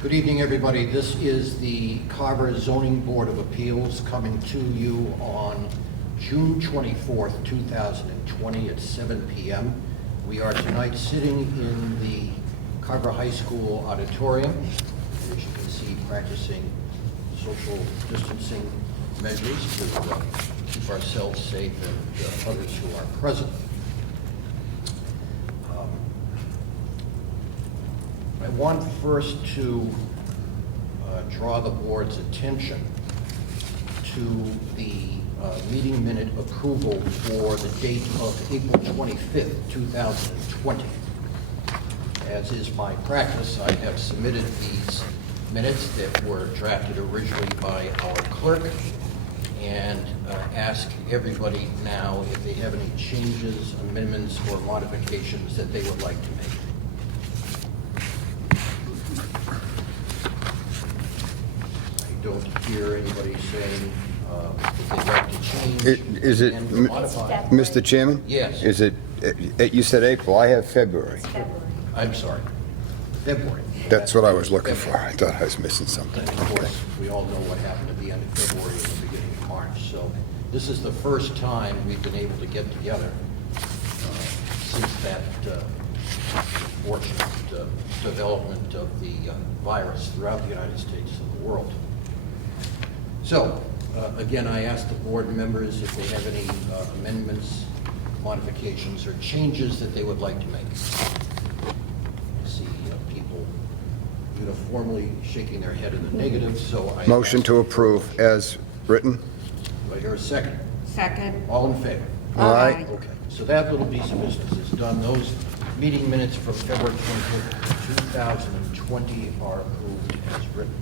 Good evening, everybody. This is the Carver Zoning Board of Appeals coming to you on June 24th, 2020 at 7 p.m. We are tonight sitting in the Carver High School auditorium. As you can see, practicing social distancing measures to keep ourselves safe and others who are present. I want first to draw the board's attention to the meeting minute approval for the date of April 25th, 2020. As is my practice, I have submitted these minutes that were drafted originally by our clerk and ask everybody now if they have any changes, amendments, or modifications that they would like to make. Don't hear anybody saying that they'd like to change. Is it, and modify. Mr. Chairman? Yes. Is it, you said April, I have February. I'm sorry, February. That's what I was looking for. I thought I was missing something. And of course, we all know what happened at the end of February and the beginning of March. So this is the first time we've been able to get together since that unfortunate development of the virus throughout the United States and the world. So, again, I ask the board members if they have any amendments, modifications, or changes that they would like to make. I see people uniformly shaking their head in the negative, so I... Motion to approve as written? Do I hear a second? Second. All in favor? Aye. Okay, so that little piece of business is done. Those meeting minutes from February 25th, 2020 are approved as written.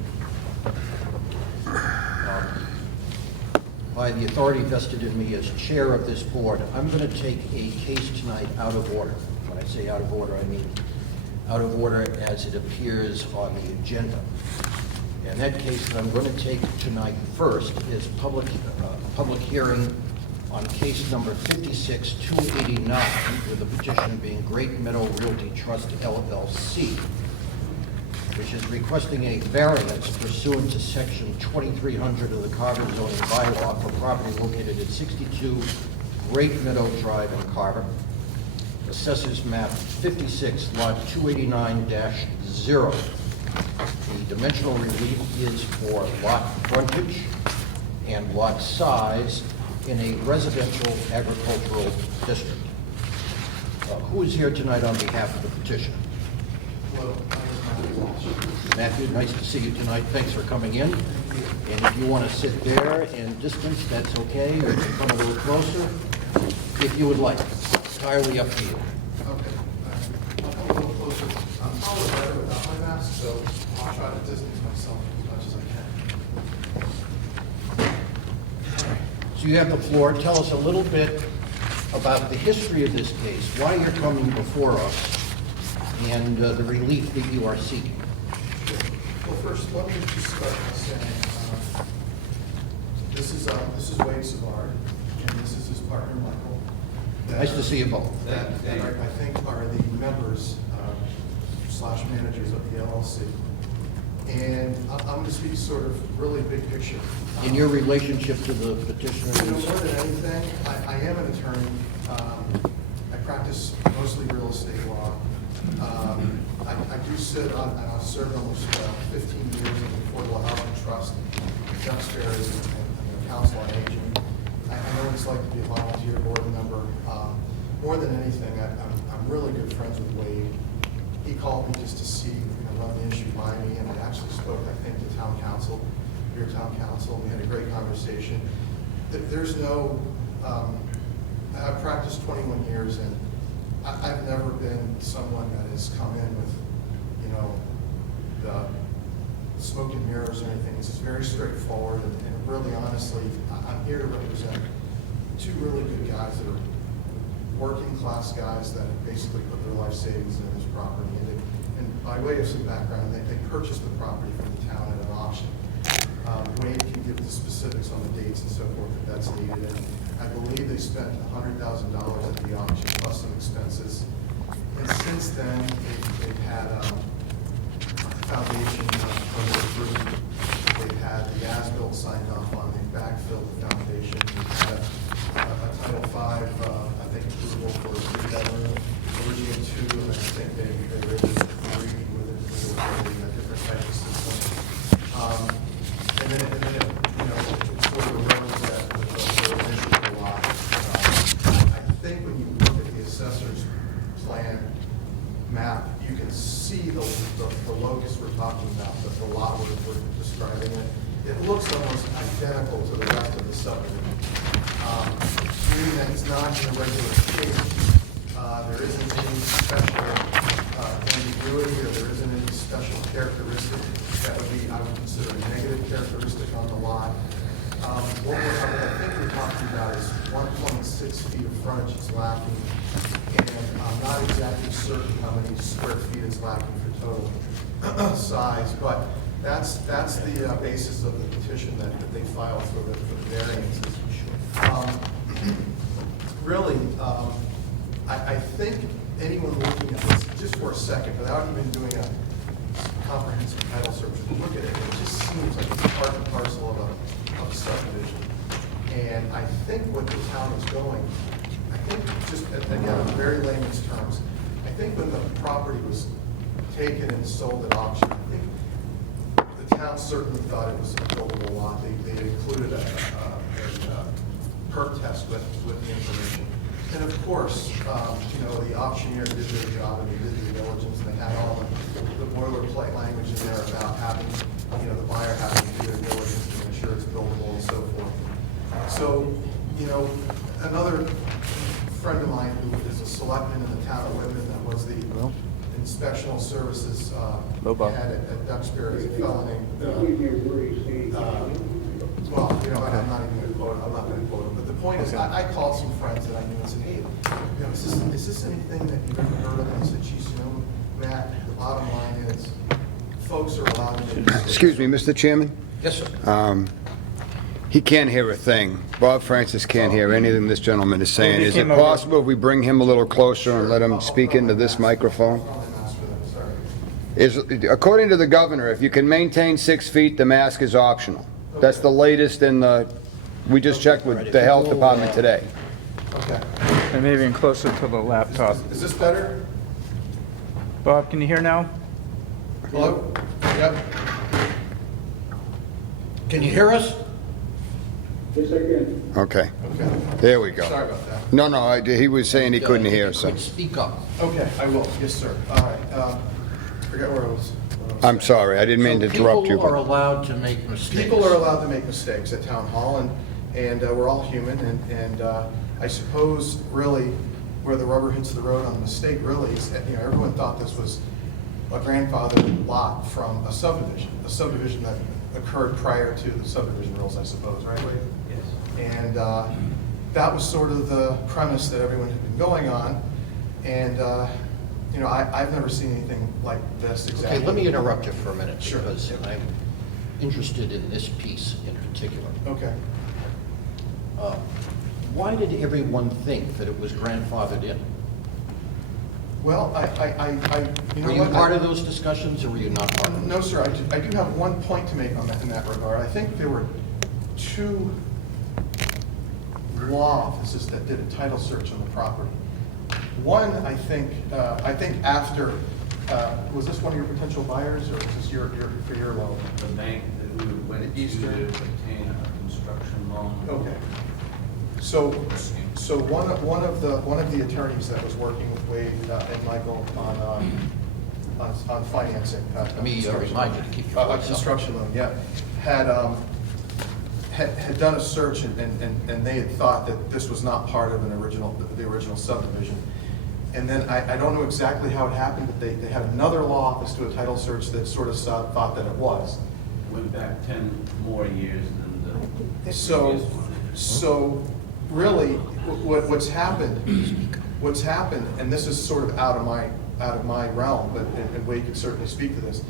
By the authority vested in me as chair of this board, I'm going to take a case tonight out of order. When I say out of order, I mean out of order as it appears on the agenda. And that case that I'm going to take tonight first is public hearing on case number 56-289, with the petition being Great Meadow Realty Trust LLC, which is requesting a variance pursuant to section 2300 of the Carver zoning bylaw for property located at 62 Great Meadow Drive in Carver, assessors map 56, lot 289-0. The dimensional relief is for lot frontage and lot size in a residential agricultural district. Who is here tonight on behalf of the petitioner? Hello, Matthew, nice to see you tonight. Thanks for coming in. And if you want to sit there in distance, that's okay, or you can come a little closer, if you would like. It's entirely up to you. Okay. I'll come a little closer. I'm probably better without my mask, so I'll try to distance myself as much as I can. So you have the floor. Tell us a little bit about the history of this case, why you're coming before us, and the relief that you are seeking. Well, first, let me just start by saying, this is Wade Savard, and this is his partner, Michael. Nice to see you both. That I think are the members slash managers of the LLC. And I'm going to speak sort of really big picture. In your relationship to the petitioner? More than anything, I am an attorney. I practice mostly real estate law. I do sit on, and I've served almost 15 years in the Affordable Housing Trust, Duxbury, and the Council on Aging. I know what it's like to be a volunteer board member. More than anything, I'm really good friends with Wade. He called me just to see, run the issue by me, and I actually spoke, I think, to town council, your town council. We had a great conversation. There's no, I've practiced 21 years, and I've never been someone that has come in with, the smoke and mirrors or anything. It's just very straightforward, and really honestly, I'm here to represent two really good guys that are working class guys that have basically put their life savings in this property. And by way of some background, they purchased the property from the town at an auction. Wade can give the specifics on the dates and so forth if that's needed. And I believe they spent $100,000 at the auction plus some expenses. And since then, they've had foundation permit approved. They've had the as-built signed off on, they backfilled the foundation. We've had a Title V, I think, approval for a three-bedroom, originally two, and I think they originally three with a different type of system. And then, you know, it's sort of the roads that with the initial lot. I think when you look at the assessor's plan map, you can see the locus we're talking about, the lot we're describing it. It looks almost identical to the rest of the subdivision. Meaning that it's not in a regular shape. There isn't any special ambiguity, or there isn't any special characteristic that would be, I would consider, a negative characteristic on the lot. What I think we're talking about is 1.6 feet of frontage is lacking, and I'm not exactly certain how many square feet it's lacking for total size, but that's the basis of the petition that they filed for the variances. Really, I think anyone looking at this, just for a second, without even doing a comprehensive title search, if you look at it, it just seems like it's part and parcel of a subdivision. And I think what the town is going, I think, just again, in very layman's terms, I think when the property was taken and sold at auction, I think the town certainly thought it was a buildable lot. They included a perk test with the information. And of course, you know, the auctioneer did their job and they did due diligence. They had all the boilerplate language in there about having, you know, the buyer having to do their diligence to ensure it's buildable and so forth. So, you know, another friend of mine who is a selectman in the town of Whitman that was the inspectional services head at Duxbury, is a fellow named, well, you know, I'm not even going to quote him, but the point is, I called some friends that I knew and said, hey, you know, is this anything that you've ever heard of? And he said, geez, you know, Matt, the bottom line is, folks are allowed to make mistakes. Excuse me, Mr. Chairman? Yes, sir. He can't hear a thing. Bob Francis can't hear anything this gentleman is saying. Is it came over. possible if we bring him a little closer and let him speak into this microphone? According to the governor, if you can maintain 6 feet, the mask is optional. That's the latest in the, we just checked with the health department today. Okay. And maybe even closer to the laptop. Is this better? Bob, can you hear now? Hello? Yep. Can you hear us? Yes, I can. Okay, Okay. there we go. Sorry about that. No, he was saying he couldn't hear, so. Speak up. Okay, I will. Yes, sir. All right. Forget where I was. I'm sorry, I didn't mean to interrupt you. People are but- allowed to make mistakes. People are allowed to make mistakes at town hall, and we're all human, and I suppose really where the rubber hits the road on the mistake really is that, you know, everyone thought this was a grandfathered lot from a subdivision that occurred prior to the subdivision rules, I suppose, right, Wade? Yes. And that was sort of the premise that everyone had been going on, and you know, I've never seen anything like this exactly. Okay, let me interrupt you for a minute. Sure. Because I'm interested in this piece in particular. Okay. Why did everyone think that it was grandfathered in? Well, you know Were you what? part of those discussions, or were you not part of them? No, sir, I do have one point to make on that, in that regard. I think there were two law offices that did a title search on the property. One, I think after, was this one of your potential buyers, or was this for your loan? The bank that we went to obtain a construction loan. Okay. So one of the attorneys that was working with Wade and Michael on financing. Let me remind you to keep your A voice up. construction loan, yeah, had done a search and they had thought that this was not part of the original subdivision. And then I don't know exactly how it happened, but they had another law office do a title search that sort of thought that it was. Went back 10 more years than the previous one. So really, what's happened, and this is sort of out of my realm, but and Wade could certainly speak to this.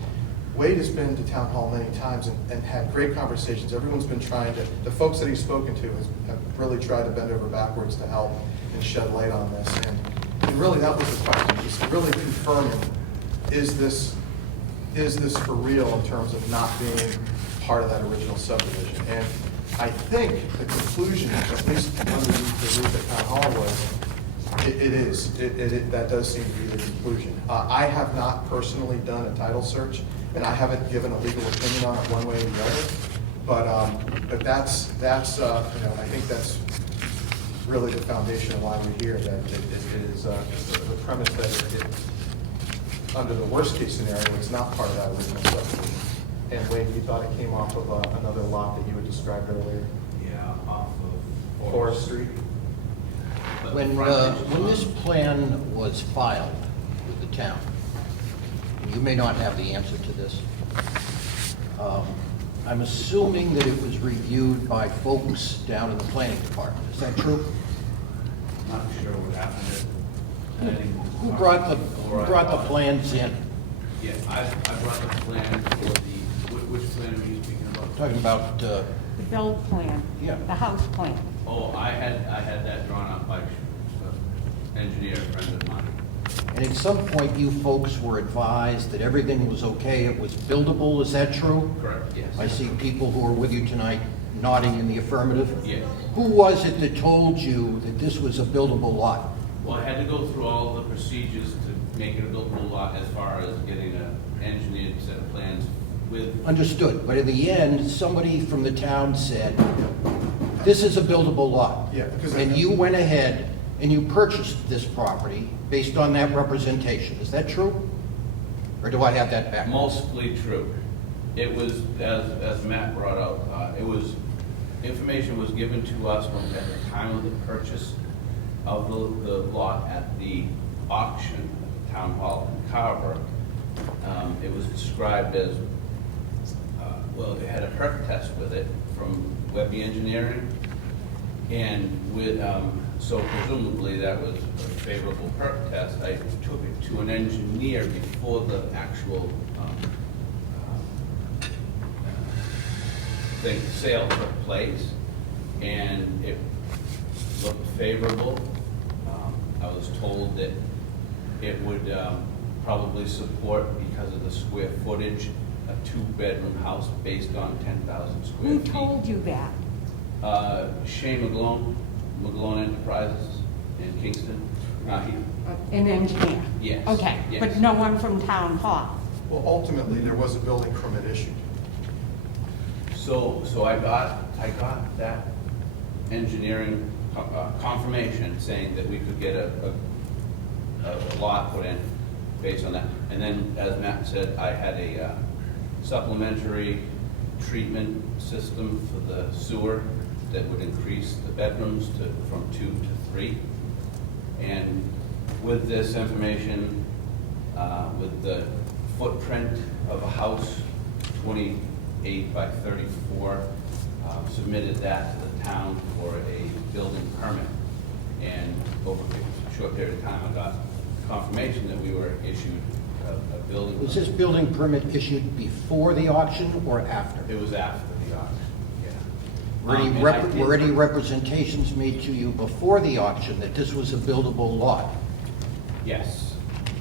Wade has been to town hall many times and had great conversations. Everyone's been trying to, the folks that he's spoken to have really tried to bend over backwards to help and shed light on this. And really, that was the question, just really confirming, is this is this for real in terms of not being part of that original subdivision? And I think the conclusion, at least underneath the roof at Town Hall, was it is. That does seem to be the conclusion. I have not personally done a title search, and I haven't given a legal opinion on it one way or the other. But that's I think that's really the foundation of why we're here. That it is the premise that under the worst case scenario, it's not part of that original subdivision. And Wade, you thought it came off of another lot that you had described earlier? Yeah, off of Forest Street? But When frontage this plan was filed with the town, and you may not have the answer to this, I'm assuming that it was reviewed by folks down in the planning department. Is that true? I'm not sure what happened. Who brought the plans in? Yeah, I brought the plan for which plan are you speaking about? Talking about, The build plan. Yeah. The house plan. Oh, I had that drawn up by an engineer friend of mine. and at some point you folks were advised that everything was okay, it was buildable, is that true? Correct, yes. I see people who are with you tonight nodding in the affirmative. Yes. Who was it that told you that this was a buildable lot? Well, I had to go through all the procedures to make it a buildable lot as far as getting an engineered set of plans with, Understood, but in the end, somebody from the town said, this is a buildable lot. Yeah, because And you went ahead and you purchased this property based on that representation. Is that true? Or do I have that back? mostly true. It was, as Matt brought out, it was, information was given to us from at the time of the purchase of the lot at the auction at the town hall in Carver. It was described as, well, it had a perk test with it from Webby Engineering. And with, so presumably that was a favorable perk test. I took it to an engineer before the actual sale took place, and it looked favorable. I was told that it would probably support, because of the square footage, a two-bedroom house based on 10,000 square Who feet. told you that? Shane McGlone Enterprises in Kingston. An engineer? Yes, Okay, yes. but no one from town hall? Well, ultimately, there was a building permit issued. So I got that engineering confirmation saying that we could get a lot put in based on that. And then, as Matt said, I had a supplementary treatment system for the sewer that would increase the bedrooms from 2 to 3. And with this information, with the footprint of a house, 28 by 34, submitted that to the town for a building permit. And over a short period of time, I got confirmation that we were issued a building. Was this building permit issued before the auction or after? It was after the auction, yeah. Were any representations made to you before the auction that this was a buildable lot? Yes.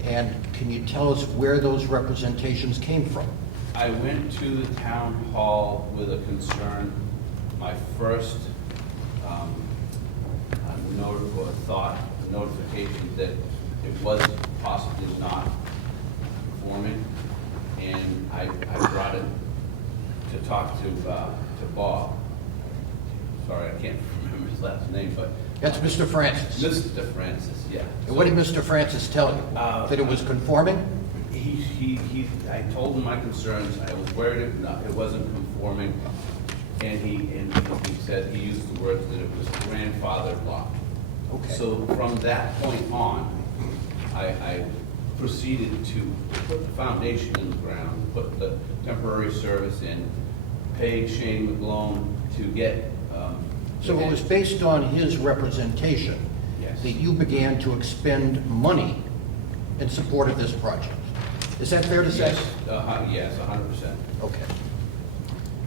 And can you tell us where those representations came from? I went to the town hall with a concern. My first notification that it was possibly not conforming, and I brought it to talk to Bob. Sorry, I can't remember his last name, but That's Mr. Francis. Mr. Francis, yeah. And what did Mr. Francis tell you? That it was conforming? I told him my concerns. I was worried it wasn't conforming, and he said, he used the words that it was grandfathered lot. Okay. So from that point on, I proceeded to put the foundation in the ground, put the temporary service in, paid Shane McGlone to get. So it was based on his representation Yes. that you began to expend money in support of this project. Is that fair to say? Yes, 100%. Okay.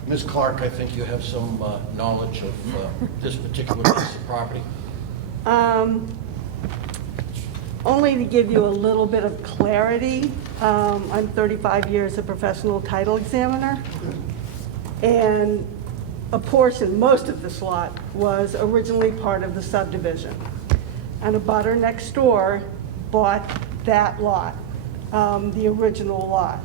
Ms. Clark, I think you have some knowledge of this particular piece of property. only to give you a little bit of clarity, I'm 35 years a professional title examiner, and a portion, most of this lot, was originally part of the subdivision. And a butter next door bought that lot, the original lot.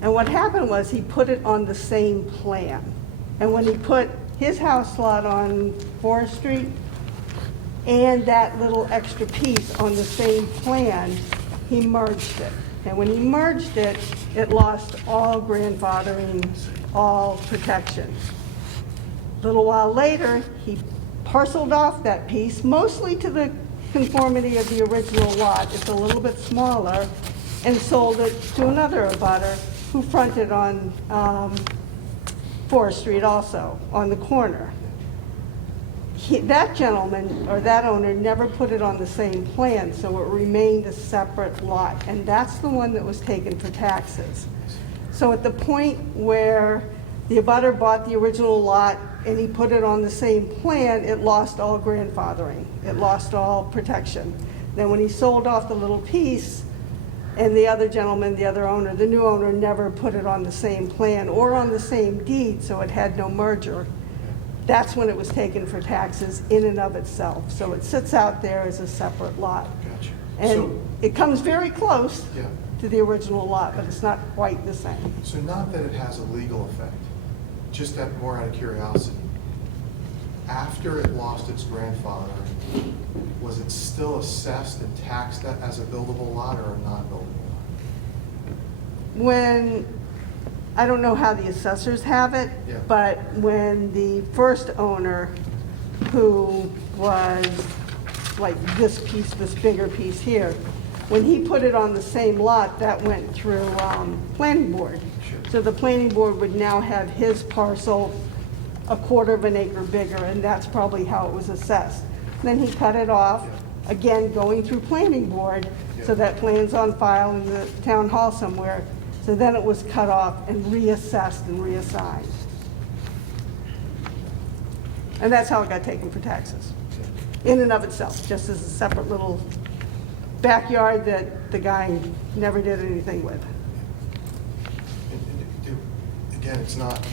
And what happened was he put it on the same plan. And when he put his house lot on Forest Street and that little extra piece on the same plan, he merged it. And when he merged it, it lost all grandfathering, all protections. A little while later, he parceled off that piece, mostly to the conformity of the original lot. It's a little bit smaller, and sold it to another abutter who fronted on Forest Street also, on the corner. That gentleman, or that owner, never put it on the same plan, so it remained a separate lot, and that's the one that was taken for taxes. So at the point where the abutter bought the original lot and he put it on the same plan, it lost all grandfathering. It lost all protection. Then when he sold off the little piece, and the other gentleman, the other owner, the new owner, never put it on the same plan or on the same deed, so it had no merger. That's when it was taken for taxes in and of itself. So it sits out there as a separate lot. Gotcha. And So- it comes very close Yeah. to the original lot, but it's not quite the same. So not that it has a legal effect, just more out of curiosity. After it lost its grandfather, was it still assessed and taxed as a buildable lot or a non-buildable When, I don't know how the assessors have it, Yeah. but when the first owner, who was like this piece, this bigger piece here, when he put it on the same lot, that went through planning board. Sure. So the planning board would now have his parcel a quarter of an acre bigger, and that's probably how it was assessed. Then he cut it off, Yeah. again, going through planning board, so Yeah. that plan's on file in the town hall somewhere. So then it was cut off and reassessed and reassigned. And that's how it got taken for taxes, in and of itself, just as a separate little backyard that the guy never did anything with. Again, it's not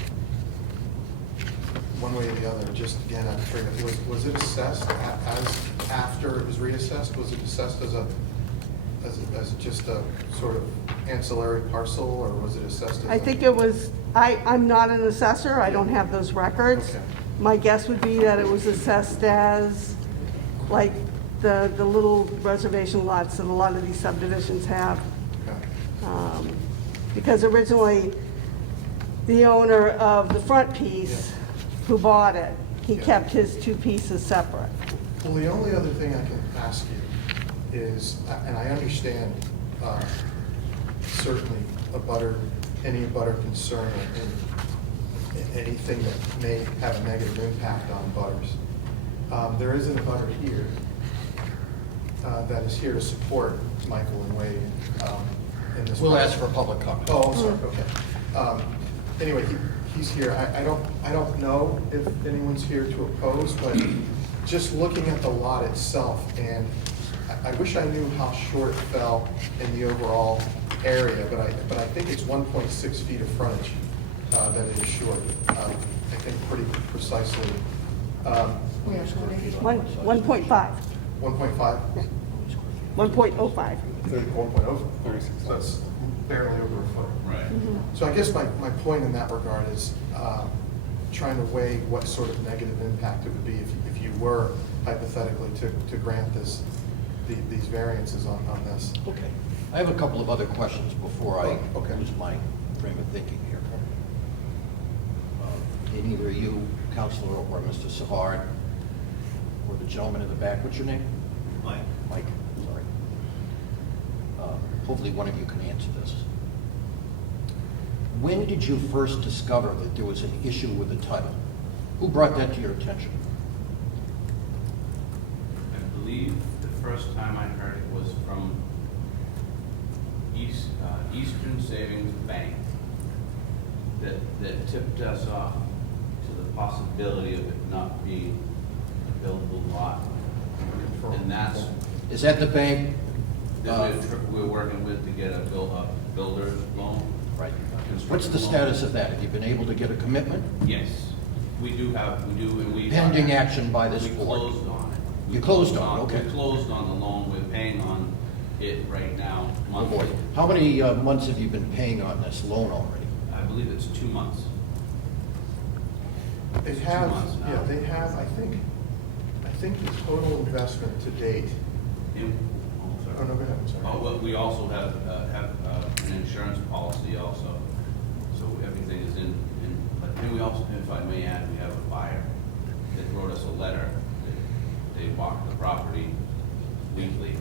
one way or the other, just again, I'm afraid, was it assessed as, after it was reassessed, was it assessed as just a sort of ancillary parcel, or was it assessed as? I think it was, I'm not an assessor, I don't have those records. Okay. My guess would be that it was assessed as, like, the little reservation lots that a lot of these subdivisions have. Okay. Because originally, the owner of the front piece, who bought it, he Yeah. kept his two pieces separate. Well, the only other thing I can ask you is, and I understand certainly any butter concern and anything that may have a negative impact on butters. There is a butter here that is here to support Michael and Wade in this. We'll ask for public comment. Oh, I'm sorry, okay. Anyway, he's here. I don't know if anyone's here to oppose, but just looking at the lot itself, and I wish I knew how short it fell in the overall area, but I think it's 1.6 feet of frontage that it is short. I think pretty precisely. 1.5, 1.5? 1.05. 1.0. So that's barely over a foot. Right. So I guess my point in that regard is trying to weigh what sort of negative impact it would be if you were hypothetically to grant these variances on this. Okay. I have a couple of other questions before I Oh, okay. lose my frame of thinking here. And either you, Counselor, or Mr. Savard, or the gentleman in the back, what's your name? Mike. Mike, sorry. Hopefully one of you can answer this. When did you first discover that there was an issue with the title? Who brought that to your attention? I believe the first time I heard it was from Eastern Savings Bank that tipped us off to the possibility of it not being a buildable lot. And that's, Is that the bank that we're working with to get a builder's loan. Right. Construction What's the loan. status of that? Have you been able to get a commitment? Yes, we do, and we. Pending action by this We board? closed on it. You closed on it, okay. We closed on the loan, we're paying on it right now Oh, boy. monthly. How many months have you been paying on this loan already? I believe it's 2 months. They It's 2 have, months now. yeah, they have, I think the total investment to date, And- oh, sorry. oh, no, go ahead, I'm sorry. Oh, well, we also have an insurance policy also, so everything is in, and we also, if I may add, we have a buyer that wrote us a letter. They walk the property weekly.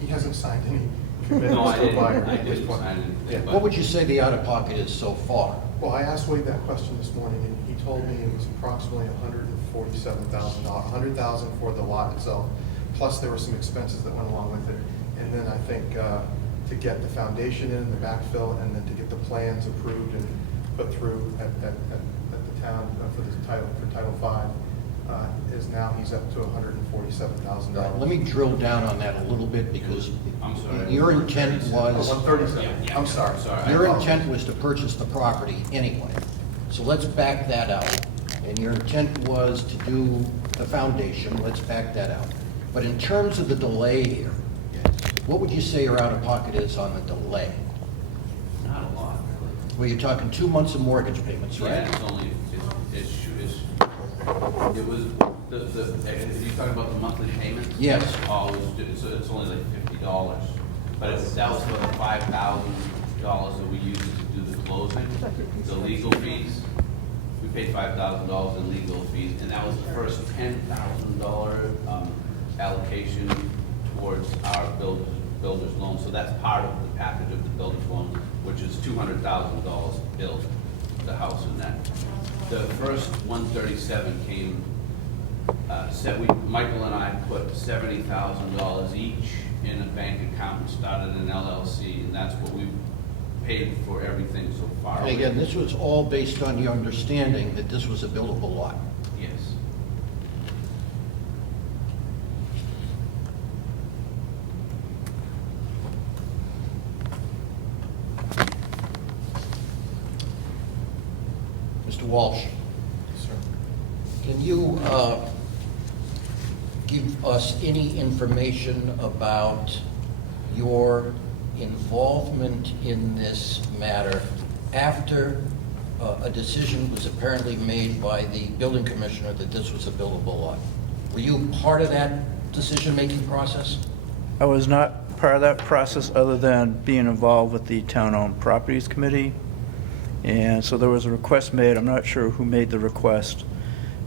He hasn't signed any No, commitments I to a buyer didn't, I at this didn't point. sign Yeah. anything, but. What would you say the out-of-pocket is so far? Well, I asked Wade that question this morning, and he told me it was approximately $147,000, $100,000 for the lot itself, plus there were some expenses that went along with it. And then I think to get the foundation in, the backfill, and then to get the plans approved and put through at the town for Title V, is now he's up to $147,000. Let me drill down on that a little bit, because I'm sorry. your intent Oh, was, 137, Yeah, I'm sorry. sorry. your intent was to purchase the property anyway. So let's back that out. And your intent was to do the foundation, let's back that out. But in terms of the delay here, what would you say your out-of-pocket is on the delay? Not a lot, really. Well, you're talking 2 months of mortgage payments, Yeah, right? it's only, it was, are you talking about the monthly payments? Yes. Oh, it's only like $50. But that was for the $5,000 that we used to do the closing, the legal fees. We paid $5,000 in legal fees, and that was the first $10,000 allocation towards our builder's loan. So that's part of the package of the builder's loan, which is $200,000 to build the house in that. The first 137 came, Michael and I put $70,000 each in a bank account and started an LLC, and that's what we paid for everything so far. And again, this was all based on your understanding that this was a buildable lot. Yes. Mr. Walsh, Sir. can you give us any information about your involvement in this matter after a decision was apparently made by the building commissioner that this was a buildable lot? Were you part of that decision-making process? I was not part of that process other than being involved with the Town-Owned Properties Committee. And so there was a request made, I'm not sure who made the request,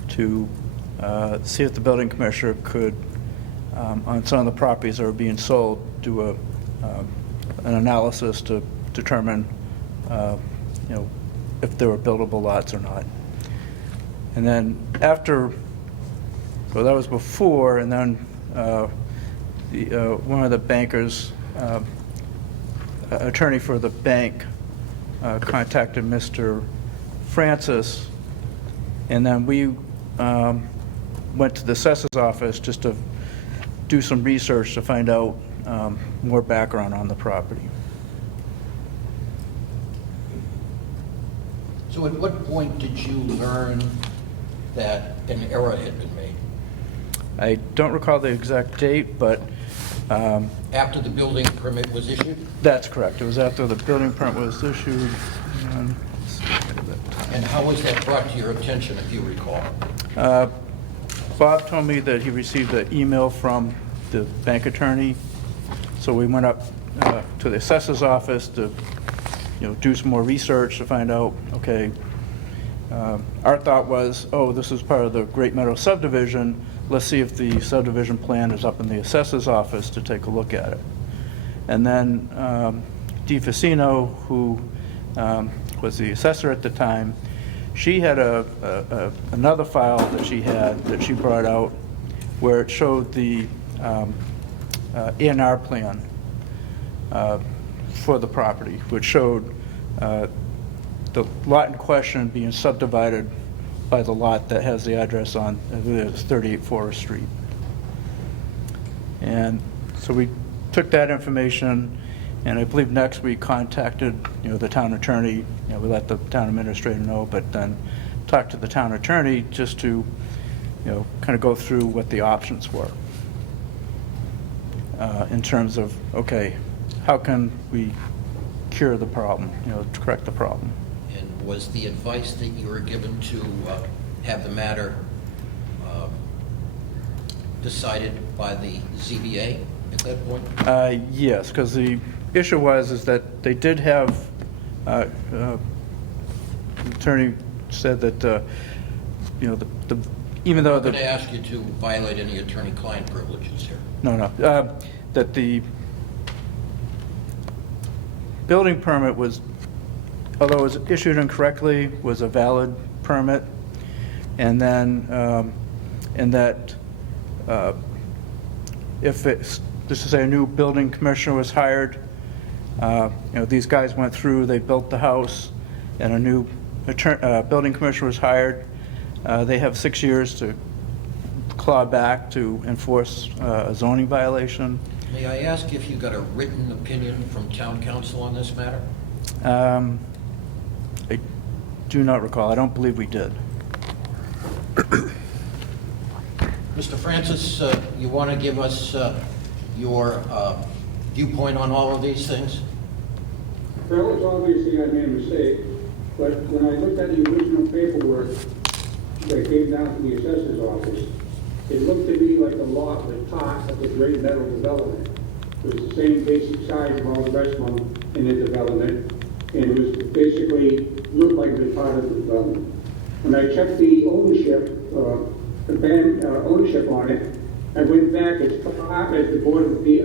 to see if the building commissioner could, on some of the properties that were being sold, do an analysis to determine, if there were buildable lots or not. And then after, well, that was before, and then one of the bankers, attorney for the bank, contacted Mr. Francis, and then we went to the assessor's office just to do some research to find out more background on the property. So at what point did you learn that an error had been made? I don't recall the exact date, but After the building permit was issued? that's correct. It was after the building permit was issued. And let's see, what did that time? And how was that brought to your attention, if you recall? Bob told me that he received an email from the bank attorney, so we went up to the assessor's office to, do some more research to find out, okay, our thought was, oh, this is part of the Great Meadow subdivision, let's see if the subdivision plan is up in the assessor's office to take a look at it. And then DeFacino, who was the assessor at the time, she had another file that she had that she brought out where it showed the A&R plan for the property, which showed the lot in question being subdivided by the lot that has the address on, I believe it's 38 Forest Street. And so we took that information, and I believe next we contacted, the town attorney. We let the town administrator know, but then talked to the town attorney just to, kind of go through what the options were in terms of, okay, how can we cure the problem, to correct the problem? And was the advice that you were given to have the matter decided by the ZBA at that point? Yes, because the issue is that they did have, the attorney said that, even though I'm the... going to ask you to violate any attorney-client privileges here. No, that the building permit was, although it was issued incorrectly, was a valid permit, and then, and that if it's, just to say, a new building commissioner was hired, these guys went through, they built the house, and a new building commissioner was hired, they have 6 years to claw back to enforce a zoning violation. May I ask if you got a written opinion from town council on this matter? I do not recall. I don't believe we did. Mr. Francis, you want to give us your viewpoint on all of these things? Well, it's obviously I made a mistake, but when I looked at the original paperwork that came down from the assessor's office, it looked to me like the lot was part of the great metal development. It was the same basic size of all the rest of them in the development, and it was basically looked like it was part of the development. When I checked the ownership, ownership on it, I went back as far as the board of the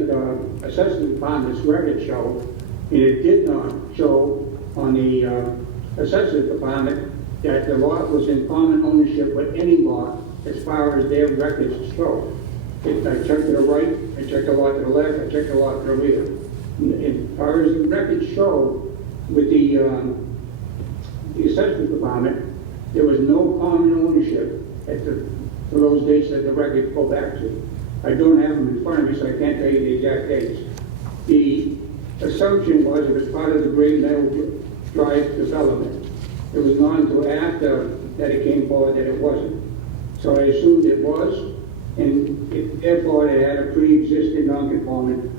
assessment department's record showed, and it did not show on the assessment department that the lot was in common ownership with any lot as far as their records show. I checked to the right, I checked a lot to the left, I checked a lot to the rear. As far as the records show with the assessment department, there was no common ownership for those dates that the records go back to. I don't have them in front of me, so I can't tell you the exact dates. The assumption was it was part of the Great Meadow Drive development. It was not until after that it came forward that it wasn't. So I assumed it was, and therefore it had a pre-existing non-conforming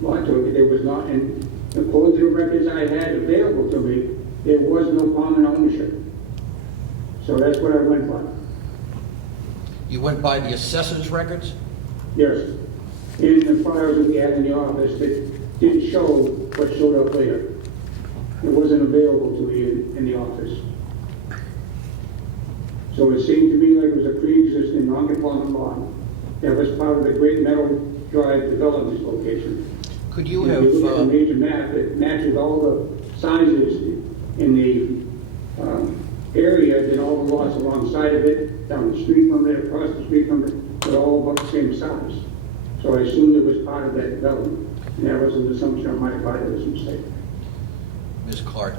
lot to it. There was not, and according to the records I had available to me, there was no common ownership. So that's what I went by. You went by the assessor's records? Yes. In the files that we had in the office that didn't show what showed up later. It wasn't available to me in the office. So it seemed to me like it was a pre-existing non-conforming lot that was part of the Great Meadow Drive development location. Could you And have... if you look at the major map, it matches all the sizes in the area and all the lots alongside of it, down the street from it, across the street from it, they're all about the same size. So I assumed it was part of that development. And that was an assumption on my part, it was a mistake. Ms. Clark,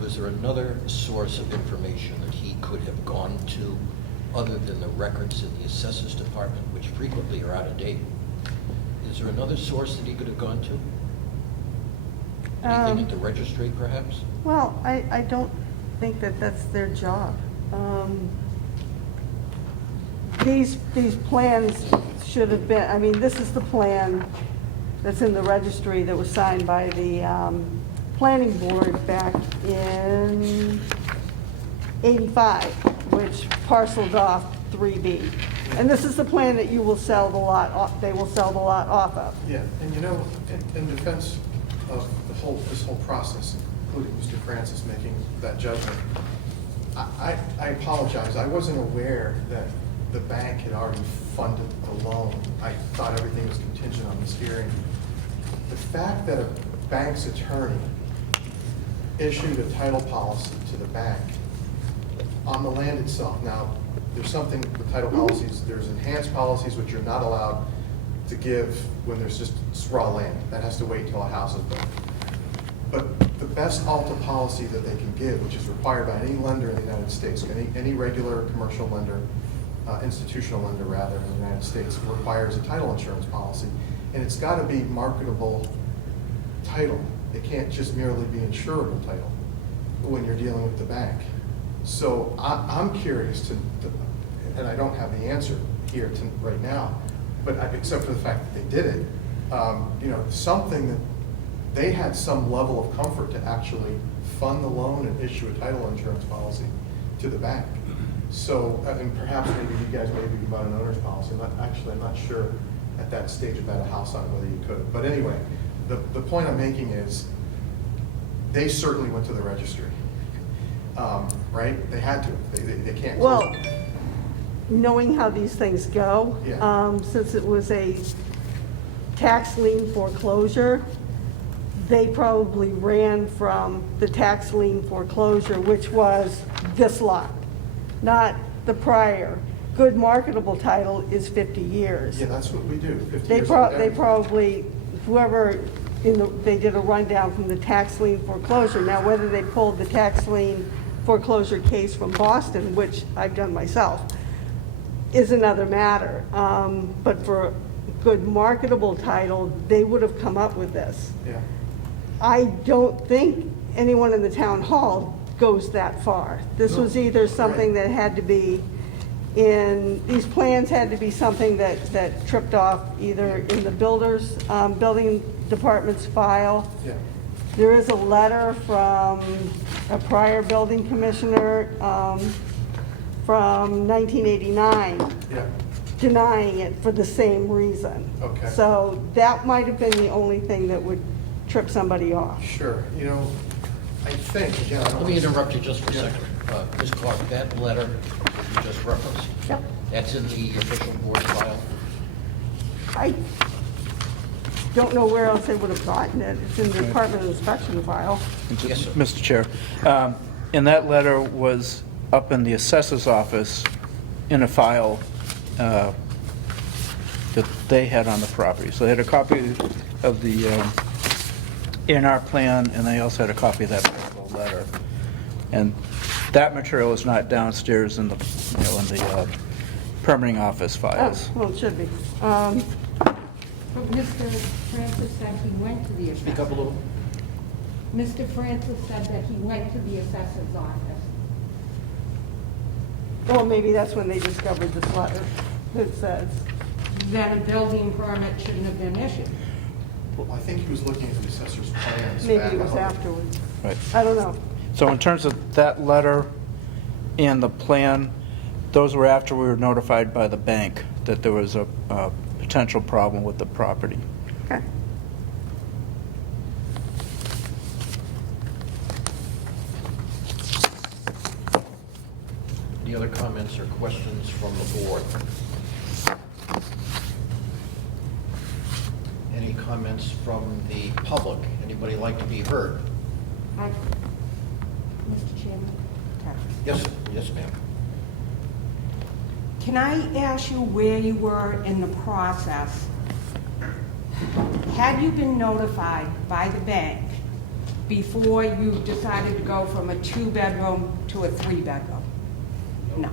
was there another source of information that he could have gone to other than the records in the assessors department, which frequently are out of date? Is there another source that he could have gone to? Anything at the registry, perhaps? Well, I don't think that that's their job. These plans should have been, I mean, this is the plan that's in the registry that was signed by the planning board back in '85, which parceled off 3B. And this is the plan that you will sell the lot off, they will sell the lot off of. Yeah, and in defense of this whole process, including Mr. Francis making that judgment, I apologize. I wasn't aware that the bank had already funded the loan. I thought everything was contingent on this hearing. The fact that a bank's attorney issued a title policy to the bank on the land itself. Now, there's something with title policies, there's enhanced policies which you're not allowed to give when there's just raw land. That has to wait until a house is built. But the best Alta policy that they can give, which is required by any lender in the United States, any regular commercial lender, institutional lender rather, in the United States, requires a title insurance policy. And it's got to be marketable title. It can't just merely be insurable title when you're dealing with the bank. So I'm curious and I don't have the answer here right now, but except for the fact that they did it, something that they had some level of comfort to actually fund the loan and issue a title insurance policy to the bank. So, and perhaps maybe you guys maybe bought an owner's policy. I'm not sure at that stage about a house on whether you could. But anyway, the point I'm making is they certainly went to the registry, right? They had to. They can't close Well, it. knowing how these things go, Yeah. since it was a tax lien foreclosure, they probably ran from the tax lien foreclosure, which was this lot, not the prior. Good marketable title is 50 years. Yeah, that's what we do. 50 They years of they damage. probably, whoever, they did a rundown from the tax lien foreclosure. Now, whether they pulled the tax lien foreclosure case from Boston, which I've done myself, is another matter. But for good marketable title, they would have come up with this. Yeah. I don't think anyone in the town hall goes that far. This was either something that had to be these plans had to be something that tripped off either in the building department's file. Yeah. There is a letter from a prior building commissioner from 1989 Yeah. denying it for the same reason. Okay. So that might have been the only thing that would trip somebody off. Sure. I think, again, I don't. Let me interrupt you just for a second. Ms. Clark, that letter that you just referenced, Yep. that's in the official board file? I don't know where else they would have gotten it. It's in the Department of Inspection file. Yes, sir. Mr. Chair, and that letter was up in the assessor's office in a file that they had on the property. So they had a copy of the A&R plan, and they also had a copy of that particular letter. And that material is not downstairs in the, in the permitting office Oh, files. well, it should be. But Mr. Francis said he went to the assessor. Speak up a little. Mr. Francis said that he went to the assessor's office. Well, maybe that's when they discovered this letter that says. Then a building permit shouldn't have been issued. Well, I think he was looking at the assessor's plans. Maybe back it was on- afterwards. Right. I don't know. So in terms of that letter and the plan, those were after we were notified by the bank that there was a potential problem with the property. Okay. Any other comments or questions from the board? Any comments from the public? Anybody like to be heard? Mr. Chairman? Yes, yes, ma'am. Can I ask you where you were in the process? Had you been notified by the bank before you decided to go from a 2-bedroom to a 3-bedroom? No.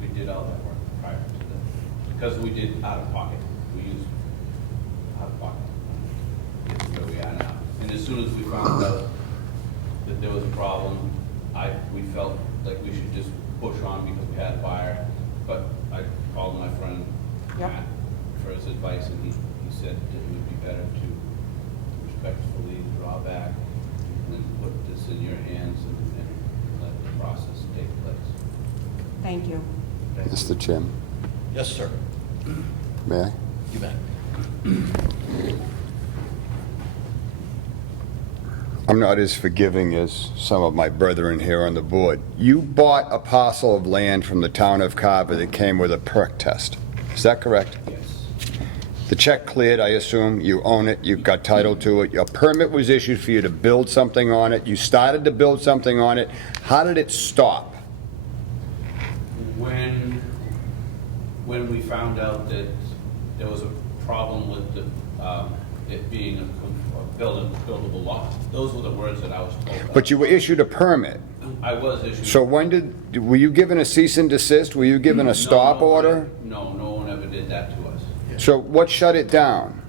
We did all that work prior to that, because we did out of pocket. We used out of pocket. Get to where we are now. And as soon as we found out that there was a problem, we felt like we should just push on because we had a buyer. But I called my friend Yep. Matt for his advice, and he said that it would be better to respectfully draw back and then put this in your hands and let the process take place. Thank you. Mr. Chairman, Yes, sir. may I? You bet. I'm not as forgiving as some of my brethren here on the board. You bought a parcel of land from the town of Carver that came with a perk test. Is that correct? Yes. The check cleared, I assume. You own it, you've got title to it. Your permit was issued for you to build something on it. You started to build something on it. How did it stop? When we found out that there was a problem with it being a buildable lot, those were the words that I was told. But you were issued a permit. I was issued. So were you given a cease and desist? Were you given a stop order? No one ever did that to us. So what shut it down?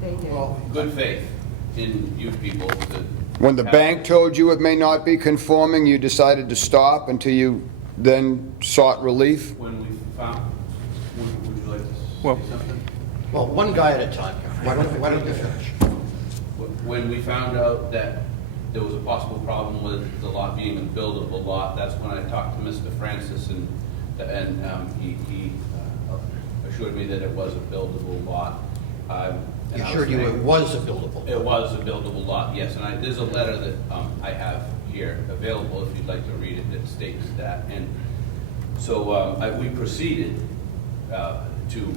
They did. Well, Good faith in you people to. When the have- bank told you it may not be conforming, you decided to stop until you then sought relief? When we found, would you like to Well- say something? Well, one guy at a time. Why don't you finish? When we found out that there was a possible problem with the lot being a buildable lot, that's when I talked to Mr. Francis, and he assured me that it was a buildable lot. He assured you it was a buildable. It was a buildable lot, yes, and there's a letter that I have here available if you'd like to read it that states that. And so we proceeded to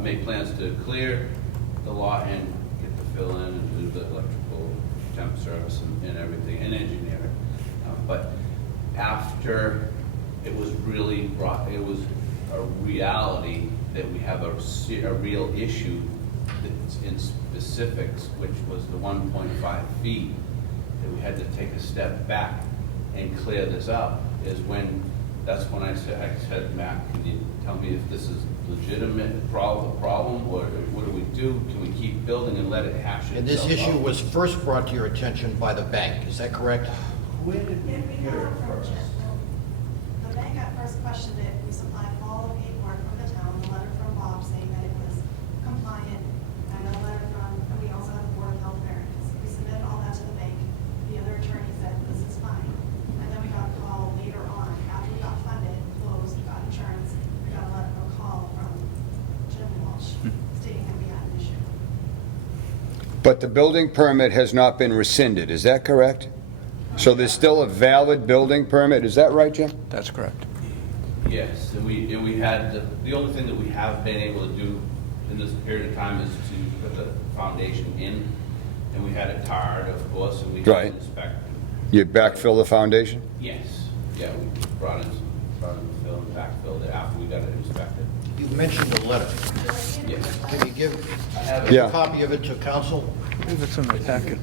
make plans to clear the lot and get the fill in and do the electrical temp service and everything, and engineer it. But after it was really brought, it was a reality that we have a real issue that's in specifics, which was the 1.5 feet, that we had to take a step back and clear this up, that's when I said, Matt, can you tell me if this is legitimate problem, or what do we do? Can we keep building and let it hash itself out? And this issue was first brought to your attention by the bank, is that correct? Where did we hear it first? The bank at first questioned it. We supplied all the paperwork from the town, the letter from Bob saying that it was compliant, and a letter and we also had the Board of Health variance. We submitted all that to the bank. The other attorney said, this is fine. And then we got a call later on, after we got funded, closed, got insurance, we got a call from Jim Walsh stating that we had an issue. But the building permit has not been rescinded, is that correct? So there's still a valid building permit, is that right, Jim? That's correct. Yes, and we had, the only thing that we have been able to do in this period of time is to put the foundation in, and we had it tarred, of course, and we had Right. it inspected. You backfill the foundation? Yes, yeah, we brought in the fill and backfilled it after we got it inspected. You mentioned a letter. Yes. Can you give I have Yeah. a copy of it to council? I believe it's in the packet.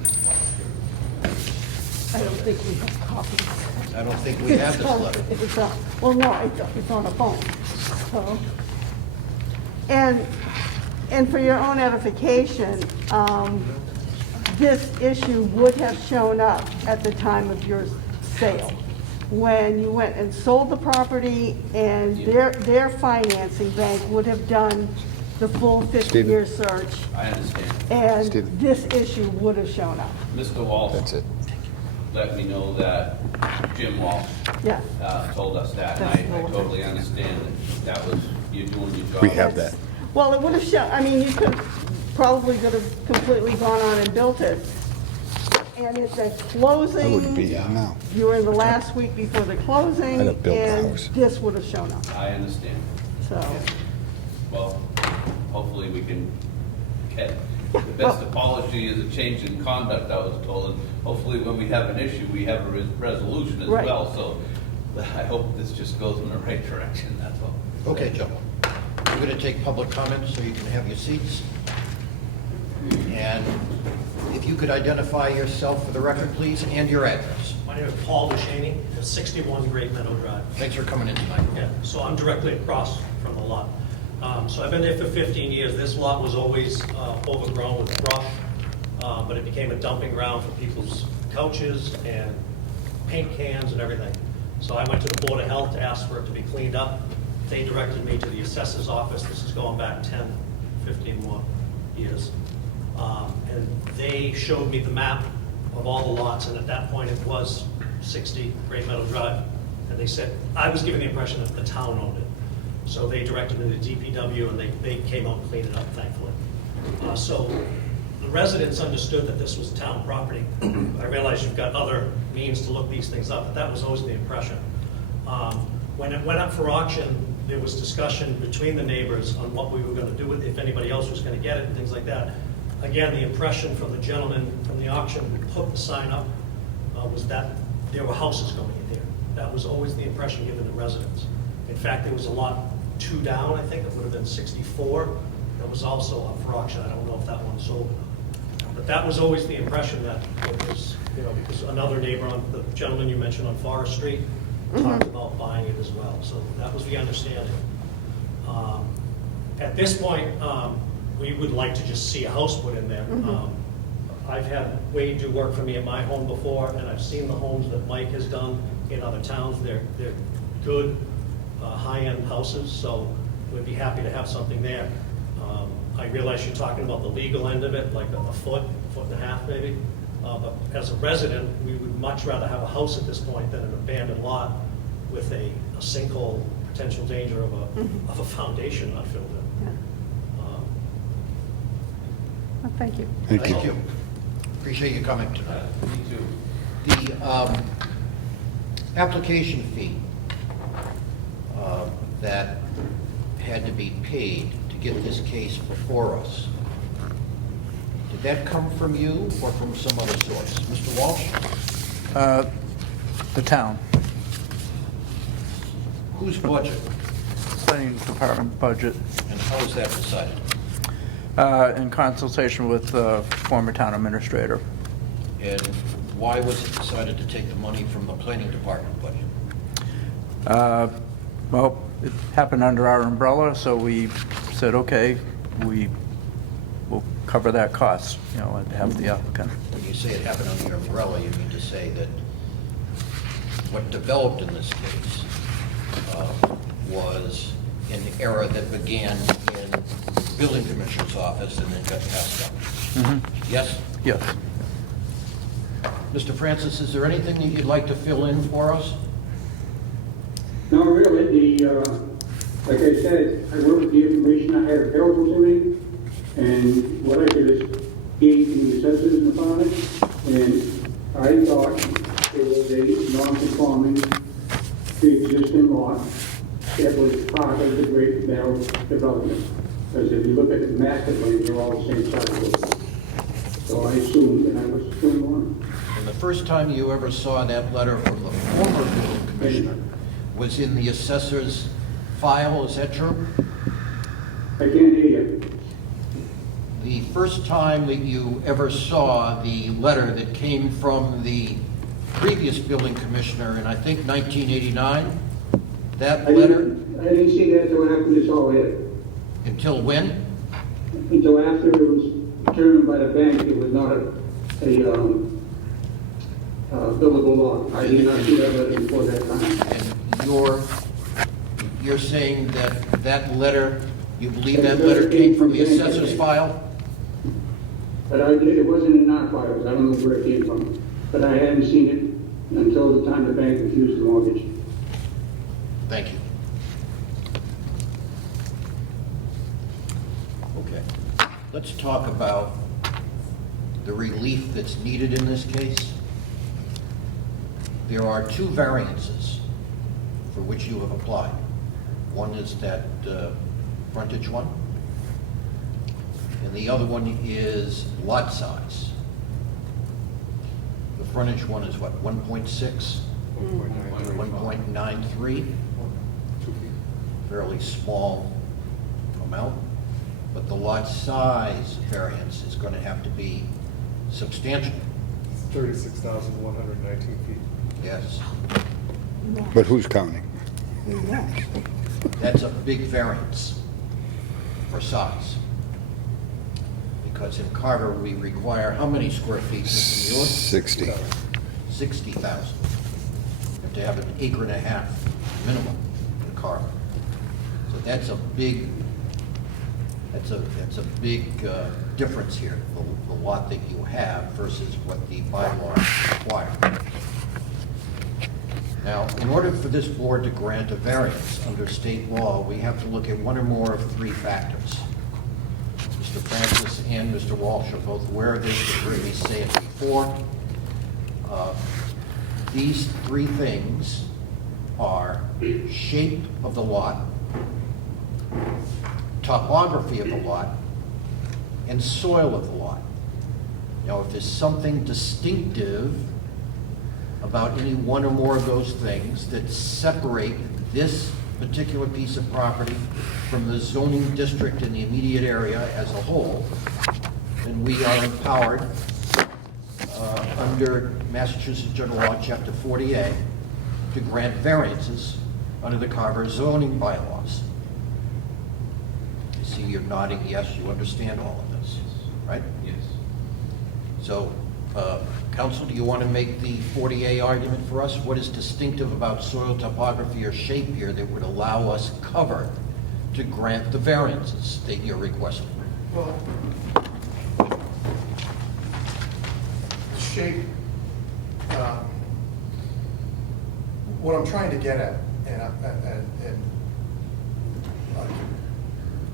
I don't think we have copies. I don't think we have this letter. It's on, well, no, it's on a phone, so. And for your own edification, this issue would have shown up at the time of your sale. When you went and sold the property, and their financing bank would have done the full 50-year search, I understand. and Stephen. this issue would have shown up. Mr. Walsh That's it. let me know that Jim Walsh Yeah. told us that, That's and I cool. totally understand that was, you doing your job. We have that. Well, it would have shown, I mean, you could, probably could have completely gone on and built it. And it's a closing. I wouldn't be here now. You were in the last week before the closing, I'd have built the and house. this would have shown up, I understand. so. Well, hopefully we can get, the best apology is a change in conduct, I was told, and hopefully when we have an issue, we have a resolution as Right. well, so I hope this just goes in the right direction, that's all. Okay, gentlemen. We're going to take public comments so you can have your seats. And if you could identify yourself for the record, please, and your address. My name is Paul Duchaney, 61 Great Meadow Drive. Thanks for coming in tonight. Yeah, so I'm directly across from the lot. So I've been there for 15 years. This lot was always overgrown with brush, but it became a dumping ground for people's couches and paint cans and everything. So I went to the Board of Health to ask for it to be cleaned up. They directed me to the assessor's office. This is going back 10, 15 more years. And they showed me the map of all the lots, and at that point it was 60 Great Meadow Drive. And they said, I was given the impression that the town owned it. So they directed me to DPW, and they came out and cleaned it up, thankfully. So the residents understood that this was town property. I realize you've got other means to look these things up, but that was always the impression. When it went up for auction, there was discussion between the neighbors on what we were going to do with it, if anybody else was going to get it, and things like that. Again, the impression from the gentleman from the auction who put the sign up was that there were houses going in there. That was always the impression given to residents. In fact, there was a lot 2 down, I think, it would have been 64, that was also up for auction. I don't know if that one sold or not. But that was always the impression that it was, because another neighbor, the gentleman you mentioned on Forest Street, talked about buying it as well. So that was the understanding. At this point, we would like to just see a house put in there. I've had Wade do work for me at my home before, and I've seen the homes that Mike has done in other towns. They're good, high-end houses, so we'd be happy to have something there. I realize you're talking about the legal end of it, like a foot and a half maybe. But as a resident, we would much rather have a house at this point than an abandoned lot with a sinkhole, potential danger of a foundation not filled in. Well, thank you. Thank you. Thank you. Appreciate you coming tonight. Me too. The application fee that had to be paid to get this case before us, did that come from you or from some other source? Mr. Walsh? The town, Whose budget, planning department budget, and how was that decided? in consultation with the former town administrator. And why was it decided to take the money from the planning department budget? Well, it happened under our umbrella, so we said, okay, we will cover that cost, and have the applicant. When you say it happened under your umbrella, you mean to say that what developed in this case was an error that began in the building commissioner's office and then got passed up? Yes? Yes. Mr. Francis, is there anything that you'd like to fill in for us? No, really, like I said, I worked with the information I had available to me, and what I did is gave the assessors and the finance, and I thought it was a non-conforming pre-existing lot that was part of the Great Bell development. Because if you look at the master plan, they're all the same size. So I assumed that I was doing one. And the first time you ever saw that letter from the former building commissioner was in the assessor's file, is that true? I can't hear you. The first time that you ever saw the letter that came from the previous building commissioner in, I think, 1989, that letter, I didn't see that until after this all hit. until when? Until after it was determined by the bank, it was not a buildable lot. I did not see that letter before that time. And you're saying that that letter, you believe that letter came from the assessor's file? But it wasn't in our files. I don't know where it came from. But I hadn't seen it until the time the bank refused the mortgage. Thank you. Okay. Let's talk about the relief that's needed in this case. There are two variances for which you have applied. One is that frontage one, and the other one is lot size. The frontage one is what, 1.6? 1.93? Fairly small amount, but the lot size variance is going to have to be substantial. 36,119 feet. Yes, But who's counting? that's a big variance for size. Because in Carver, we require how many square feet, Mr. Mueller? 60. 60,000. You have to have an acre and a half minimum in Carver. So that's a big difference here, the lot that you have versus what the bylaws require. Now, in order for this board to grant a variance under state law, we have to look at one or more of three factors. Mr. Francis and Mr. Walsh are both aware of this, you've heard me say it before. These three things are shape of the lot, topography of the lot, and soil of the lot. Now, if there's something distinctive about any one or more of those things that separate this particular piece of property from the zoning district in the immediate area as a whole, then we are empowered under Massachusetts General Law, Chapter 40A, to grant variances under the Carver zoning bylaws. You see you're nodding yes, you understand all of this, right? Yes. So, counsel, do you want to make the 40A argument for us? What is distinctive about soil topography or shape here that would allow us cover to grant the variances that you're requesting? Well, shape, what I'm trying to get at, and I can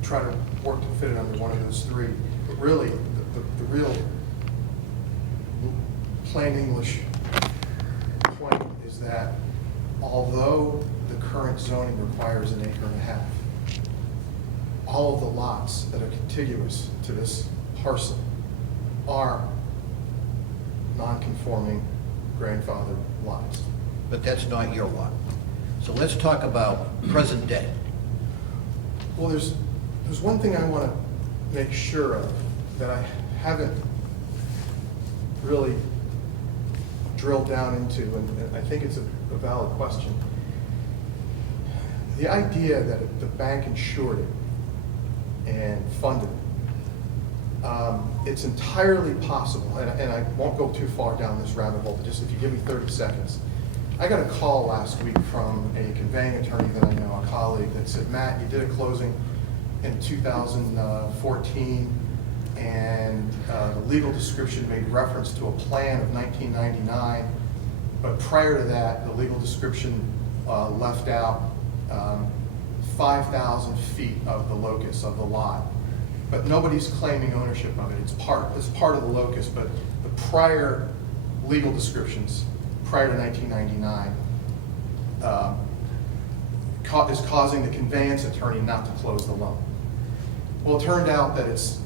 try to work to fit it under one of those three, but really, the real plain English point is that although the current zoning requires an acre and a half, all of the lots that are contiguous to this parcel are non-conforming grandfather lots. But that's not your lot. So let's talk about present day. Well, there's one thing I want to make sure of that I haven't really drilled down into, and I think it's a valid question. The idea that the bank insured it and funded it, it's entirely possible, and I won't go too far down this rabbit hole, but just if you give me 30 seconds. I got a call last week from a conveying attorney that I know, a colleague, that said, Matt, you did a closing in 2014, and the legal description made reference to a plan of 1999, but prior to that, the legal description left out 5,000 feet of the locus of the lot. But nobody's claiming ownership of it. It's part of the locus, but the prior legal descriptions prior to 1999 is causing the conveyance attorney not to close the loan. Well, it turned out that it's,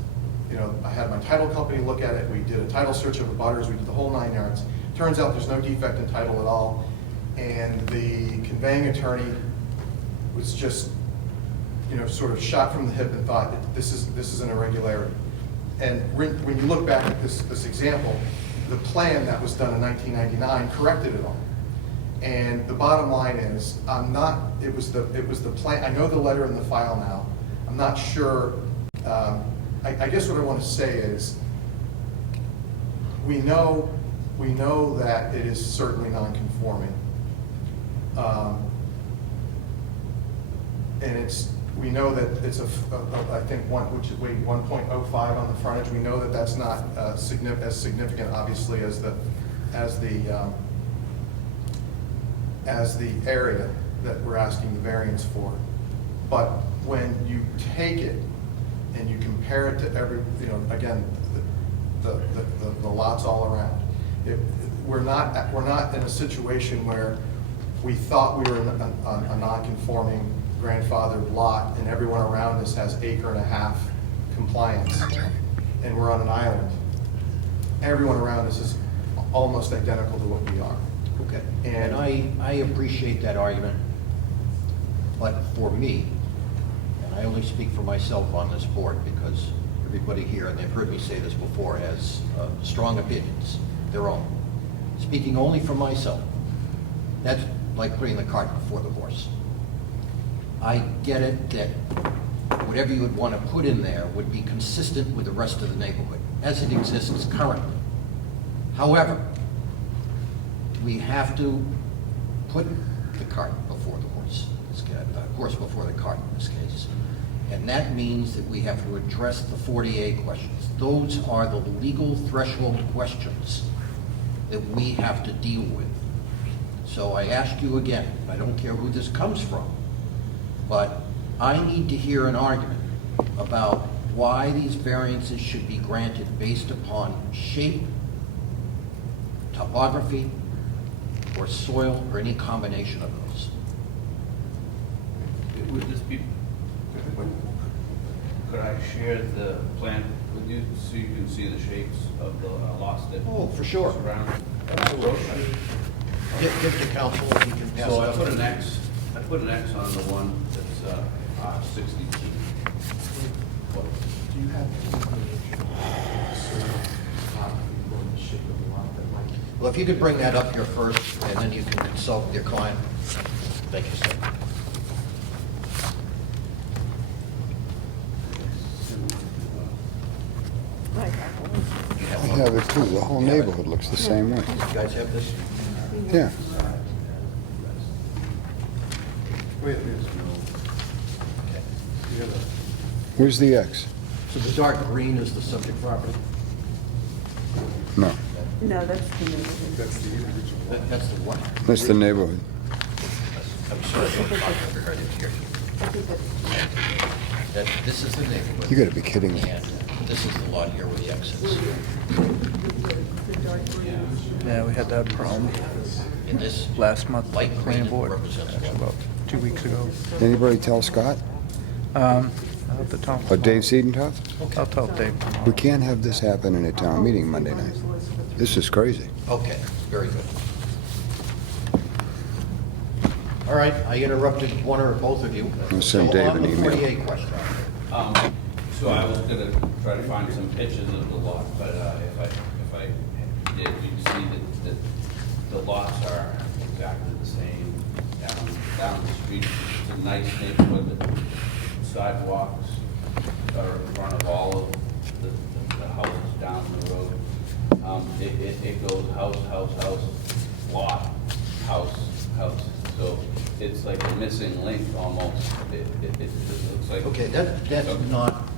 I had my title company look at it, we did a title search of the butters, we did the whole 9 yards. Turns out there's no defect in title at all, and the conveying attorney was just, sort of shot from the hip and thought that this is an irregularity. And when you look back at this example, the plan that was done in 1999 corrected it all. And the bottom line is, it was the plan, I know the letter in the file now, I'm not sure, I guess what I want to say is, we know that it is certainly non-conforming. And we know that it's I think 1.05 on the frontage. We know that that's not as significant, obviously, as the area that we're asking the variance for. But when you take it and you compare it to again, the lots all around, we're not in a situation where we thought we were in a non-conforming grandfathered lot and everyone around us has acre and a half compliance and we're on an island. Everyone around us is almost identical to what we are. Okay, and I appreciate that argument, but for me, and I only speak for myself on this board because everybody here, and they've heard me say this before, has strong opinions, their own. Speaking only for myself, that's like putting the cart before the horse. I get it that whatever you would want to put in there would be consistent with the rest of the neighborhood as it exists currently. However, we have to put the cart before the horse, horse before the cart in this case. And that means that we have to address the 40A questions. Those are the legal threshold questions that we have to deal with. So I ask you again, I don't care who this comes from, but I need to hear an argument about why these variances should be granted based upon shape, topography, or soil, or any combination of those. Would this be, could I share the plan with you so you can see the shapes of the lots that Oh, for sure. surround it? Give to council if you can pass it So I up. put an X on the one that's 60 feet. Do you have the shape of the lot that might? Well, if you could bring that up here first, and then you can consult with your client. Thank you, sir. have it too. The whole neighborhood looks the same way. You guys have this? Yeah. Where's the X? So the dark green is the subject property? No, No, that's the neighborhood. That's the what? that's the neighborhood. I'm sorry, I didn't hear you. This is the neighborhood. You gotta be kidding me. And this is the lot here where the X is. Yeah, we had that problem In this last month, light green planning board, represents actually what? about 2 weeks ago. Anybody tell Scott I'll have to tell or him. Dave Siedentoff? I'll tell Dave. We can't have this happen in a town meeting Monday night. This is crazy. Okay, very good. All right, I interrupted one or both of you. I'll send So Dave on an the email. 48 question. So I was gonna try to find some pictures of the lot, but if I did, you'd see that the lots are exactly the same down the street. It's a nice neighborhood, the sidewalks are in front of all of the houses down the road. It goes house, lot, house. So it's like a missing link almost. It just looks like. Okay, that's not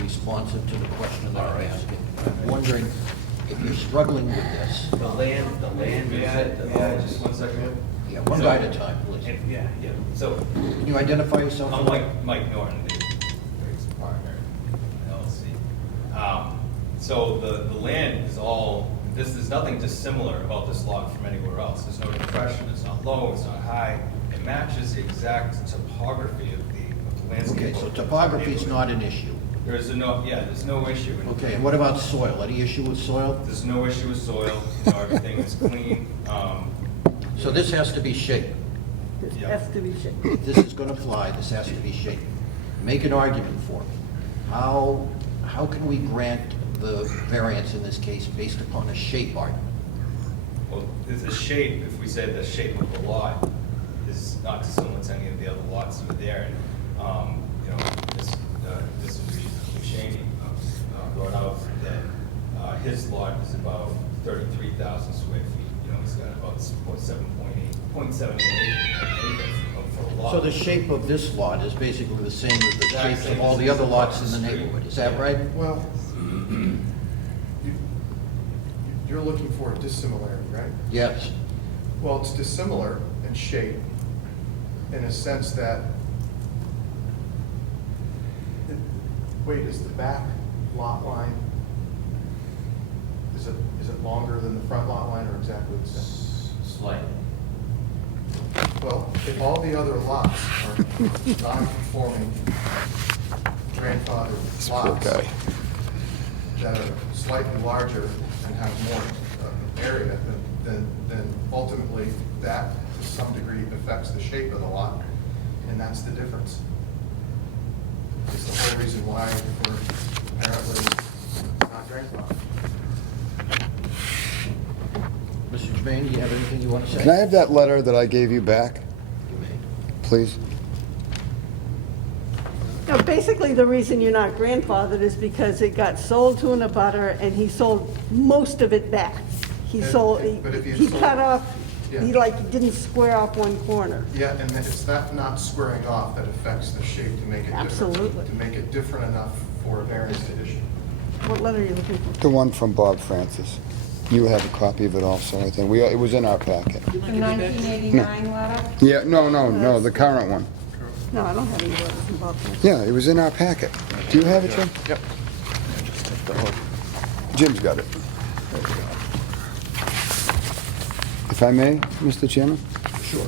responsive to the question that I'm asking. I'm wondering if you're struggling with this. The land Just 1 second. Yeah, one guy at a time, please. Yeah. So, Can you identify yourself? I'm Mike Norton, the Greg's partner, LLC. So the land is all, there's nothing dissimilar about this lot from anywhere else. There's no depression, it's not low, it's not high. It matches the exact topography of the landscape. Okay, so topography is not an issue. There's no issue. Okay, and what about soil? Any issue with soil? There's no issue with soil, everything is clean. So this has to be shaped. This Yeah. has to be shaped. If this is gonna fly, this has to be shaped. Make an argument for me. How can we grant the variance in this case based upon a shape argument? Well, the shape, if we said the shape of the lot is not dissimilar to any of the other lots that are there, and, this Shaney brought out that his lot is about 33,000 square feet. He's got about 0.78 acres for a lot. So the shape of this lot is basically the same as the shapes of all the other lots in the neighborhood, is that right? Well, you're looking for a dissimilarity, right? Yes. Well, it's dissimilar in shape, in a sense that, wait, is the back lot line, is it longer than the front lot line or exactly the same? Slight. Well, if all the other lots are non-conforming grandfathered Poor lots guy. that are slightly larger and have more area, then ultimately that to some degree affects the shape of the lot, and that's the difference. It's the whole reason why we're apparently not grandfathered. Mr. Jermaine, do you have anything you want to say? Can I have that letter that I gave you back, You may. please? No, basically, the reason you're not grandfathered is because it got sold to an abutter, and he sold most of it back. He But if you he sold- cut off, Yeah. he didn't square off one corner. Yeah, and it's that not squaring off that affects the shape to make it different. Absolutely. To make it different enough for a variance to issue. What letter are you looking for? The one from Bob Francis. You have a copy of it also, I think. It was in our packet. The 1989 letter? Yeah, no, the current one. No, I don't have any letters about this. Yeah, it was in our packet. Do you have it, Jim? Yep. Just take the whole. Jim's got it. If I may, Mr. Chairman? Sure.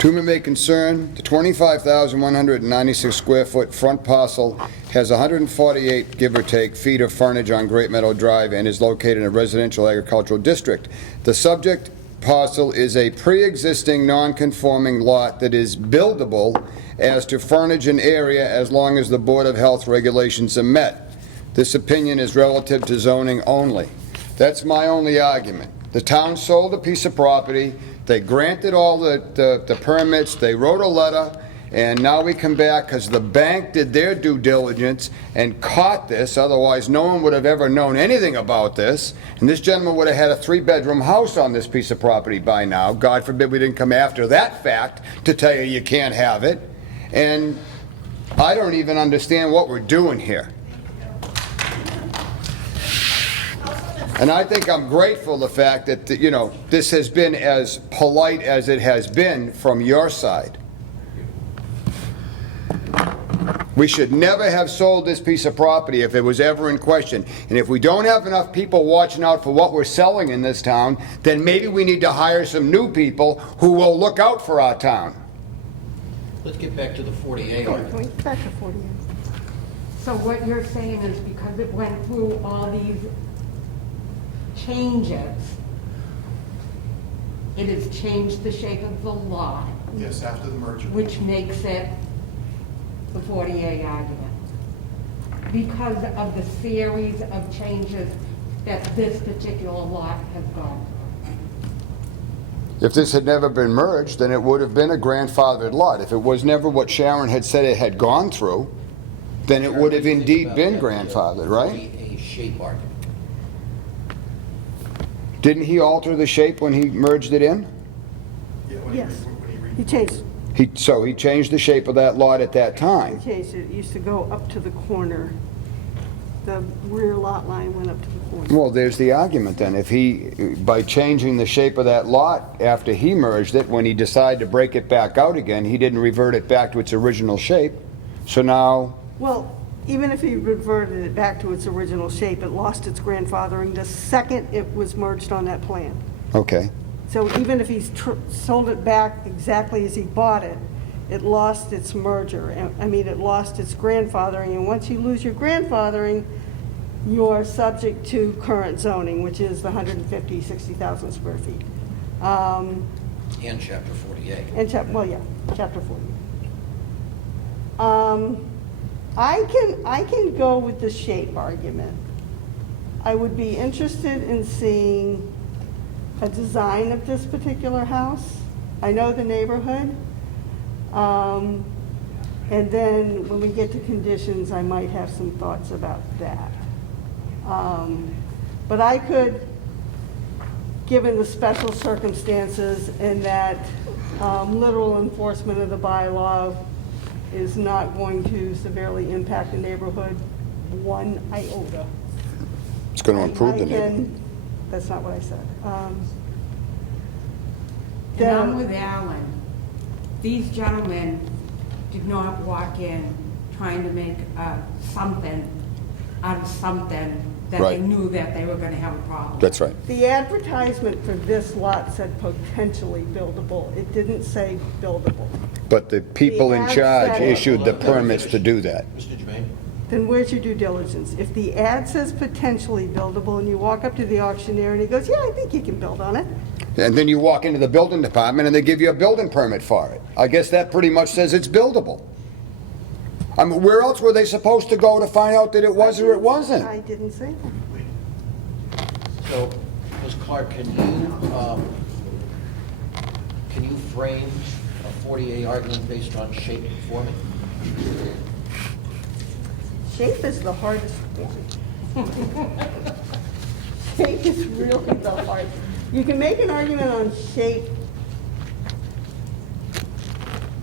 To whom it may concern, the 25,196 square foot front parcel has 148, give or take, feet of frontage on Great Meadow Drive and is located in a residential agricultural district. The subject parcel is a pre-existing non-conforming lot that is buildable as to frontage and area as long as the Board of Health regulations are met. This opinion is relative to zoning only. That's my only argument. The town sold a piece of property, they granted all the permits, they wrote a letter, and now we come back because the bank did their due diligence and caught this, otherwise no one would have ever known anything about this, and this gentleman would have had a 3-bedroom house on this piece of property by now. God forbid we didn't come after that fact to tell you you can't have it, and I don't even understand what we're doing here. And I think I'm grateful the fact that, you know, this has been as polite as it has been from your side. We should never have sold this piece of property if it was ever in question. And if we don't have enough people watching out for what we're selling in this town, then maybe we need to hire some new people who will look out for our town. Let's get back to the 40A Can argument. we back to 48? So what you're saying is because it went through all these changes, it has changed the shape of the lot, Yes, after the merger. which makes it the 40A argument. Because of the series of changes that this particular lot has gone through. If this had never been merged, then it would have been a grandfathered lot. If it was never what Sharon had said it had gone through, then it would have indeed been grandfathered, right? 40A shape argument. Didn't he alter the shape when he merged it in? Yeah, Yes. when He changed, So he changed the shape of that lot at that time. he changed it. It used to go up to the corner. The rear lot line went up to the corner. Well, there's the argument then. If he, by changing the shape of that lot after he merged it, when he decided to break it back out again, he didn't revert it back to its original shape. So now, Well, even if he reverted it back to its original shape, it lost its grandfathering the second it was merged on that plan. okay. So even if he's sold it back exactly as he bought it, it lost its merger. It lost its grandfathering. And once you lose your grandfathering, you're subject to current zoning, which is the 150, 60,000 square feet. And chapter 48. And chapter 40. I can go with the shape argument. I would be interested in seeing a design of this particular house. I know the neighborhood. And then when we get to conditions, I might have some thoughts about that. But I could, given the special circumstances and that literal enforcement of the bylaw is not going to severely impact the neighborhood one iota. It's going to improve the I can- neighborhood. That's not what I said. And I'm with Alan. These gentlemen did not walk in trying to make something out of something that they Right. knew that they were gonna have a problem. That's right. The advertisement for this lot said potentially buildable. It didn't say buildable. But the people in charge issued the permits to do that. Mr. Jermaine? Then where's your due diligence? If the ad says potentially buildable and you walk up to the auctioneer and he goes, yeah, I think you can build on it. And then you walk into the building department and they give you a building permit for it. I guess that pretty much says it's buildable. I mean, where else were they supposed to go to find out that it was or it wasn't? I didn't say that. So, Ms. Clark, can you frame a 40A argument based on shape for me? Shape is the hardest one. Shape is really the hard. You can make an argument on shape.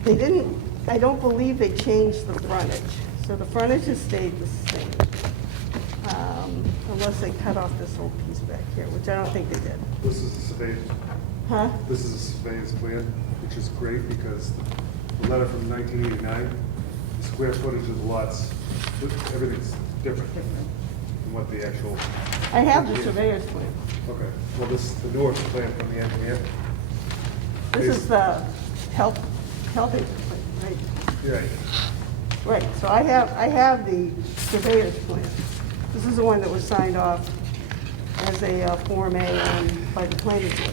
They didn't, I don't believe they changed the frontage. So the frontage has stayed the same. Unless they cut off this whole piece back here, which I don't think they did. This is a surveyor's, Huh? this is a surveyor's plan, which is great because the letter from 1989, the square footage of the lots, everything's different than what the actual. I have the surveyor's plan. Okay, well, this is the newer plan from the engineer. This is the health agent plan, right? Yeah, Right, so I have the surveyor's plan. This is the one that was signed off as a Form A by the planning board.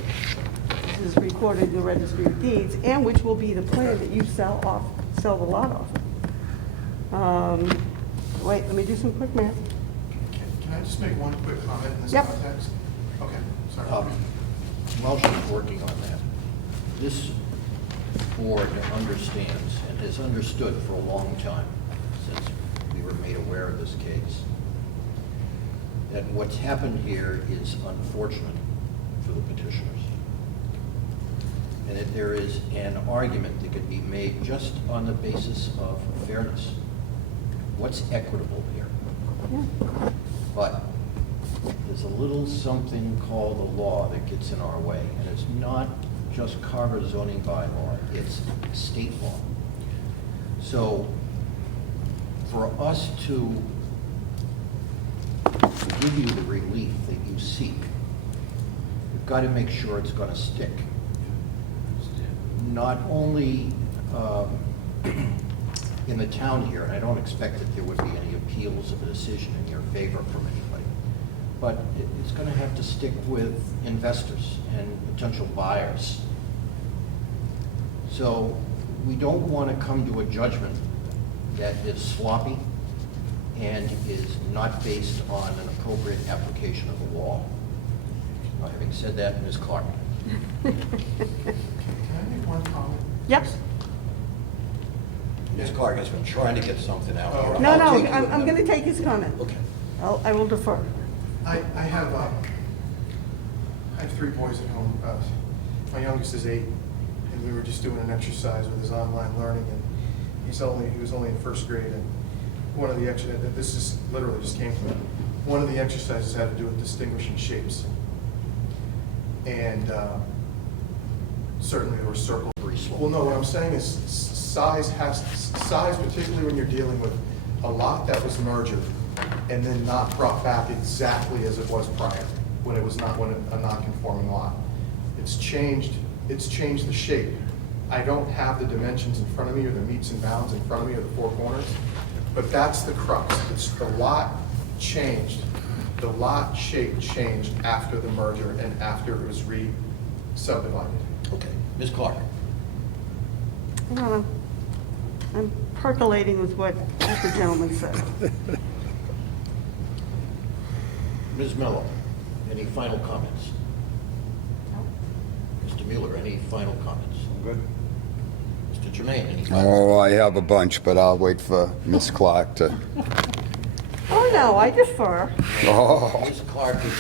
This is recorded in the registry of deeds, and which will be the plan that you sell the lot off. Wait, let me do some quick math. Can I just make one quick comment in this Yep. context? Okay, sorry. Welsh's working on that. This board understands and has understood for a long time, since we were made aware of this case, that what's happened here is unfortunate for the petitioners. And that there is an argument that could be made just on the basis of fairness. What's equitable here? But there's a little something called the law that gets in our way, and it's not just Carver zoning bylaw, it's state law. So for us to give you the relief that you seek, we've got to make sure it's going to stick. Not only in the town here, and I don't expect that there would be any appeals of a decision in your favor from anybody, but it's going to have to stick with investors and potential buyers. So we don't want to come to a judgment that is sloppy and is not based on an appropriate application of the law. Now, having said that, Ms. Clark. Can I make one comment? Yep. Ms. Clark has been trying to get something out here. No, I'll no, take I'm it. going to take his comment. Okay. I will defer. I have 3 boys at home. My youngest is 8, and we were just doing an exercise with his online learning, and he was only in 1st grade, and one of the this just literally just came to me. One of the exercises had to do with distinguishing shapes, and certainly there were circles. Well, no, what I'm saying is size, particularly when you're dealing with a lot that was mergered and then not brought back exactly as it was prior, when a non-conforming lot. It's changed the shape. I don't have the dimensions in front of me or the meets and bounds in front of me or the 4 corners, but that's the crux. It's the lot changed. The lot shape changed after the merger and after it was re-subdivided. Okay. Ms. Clark. I'm percolating with what the gentleman said. Ms. Mello, any final comments? Mr. Mueller, any final comments? Good. Mr. Jermaine, any final? Oh, I have a bunch, but I'll wait for Ms. Clark to. Oh, no, I defer. Oh, Ms. Clark is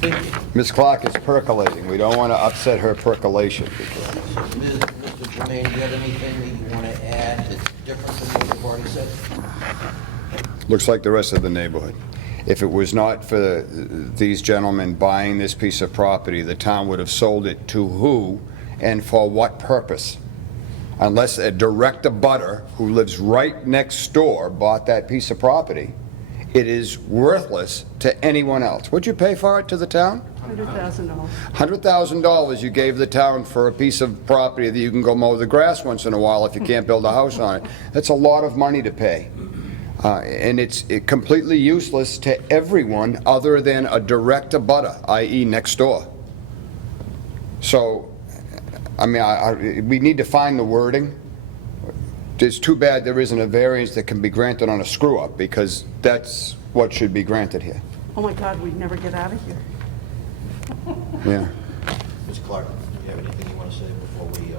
thinking. Ms. Clark is percolating. We don't want to upset her percolation. So, Mr. Jermaine, do you have anything that you want to add that's different than what you've already said? Looks like the rest of the neighborhood. If it was not for these gentlemen buying this piece of property, the town would have sold it to who and for what purpose? Unless a direct abutter who lives right next door bought that piece of property, it is worthless to anyone else. What'd you pay for it to the town? $100,000. $100,000 you gave the town for a piece of property that you can go mow the grass once in a while if you can't build a house on it. That's a lot of money to pay. And it's completely useless to everyone other than a direct abutter, i.e. next door. So, I mean, we need to find the wording. It's too bad there isn't a variance that can be granted on a screw-up, because that's what should be granted here. Oh, my God, we'd never get out of here. Yeah. Ms. Clark, do you have anything you want to say before we...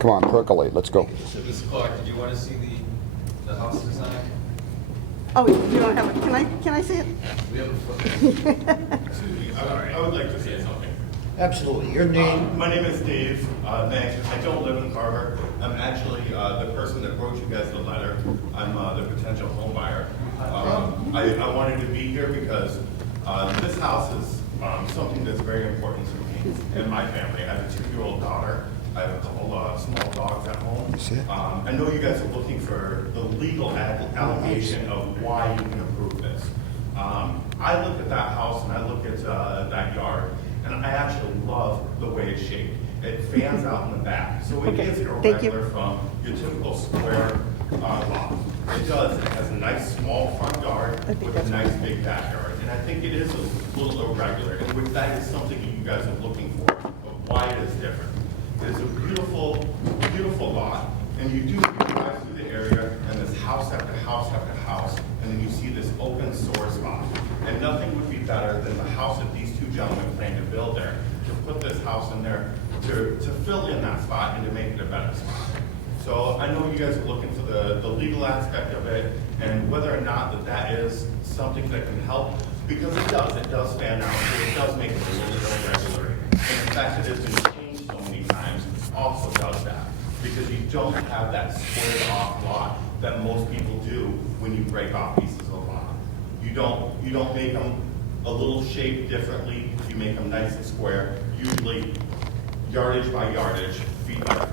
Come on, percolate, let's go. Ms. Clark, did you want to see the house design? Oh, you don't have it. Can I see it? We have a I would like to say something. Absolutely. Your name? My name is Dave Banks. I don't live in Carver. I'm actually the person that wrote you guys the letter. I'm the potential home buyer. I wanted to be here because this house is something that's very important to me and my family. I have a 2-year-old daughter. I have a couple of small dogs at home. I know you guys are looking for the legal allegation of why you can approve this. I look at that house and I look at that yard, and I actually love the way it's shaped. It fans out in the back, so it is irregular from your typical square lot. It does. It has a nice small front yard with a nice big backyard, and I think it is a little irregular, and with that is something that you guys are looking for, of why it is different. It's a beautiful, beautiful lot, and you do drive through the area, and there's house after house after house, and then you see this open sore spot. And nothing would be better than the house that these 2 gentlemen plan to build there, to put this house in there, to fill in that spot and to make it a better spot. So I know you guys are looking for the legal aspect of it and whether or not that is something that can help, because it does stand out, it does make it a little bit irregular. And the fact that it's been changed so many times also does that, because you don't have that squared off lot that most people do when you break off pieces of lot. You don't make them a little shaped differently, you make them nice and square, usually yardage by yardage, feet by feet.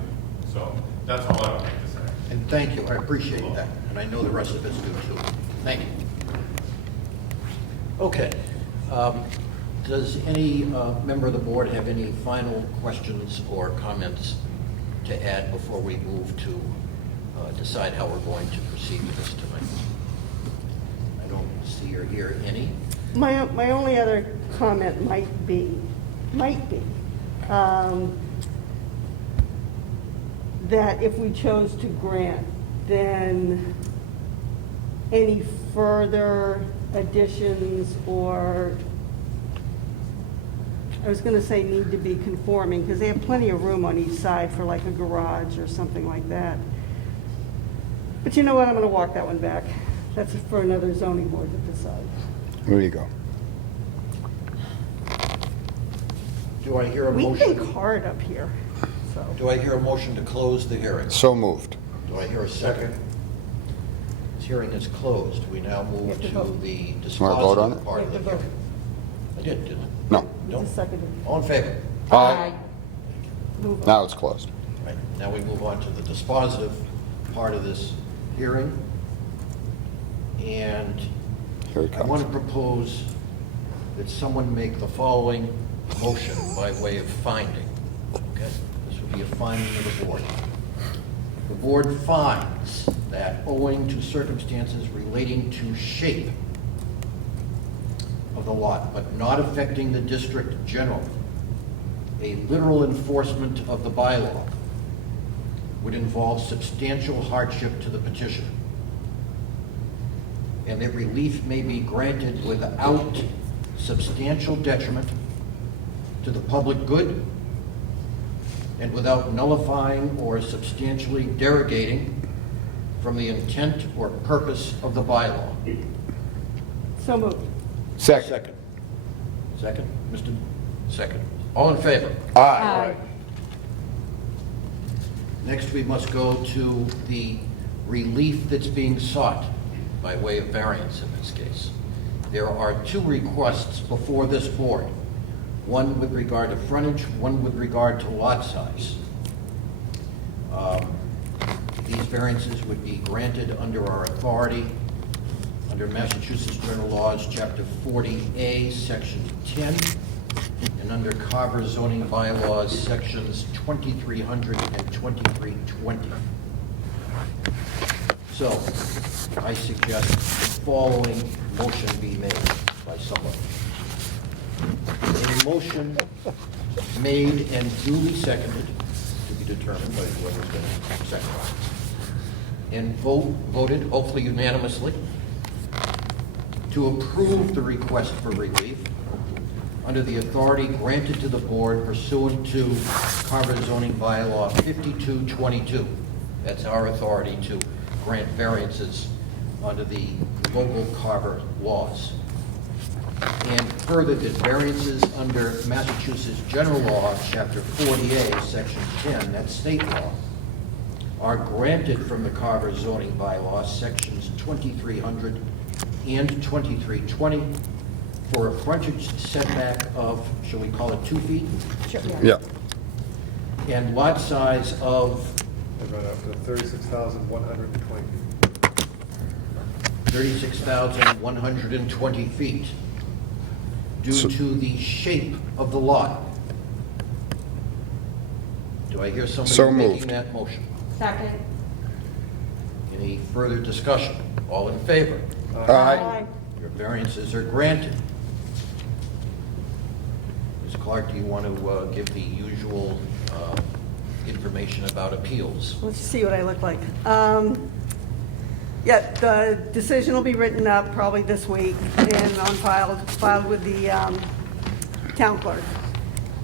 So that's all I would like to say. And thank you, I appreciate that, and I know the rest of us do too. Thank you. Okay. Does any member of the board have any final questions or comments to add before we move to decide how we're going to proceed with this tonight? I don't see or hear any. My only other comment might be, that if we chose to grant, then any further additions or, I was going to say need to be conforming, because they have plenty of room on each side for like a garage or something like that. But you know what, I'm going to walk that one back. That's for another zoning board to decide. There you go. Do I hear a We motion? think hard up here, so. Do I hear a motion to close the hearing? So moved. Do I hear a second? This hearing is closed. We now move have to to vote. the Wanna vote on dispositive it? part of You the have to hearing. I did, didn't I? No. No? Just seconded. All in favor? Aye. Move on. Now it's closed. Right. Now we move on to the dispositive part of this hearing. And Here it I want to comes. propose that someone make the following motion by way of finding. Okay? This would be a finding of the board. The board finds that owing to circumstances relating to shape of the lot, but not affecting the district generally, a literal enforcement of the bylaw would involve substantial hardship to the petitioner, and that relief may be granted without substantial detriment to the public good and without nullifying or substantially derogating from the intent or purpose of the bylaw. So moved. Second. Second? Mr. Second. All in favor? Aye. Next, we must go to the relief that's being sought by way of variance in this case. There are two requests before this board, one with regard to frontage, one with regard to lot size. These variances would be granted under our authority, under Massachusetts General Laws, Chapter 40A, Section 10, and under Carver zoning bylaws, Sections 2300 and 2320. So, I suggest the following motion be made by someone. A motion made and duly seconded, to be determined by whoever's going to second it, and voted, hopefully unanimously, to approve the request for relief under the authority granted to the board pursuant to Carver zoning bylaw 5222. That's our authority to grant variances under the local Carver laws. And further, that variances under Massachusetts General Law, Chapter 40A, Section 10, that's state law, are granted from the Carver zoning bylaws, Sections 2300 and 2320, for a frontage setback of, shall we call it 2 feet? Yeah. And lot size of Right up to 36,120 feet. 36,120 feet due to the shape of the lot. Do I hear So somebody moved. making that motion? Second. Any further discussion? All in favor? Aye. Your variances are granted. Ms. Clark, do you want to give the usual information about appeals? Let's see what I look like. Yeah, the decision will be written up probably this week and filed with the town clerk.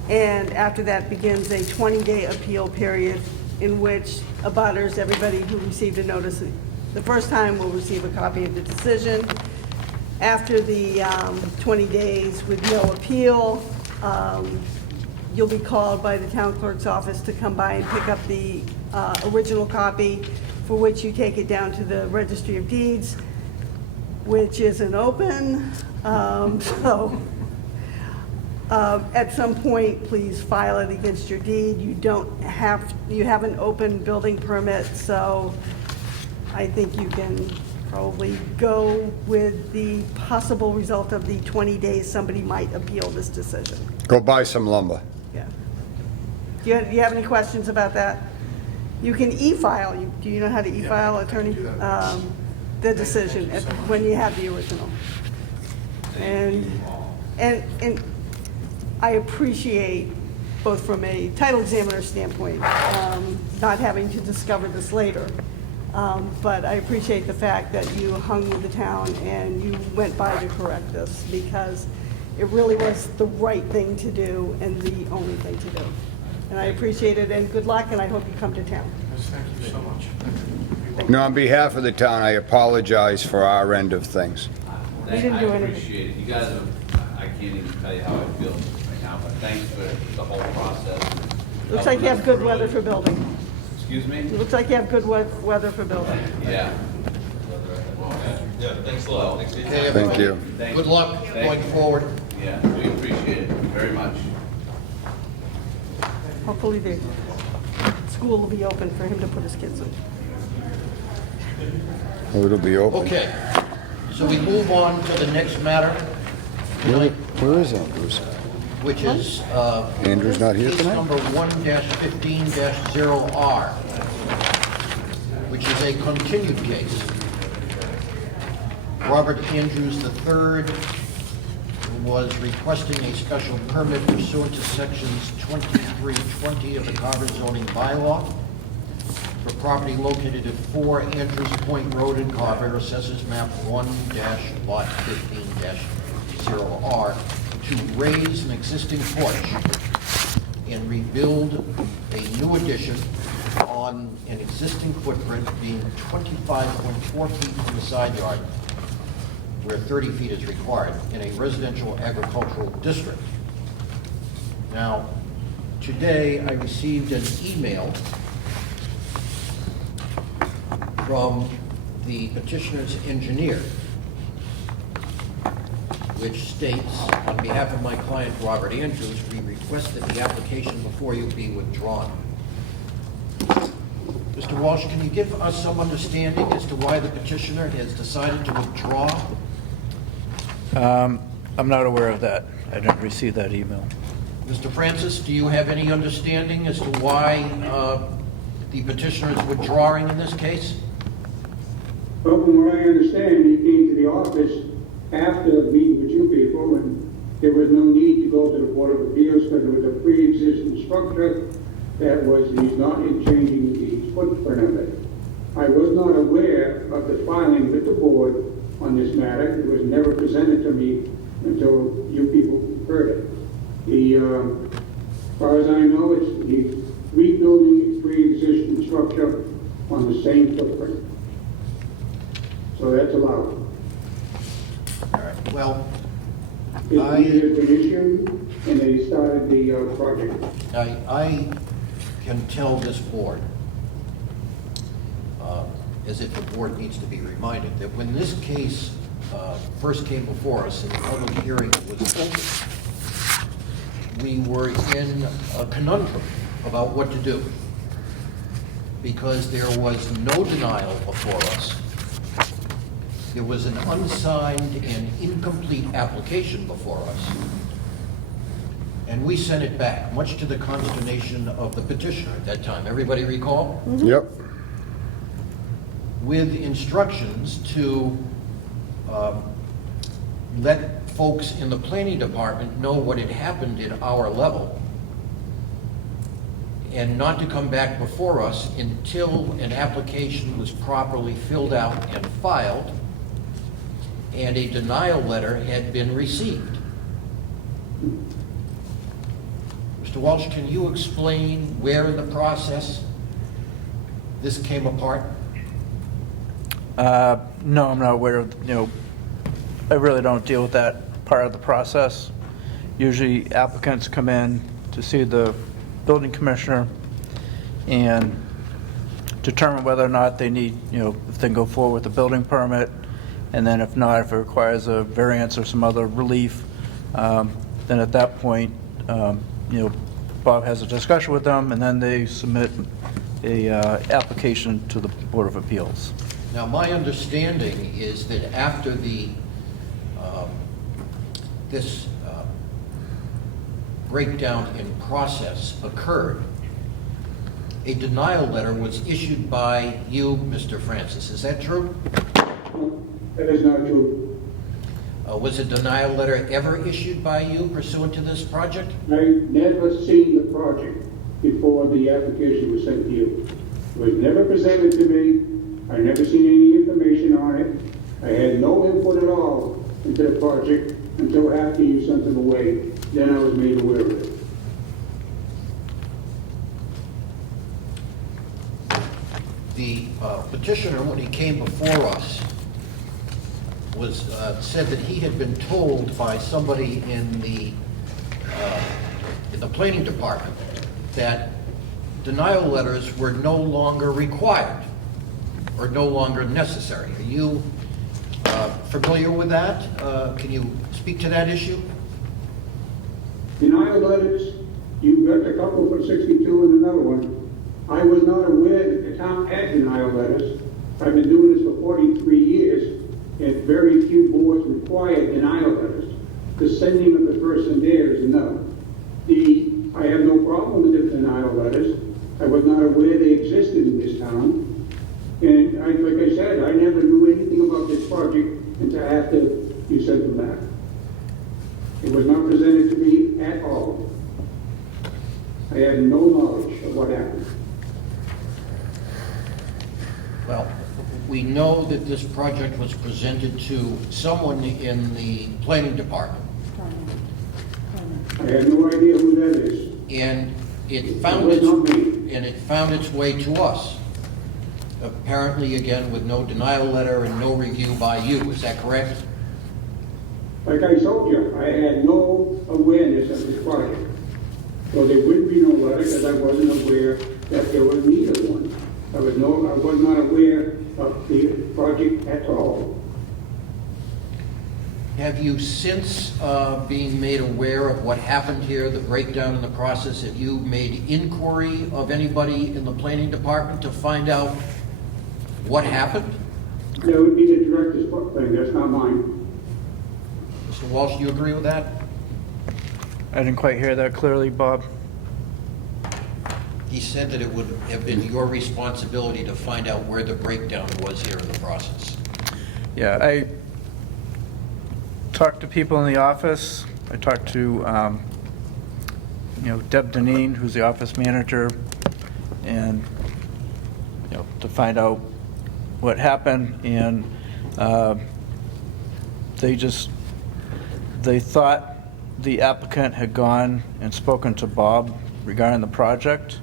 And after that begins a 20-day appeal period in which abutters, everybody who received a notice the first time will receive a copy of the decision. After the 20 days with no appeal, you'll be called by the town clerk's office to come by and pick up the original copy, for which you take it down to the Registry of Deeds, which isn't open. At some point, please file it against your deed. You have an open building permit, so I think you can probably go with the possible result of the 20 days somebody might appeal this decision. Go buy some lumber. Yeah. Do you have any questions about that? You can e-file. Do you know how to e-file, attorney? The decision when you have the original. And I appreciate, both from a title examiner standpoint, not having to discover this later. But I appreciate the fact that you hung with the town and you went by to correct this, because it really was the right thing to do and the only thing to do. And I appreciate it, and good luck, and I hope you come to town. Thank you so much. Now, on behalf of the town, I apologize for our end of things. We didn't do I anything. appreciate it. You guys have, I can't even tell you how I feel right now, but thanks for the whole process. Looks like you have good weather for building. Excuse me? It looks like you have good weather for building. Yeah. Yeah, thanks a lot. Thanks for your time. Okay, Thank you. Thank Good luck Thank going you. forward. Yeah, we appreciate it very much. Hopefully the school will be open for him to put his kids in. Oh, it'll be open. Okay, so we move on to the next matter tonight, Where is Andrews? which is Andrew's not here case tonight? number 1-15-0R, which is a continued case. Robert Andrews III was requesting a special permit pursuant to sections 2320 of the Carver zoning bylaw for property located at 4 Andrews Point Road in Carver, assessors map 1-lot 15-0R, to raise an existing porch and rebuild a new addition on an existing footprint being 25.4 feet from the side yard, where 30 feet is required, in a residential agricultural district. Now, today I received an email from the petitioner's engineer, which states, on behalf of my client Robert Andrews, we request that the application before you be withdrawn. Mr. Walsh, can you give us some understanding as to why the petitioner has decided to withdraw? I'm not aware of that. I didn't receive that email. Mr. Francis, do you have any understanding as to why the petitioner is withdrawing in this case? Well, from what I understand, he came to the office after the meeting with you people, and there was no need to go to the Board of Appeals because it was a pre-existing structure that was, he's not changing the footprint of it. I was not aware of the filing with the board on this matter. It was never presented to me until you people heard it. As far as I know, he's rebuilding a pre-existing structure on the same footprint. So that's allowed. All right, well, It has been issued, and they started the project. I can tell this board, as if the board needs to be reminded, that when this case first came before us and the public hearing was open, we were in a conundrum about what to do, because there was no denial before us. There was an unsigned and incomplete application before us, and we sent it back, much to the consternation of the petitioner at that time. Everybody recall? Yep. With instructions to let folks in the planning department know what had happened at our level, and not to come back before us until an application was properly filled out and filed, and a denial letter had been received. Mr. Walsh, can you explain where in the process this came apart? No, I'm not aware of, I really don't deal with that part of the process. Usually applicants come in to see the building commissioner and determine whether or not they need, if they can go forward with a building permit, and then if not, if it requires a variance or some other relief, then at that point, Bob has a discussion with them, and then they submit a application to the Board of Appeals. Now, my understanding is that after this breakdown in process occurred, a denial letter was issued by you, Mr. Francis. Is that true? That is not true. Was a denial letter ever issued by you pursuant to this project? I never seen the project before the application was sent to you. It was never presented to me. I never seen any information on it. I had no input at all into the project until after you sent them away. Then I was made aware of it. The petitioner, when he came before us, said that he had been told by somebody in the planning department that denial letters were no longer required or no longer necessary. Are you familiar with that? Can you speak to that issue? Denial letters, you got a couple for 62 and another one. I was not aware that the town had denial letters. I've been doing this for 43 years, and very few boards require denial letters. The sending of the person there is enough. I have no problem with the denial letters. I was not aware they existed in this town. And like I said, I never knew anything about this project until after you sent them back. It was not presented to me at all. I had no knowledge of what happened. Well, we know that this project was presented to someone in the planning department, I have no idea who that is. and it It found was not me. its way to us. Apparently, again, with no denial letter and no review by you. Is that correct? Like I told you, I had no awareness of this project. So there would be no letter because I wasn't aware that there was neither one. I was not aware of the project at all. Have you, since being made aware of what happened here, the breakdown in the process, have you made inquiry of anybody in the planning department to find out what happened? That would be the director's thing, that's not mine. Mr. Walsh, do you agree with that? I didn't quite hear that clearly, Bob. He said that it would have been your responsibility to find out where the breakdown was here in the process. Yeah, I talked to people in the office. I talked to, Deb Deneen, who's the office manager, and, to find out what happened. And they thought the applicant had gone and spoken to Bob regarding the project.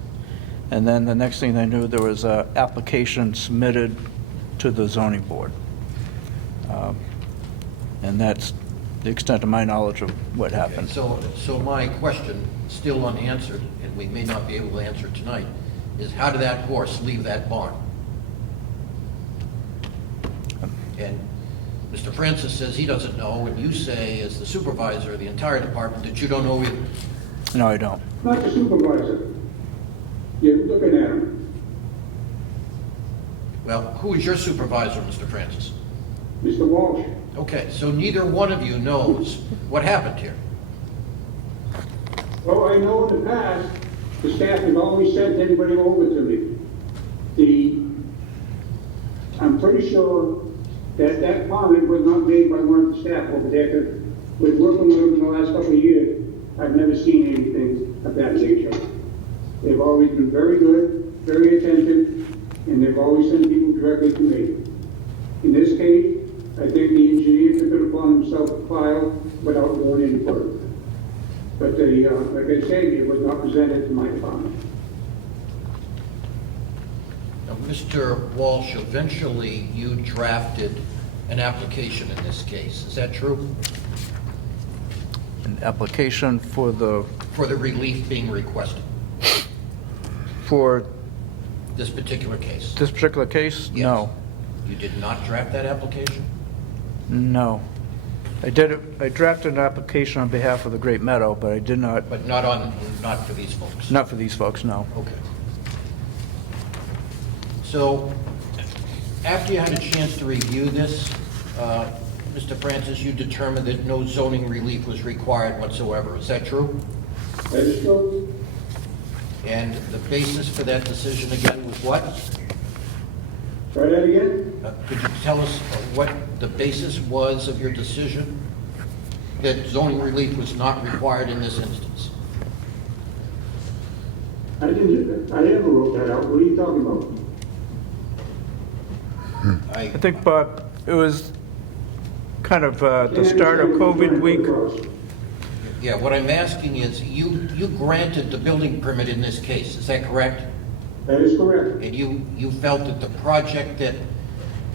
And then the next thing they knew, there was an application submitted to the zoning board. And that's the extent of my knowledge of what happened. So my question, still unanswered, and we may not be able to answer tonight, is how did that horse leave that barn? And Mr. Francis says he doesn't know, and you say, as the supervisor of the entire department, that you don't know either. No, I don't. Not the supervisor. You're looking at him. Well, who is your supervisor, Mr. Francis? Mr. Walsh. Okay, so neither one of you knows what happened here. Well, I know in the past, the staff has always sent anybody over to me. I'm pretty sure that that comment was not made by one of the staff over there, because with working with them in the last couple of years, I've never seen anything of that nature. They've always been very good, very attentive, and they've always sent people directly to me. In this case, I think the engineer took it upon himself to file without going any further. But like I said, it was not presented to my department. Now, Mr. Walsh, eventually you drafted an application in this case. Is that true? An application for the, For the relief being requested, for this particular case? this particular case? Yes. No. You did not draft that application? No. I drafted an application on behalf of the Great Meadow, but I did not, But not for these folks? not for these folks, no. Okay. So, after you had a chance to review this, Mr. Francis, you determined that no zoning relief was required whatsoever. Is that true? That is true. And the basis for that decision again was what? Try that again? Could you tell us what the basis was of your decision that zoning relief was not required in this instance? I never wrote that out. What are you talking about? I think, Bob, it was kind of the start of COVID week. Yeah, what I'm asking is, you granted the building permit in this case, is that correct? That is correct. And you felt that the project that,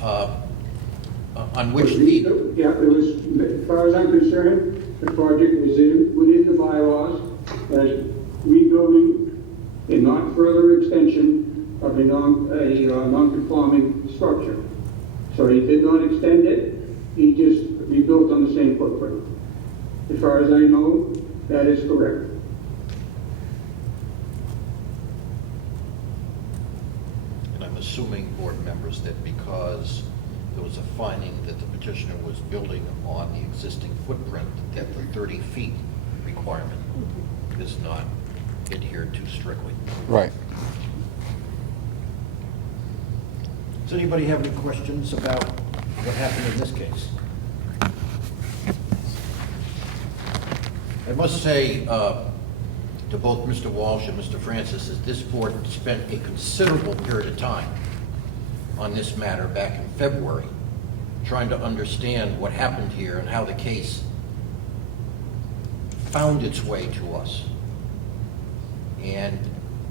on which the, Yeah, it was, as far as I'm concerned, the project was within the bylaws as rebuilding a not further extension of a non-conforming structure. So he did not extend it, he just rebuilt on the same footprint. As far as I know, that is correct. and I'm assuming, board members, that because there was a finding that the petitioner was building on the existing footprint, that the 30 feet requirement is not adhered to strictly. Right. Does anybody have any questions about what happened in this case? I must say to both Mr. Walsh and Mr. Francis that this board spent a considerable period of time on this matter back in February, trying to understand what happened here and how the case found its way to us. And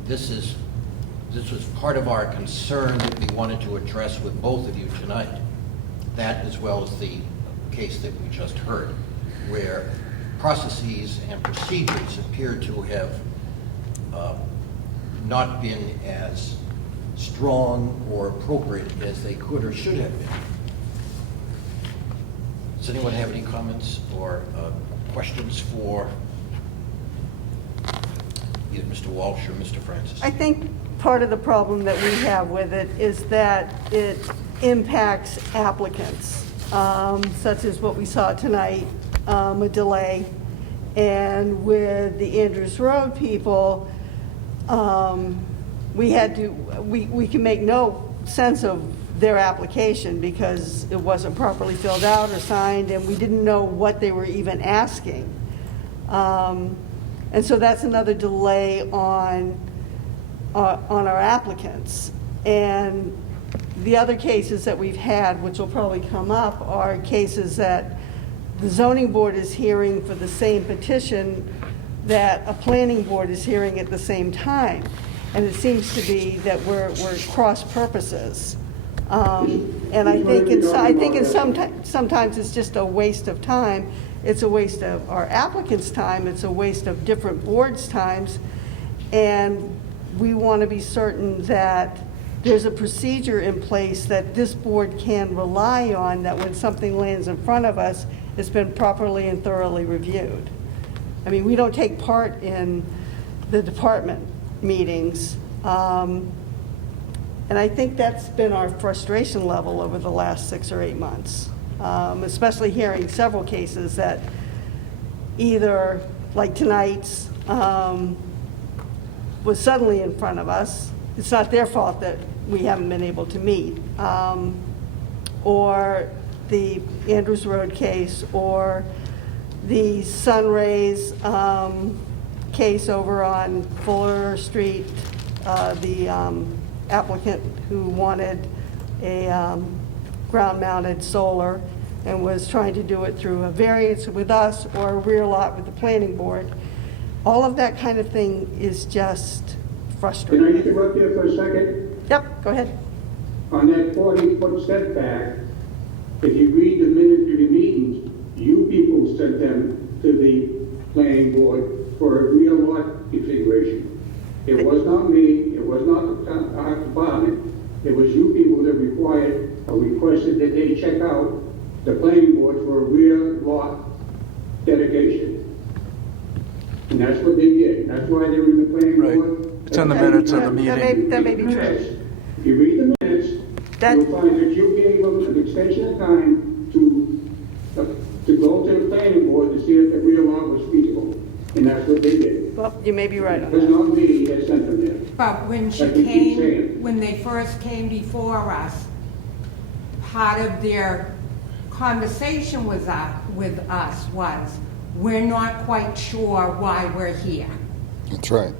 this was part of our concern that we wanted to address with both of you tonight. That, as well as the case that we just heard, where processes and procedures appear to have not been as strong or appropriate as they could or should have been. Does anyone have any comments or questions for either Mr. Walsh or Mr. Francis? I think part of the problem that we have with it is that it impacts applicants, such as what we saw tonight, a delay. And with the Andrews Road people, we can make no sense of their application because it wasn't properly filled out or signed, and we didn't know what they were even asking. And so that's another delay on our applicants. And the other cases that we've had, which will probably come up, are cases that the zoning board is hearing for the same petition that a planning board is hearing at the same time. And it seems to be that we're cross purposes. And I think sometimes it's just a waste of time. It's a waste of our applicants' time. It's a waste of different boards' times. And we want to be certain that there's a procedure in place that this board can rely on, that when something lands in front of us, it's been properly and thoroughly reviewed. I mean, we don't take part in the department meetings. And I think that's been our frustration level over the last 6 or 8 months, especially hearing several cases that either, like tonight's, was suddenly in front of us. It's not their fault that we haven't been able to meet. Or the Andrews Road case, or the Sunrays case over on Fuller Street, the applicant who wanted a ground-mounted solar and was trying to do it through a variance with us or a rear lot with the planning board. All of that kind of thing is just Can I frustrating. interrupt you for a second? Yep, go ahead. on that 40-foot setback, if you read the minutes of the meetings, you people sent them to the planning board for a rear lot configuration. It was not me, it was not our department, it was you people that requested that they check out the planning board for a rear lot dedication. And that's what they did, that's why they're in the planning Right. board. It's in the minutes of the That may meeting. be true. If you read the minutes, That- you'll find that you gave them an extension of time to go to the planning board to see if the rear lot was feasible. And that's what they did. Well, you may be right on It was that. not me that sent them there. But when she Like you keep came, saying. when they first came before us, part of their conversation with us was, we're not quite sure why we're here. That's right.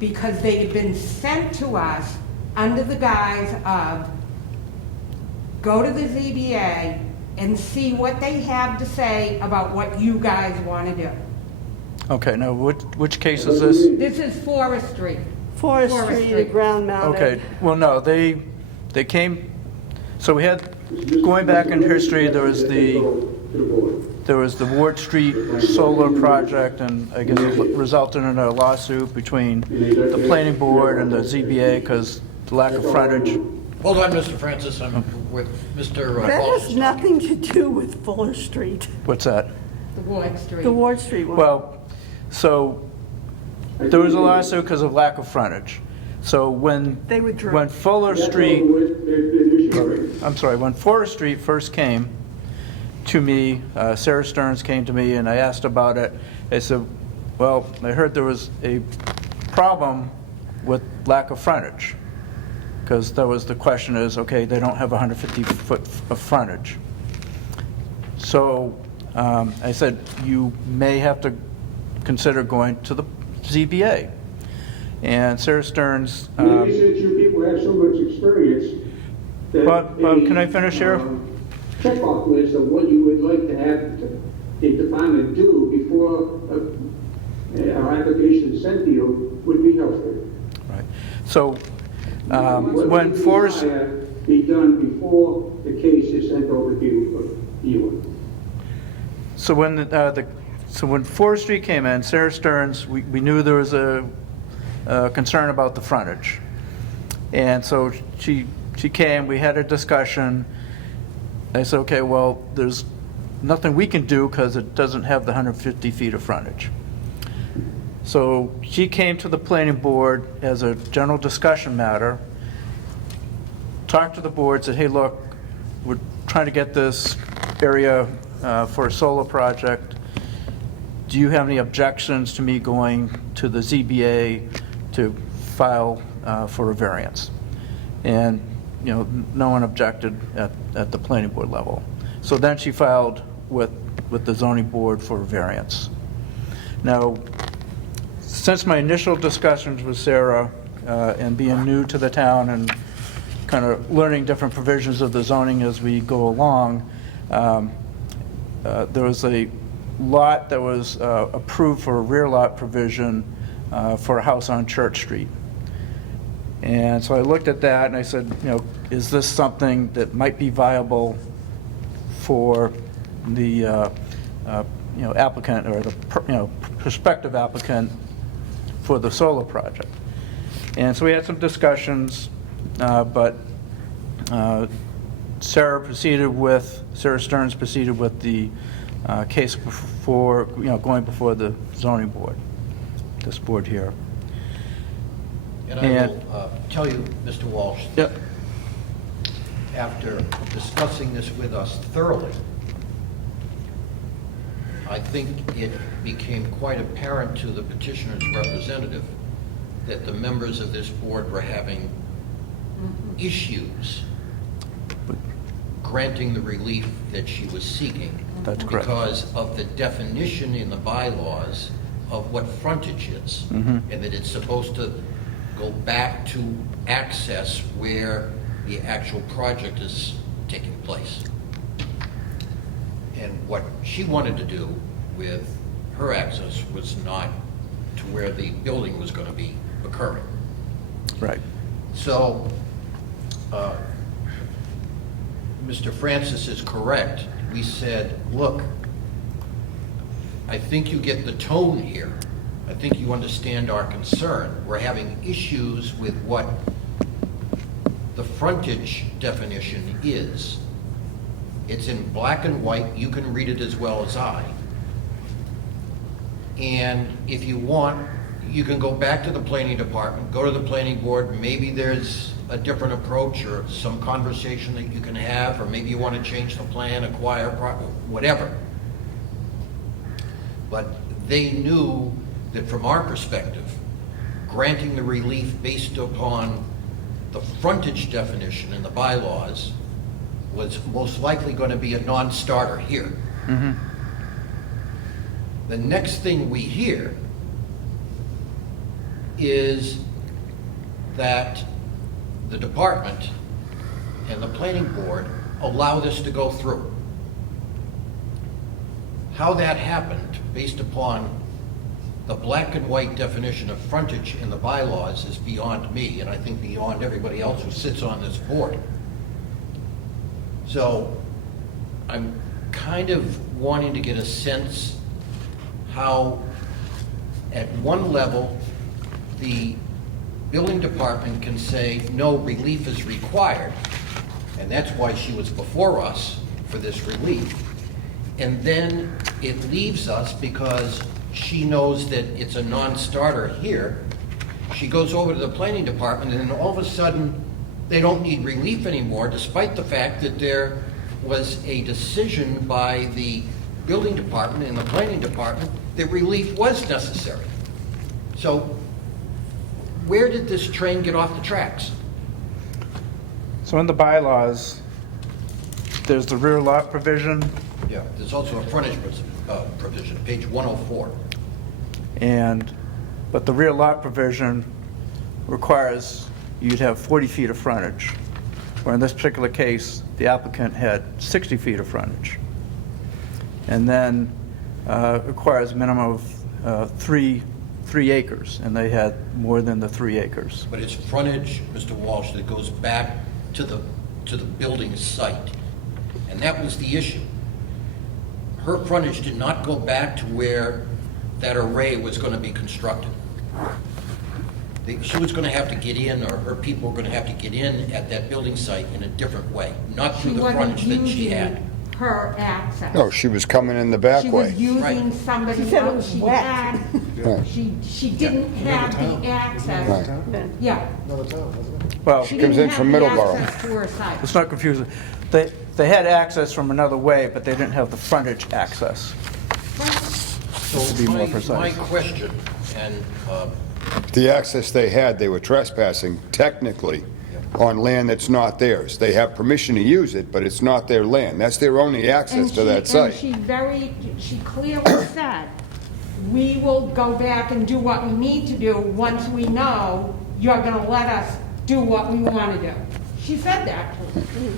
Because they had been sent to us under the guise of, go to the ZBA and see what they have to say about what you guys want to do. Okay, now which case is this? This is forestry. Forestry, the ground mounted. Okay, well, no, they came, so we had, going back in history, there was the Ward Street solar project, and I guess it resulted in a lawsuit between the planning board and the ZBA because the lack of frontage. Hold on, Mr. Francis, I'm with Mr. That Walsh. has nothing to do with Fuller Street, What's that? The Ward Street. the Ward Street one. Well, so there was a lawsuit because of lack of frontage. So when They withdrew. when Fuller Street, Street. I'm sorry, when Forest Street first came to me, Sarah Stearns came to me and I asked about it. I said, well, I heard there was a problem with lack of frontage. Because that was the question is, okay, they don't have 150 foot of frontage. So I said, you may have to consider going to the ZBA. And Sarah Stearns, Maybe since you people have so much experience. that Bob, can I finish here? Checkoff list of what you would like to have the department do before our application is sent to you would be helpful. right. So What when would Forest, be done before the case is sent over to you. so when Forest Street came in, Sarah Stearns, we knew there was a concern about the frontage. And so she came, we had a discussion. I said, okay, well, there's nothing we can do because it doesn't have the 150 feet of frontage. So she came to the planning board as a general discussion matter, talked to the board, said, hey, look, we're trying to get this area for a solar project. Do you have any objections to me going to the ZBA to file for a variance? And, you know, no one objected at the planning board level. So then she filed with the zoning board for a variance. Now, since my initial discussions with Sarah and being new to the town and kind of learning different provisions of the zoning as we go along, there was a lot that was approved for a rear lot provision for a house on Church Street. And so I looked at that and I said, you know, is this something that might be viable for the applicant or the prospective applicant for the solar project? And so we had some discussions, but Sarah Stearns proceeded with the case before, going before the zoning board, this board here. And I will tell you, Mr. Walsh, Yep. after discussing this with us thoroughly, I think it became quite apparent to the petitioner's representative that the members of this board were having issues granting the relief that she was seeking. That's correct. Because of the definition in the bylaws of what frontage is, and that it's supposed to go back to access where the actual project is taking place. And what she wanted to do with her access was not to where the building was going to be occurring. Right. So Mr. Francis is correct. We said, look, I think you get the tone here. I think you understand our concern. We're having issues with what the frontage definition is. It's in black and white. You can read it as well as I. And if you want, you can go back to the planning department, go to the planning board. Maybe there's a different approach or some conversation that you can have, or maybe you want to change the plan, acquire, whatever. But they knew that from our perspective, granting the relief based upon the frontage definition in the bylaws was most likely going to be a non-starter here. Mm-hmm. The next thing we hear is that the department and the planning board allow this to go through. How that happened, based upon the black and white definition of frontage in the bylaws, is beyond me, and I think beyond everybody else who sits on this board. So I'm kind of wanting to get a sense how, at one level, the building department can say, no, relief is required, and that's why she was before us for this relief. And then it leaves us because she knows that it's a non-starter here. She goes over to the planning department, and then all of a sudden, they don't need relief anymore, despite the fact that there was a decision by the building department and the planning department that relief was necessary. So where did this train get off the tracks? So in the bylaws, there's the rear lot provision, Yeah, there's also a frontage provision, page 104. but the rear lot provision requires you'd have 40 feet of frontage, where in this particular case, the applicant had 60 feet of frontage. And then requires a minimum of three acres, and they had more than the 3 acres. But it's frontage, Mr. Walsh, that goes back to the building site. And that was the issue. Her frontage did not go back to where that array was going to be constructed. She was going to have to get in, or her people were going to have to get in at that building site in a different way, not through the frontage that she had. Her access. No, she was coming in the back She way. was using Right. somebody She said it else. was She wet. had, Right. she didn't have the access. Right. Yeah. Another town, wasn't it? Well, She Comes didn't in from have the Middleborough. access to her site. it's not confusing. They had access from another way, but they didn't have the frontage access. So To be more my precise. question, and The access they had, they were trespassing technically on land that's not theirs. They have permission to use it, but it's not their land. That's their only access to that site. And she clearly said, we will go back and do what we need to do once we know you're gonna let us do what we wanna do. She said that to me.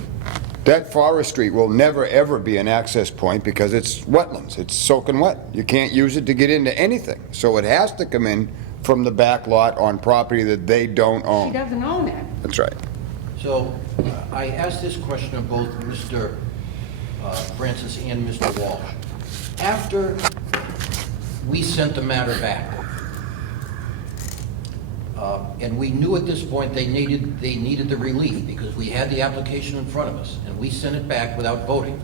That Forest Street will never, ever be an access point because it's wetlands. It's soaking wet. You can't use it to get into anything. So it has to come in from the back lot on property that they don't She own. doesn't own it. That's right. so I asked this question of both Mr. Francis and Mr. Walsh. After we sent the matter back, and we knew at this point they needed the relief because we had the application in front of us, and we sent it back without voting.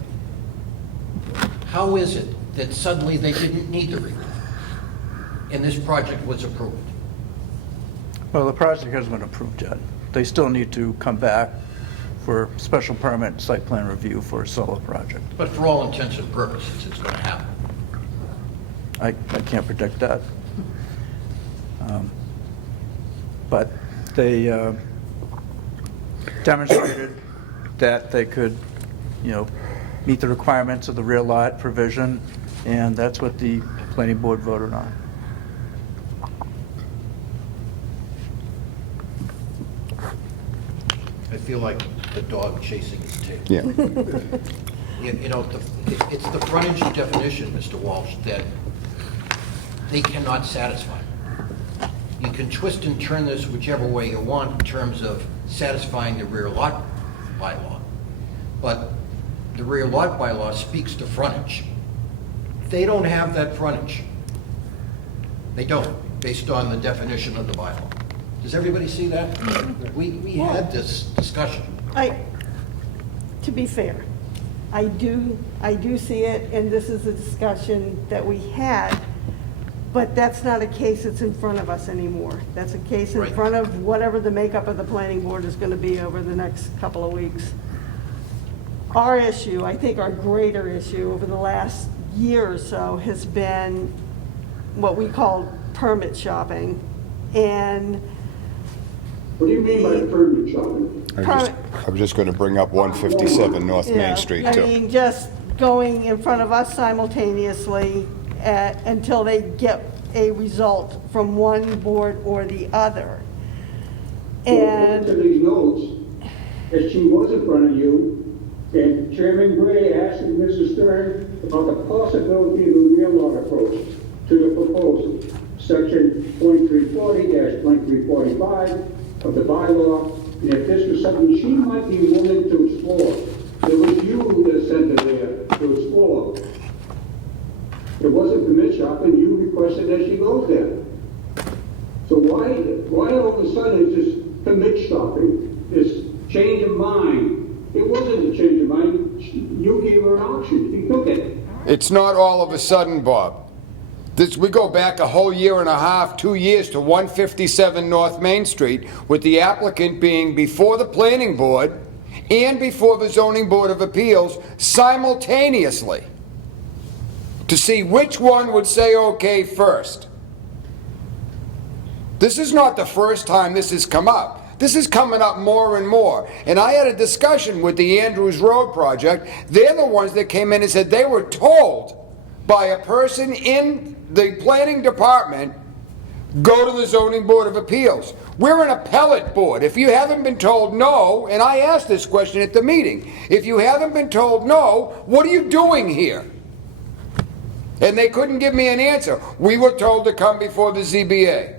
How is it that suddenly they didn't need the relief, and this project was approved? Well, the project hasn't been approved yet. They still need to come back for special permit site plan review for a solar project. But for all intents and purposes, it's going to happen. I can't predict that. But they demonstrated that they could, meet the requirements of the rear lot provision, and that's what the planning board voted on. I feel like the dog chasing its tail. Yeah. It's the frontage definition, Mr. Walsh, that they cannot satisfy. You can twist and turn this whichever way you want in terms of satisfying the rear lot bylaw. But the rear lot bylaw speaks to frontage. They don't have that frontage. They don't, based on the definition of the bylaw. Does everybody see that? We had this discussion. To be fair, I do see it, and this is a discussion that we had, but that's not a case that's in front of us anymore. That's a case in Right. front of whatever the makeup of the planning board is gonna be over the next couple of weeks. Our issue, I think our greater issue over the last year or so has been what we call permit shopping. And What do you mean by permit shopping? I was just going to bring up 157 North Yeah, Main Street, I too. mean, just going in front of us simultaneously until they get a result from one board or the other. According to And, these notes, that she was in front of you, and Chairman Gray asked Mrs. Stern about the possibility of a rear lot approach to the proposal, section 2340-2345 of the bylaw, and if this was something she might be willing to explore. It was you that sent her there to explore. It wasn't permit shopping, you requested that she goes there. So why all of a sudden is this permit shopping, this change of mind? It wasn't a change of mind, you gave her an option, she took it. It's not all of a sudden, Bob. We go back a whole year and a half, 2 years, to 157 North Main Street, with the applicant being before the planning board and before the zoning board of appeals simultaneously, to see which one would say okay first. This is not the first time this has come up. This is coming up more and more. And I had a discussion with the Andrews Road project. They're the ones that came in and said they were told by a person in the planning department, go to the zoning board of appeals. We're an appellate board. If you haven't been told no, and I asked this question at the meeting, if you haven't been told no, what are you doing here? And they couldn't give me an answer. We were told to come before the ZBA.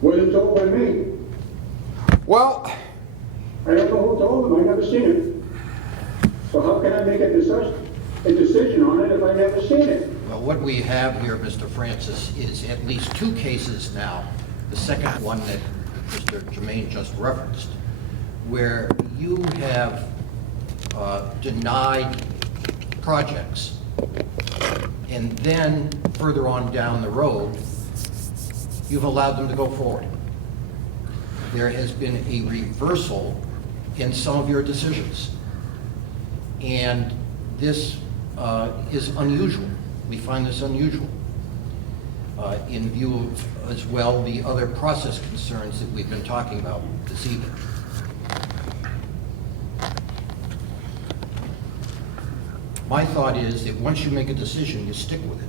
Wasn't told by me. Well, I don't know who told them, I never seen it. So how can I make a decision on it if I never seen it? Well, what we have here, Mr. Francis, is at least two cases now, the second one that Mr. Jermaine just referenced, where you have denied projects, and then further on down the road, you've allowed them to go forward. There has been a reversal in some of your decisions, and this is unusual. We find this unusual in view of, as well, the other process concerns that we've been talking about this evening. My thought is that once you make a decision, you stick with it.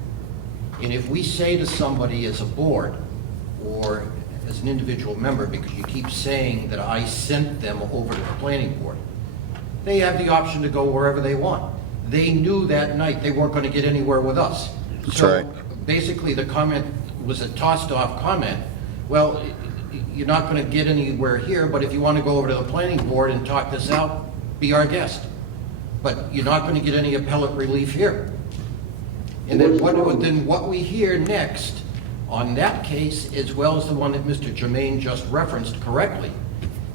And if we say to somebody as a board or as an individual member, because you keep saying that I sent them over to the planning board, they have the option to go wherever they want. They knew that night they weren't going to get anywhere with us. That's So right. basically the comment was a tossed off comment. Well, you're not going to get anywhere here, but if you want to go over to the planning board and talk this out, be our guest. But you're not going to get any appellate relief here. And then what we hear next on that case, as well as the one that Mr. Jermaine just referenced correctly,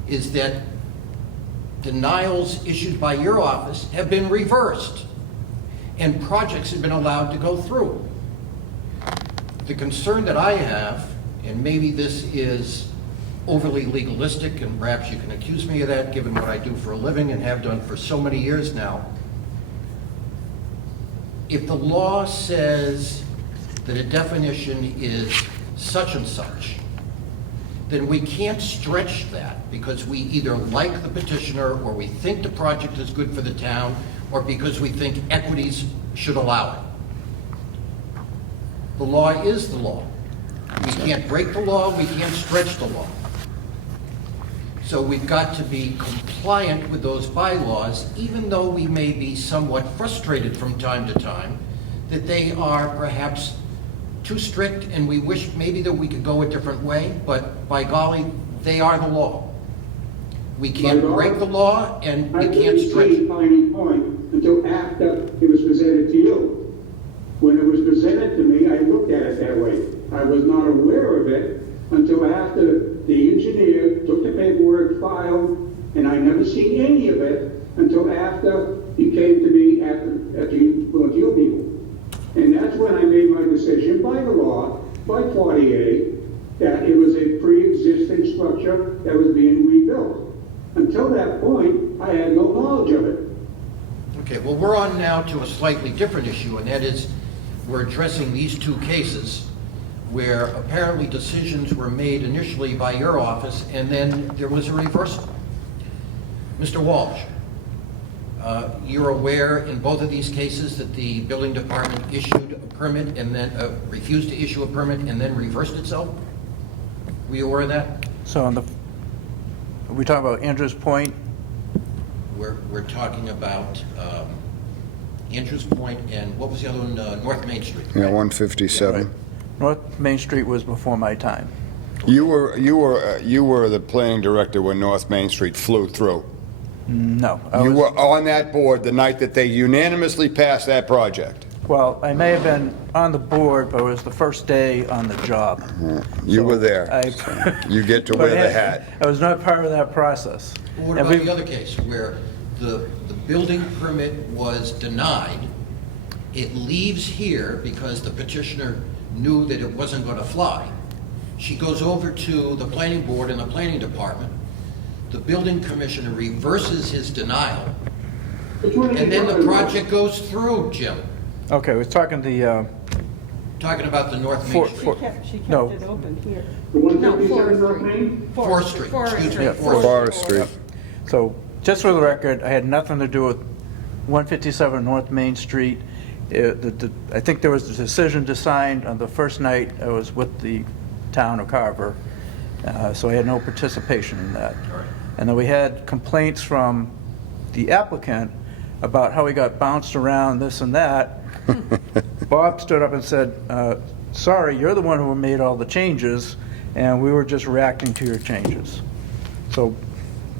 is that denials issued by your office have been reversed and projects have been allowed to go through. The concern that I have, and maybe this is overly legalistic, and perhaps you can accuse me of that given what I do for a living and have done for so many years now, if the law says that a definition is such and such, then we can't stretch that because we either like the petitioner or we think the project is good for the town or because we think equities should allow it. The law is the law. We can't break the law, we can't stretch the law. So we've got to be compliant with those bylaws, even though we may be somewhat frustrated from time to time that they are perhaps too strict and we wish maybe that we could go a different way, but by golly, they are the law. We can't break the law, and I you can't didn't stretch see it. Piney Point until after it was presented to you. When it was presented to me, I looked at it that way. I was not aware of it until after the engineer took the paperwork, filed, and I never seen any of it until after he came to me after you people. And that's when I made my decision by the law, by 48, that it was a pre-existing structure that was being rebuilt. Until that point, I had no knowledge of it. Okay, well, we're on now to a slightly different issue, and that is, we're addressing these two cases where apparently decisions were made initially by your office, and then there was a reversal. Mr. Walsh, you're aware in both of these cases that the building department issued a permit and then refused to issue a permit and then reversed itself? Were you aware of that? So are we talking about Andrews Point? We're talking about Andrews Point and what was the other one? North Main Street. Yeah, 157. North Main Street was before my time. You were the planning director when North Main Street flew through. No. You were on that board the night that they unanimously passed that project. Well, I may have been on the board, but it was the first day on the job. You were there. You get to wear the hat. I was not part of that process. What And about we- the other case where the building permit was denied? It leaves here because the petitioner knew that it wasn't going to fly. She goes over to the planning board and the planning department. The building commissioner reverses his denial, and then the project goes through, Jim. Okay, we're talking the, Talking about the North Main Street. She kept No. it open here. The No, 157 North Forest Main? Forest Street, excuse me, Yeah, Forest Street. so just for the record, I had nothing to do with 157 North Main Street. I think there was a decision to sign on the first night I was with the town of Carver, so I had no participation in that. And then we had complaints from the applicant about how he got bounced around, this and that. Bob stood up and said, sorry, you're the one who made all the changes, and we were just reacting to your changes. So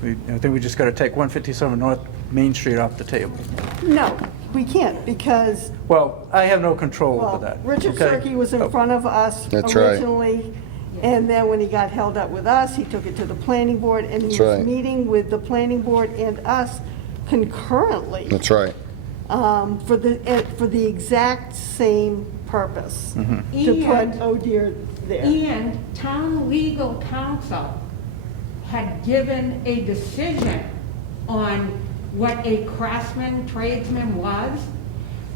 I think we just got to take 157 North Main Street off the table. No, we can't, because, Well, I have no control well, over that. Richard okay? Cirque was in front of us That's right. originally, and then when he got held up with us, he took it to the planning board, and he That's was right. meeting with the planning board and us concurrently That's right. for the exact same purpose, Mm-hmm. to put And- Oh Dear there. And town legal counsel had given a decision on what a craftsman, tradesman was,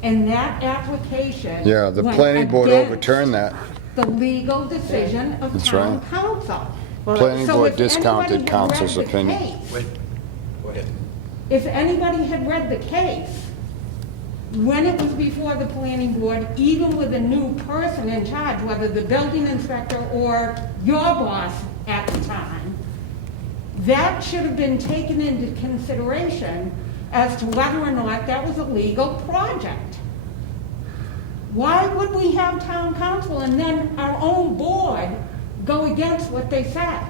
and that application. Yeah, the went planning board against overturned that. The legal decision of That's town right. council. Planning So board if anybody discounted had council's read the opinion. case- Wait, go ahead. If anybody had read the case, when it was before the planning board, even with a new person in charge, whether the building inspector or your boss at the time, that should have been taken into consideration as to whether or not that was a legal project. Why would we have town council and then our own board go against what they said?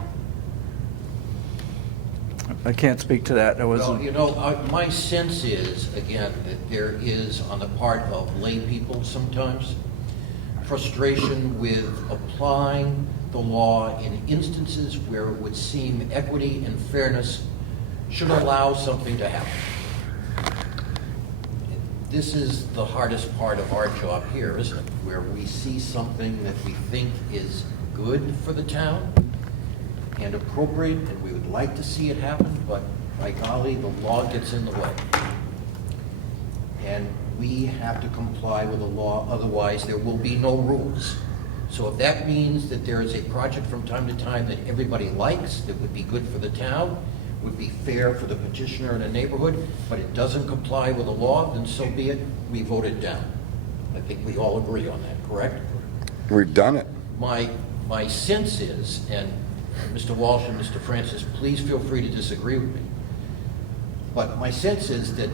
I can't speak to that. I Well, wasn't. you know, my sense is, again, that there is, on the part of lay people sometimes, frustration with applying the law in instances where it would seem equity and fairness should allow something to happen. This is the hardest part of our job here, isn't it? Where we see something that we think is good for the town and appropriate, and we would like to see it happen, but by golly, the law gets in the way. And we have to comply with the law, otherwise there will be no rules. So if that means that there is a project from time to time that everybody likes, that would be good for the town, would be fair for the petitioner in a neighborhood, but it doesn't comply with the law, then so be it, we vote it down. I think we all agree on that, correct? We've done it. My sense is, and Mr. Walsh and Mr. Francis, please feel free to disagree with me, but my sense is that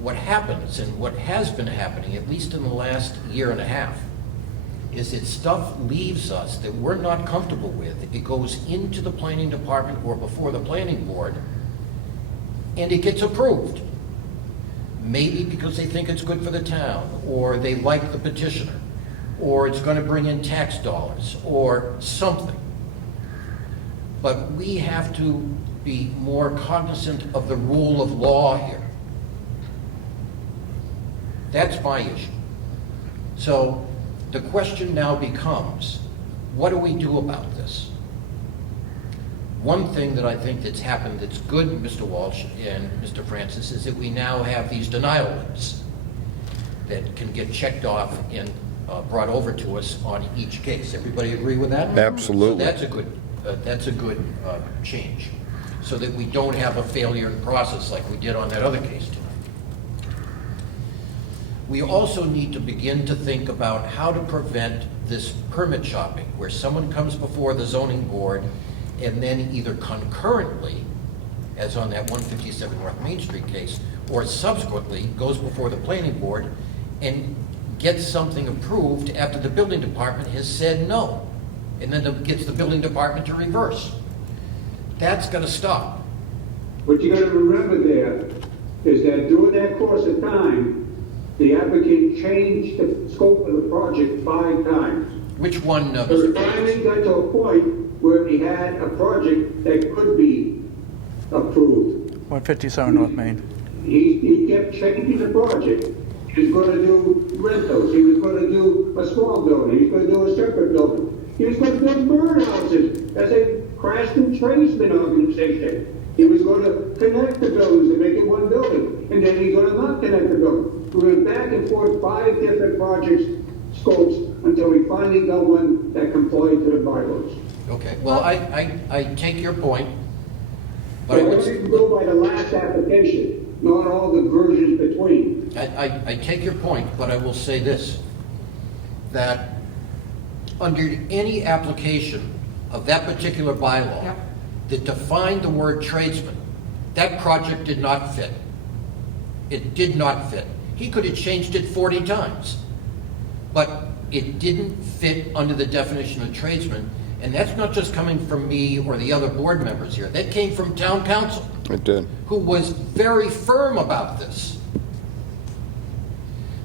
what happens and what has been happening, at least in the last year and a half, is that stuff leaves us that we're not comfortable with. It goes into the planning department or before the planning board, and it gets approved. Maybe because they think it's good for the town, or they like the petitioner, or it's going to bring in tax dollars, or something. But we have to be more cognizant of the rule of law here. That's my issue. So the question now becomes, what do we do about this? One thing that I think that's happened that's good, Mr. Walsh and Mr. Francis, is that we now have these denial letters that can get checked off and brought over to us on each case. Everybody agree with that? Absolutely. So that's a good change, so that we don't have a failure in process like we did on that other case tonight. We also need to begin to think about how to prevent this permit shopping, where someone comes before the zoning board and then either concurrently, as on that 157 North Main Street case, or subsequently goes before the planning board and gets something approved after the building department has said no, and then gets the building department to reverse. That's got to stop. What you gotta remember there is that during that course of time, the applicant changed the scope of the project 5 times. Which one, So Mr. it finally Francis? got to a point where he had a project that could be approved. 157 North Main. He kept changing the project. He was going to do rentals, he was going to do a small building, he was going to do a separate building. He was going to build birdhouses as a craftsman tradesman organization. He was going to connect the buildings and make it one building, and then he's going to not connect the building. We went back and forth 5 different projects, scopes, until we finally got one that complied to the bylaws. Okay, well, I take your point, but I So would... we can go by the last application, not all the versions between. I take your point, but I will say this, that under any application of that particular bylaw Yep. that defined the word tradesman, that project did not fit. It did not fit. He could have changed it 40 times, but it didn't fit under the definition of tradesman, and that's not just coming from me or the other board members here. That came from town council, It did. who was very firm about this.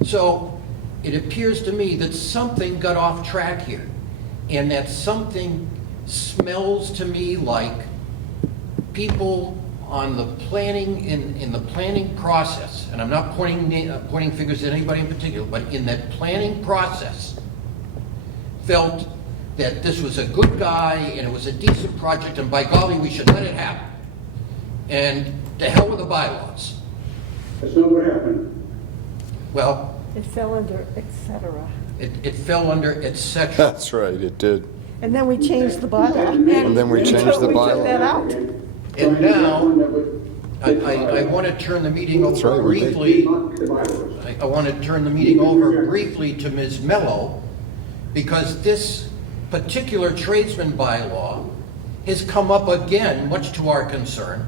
So it appears to me that something got off track here, and that something smells to me like people on the planning, in the planning process, and I'm not pointing fingers at anybody in particular, but in that planning process, felt that this was a good guy and it was a decent project, and by golly, we should let it happen. And to hell with the bylaws. That's not what happened. Well, It fell under et cetera. it fell under et cetera. That's right, it did. And then we changed the bylaw. And then we changed the We took that bylaw. out. And now, I want to turn the meeting That's over right, we did. briefly. I want to turn the meeting over briefly to Ms. Mello, because this particular tradesman bylaw has come up again, much to our concern.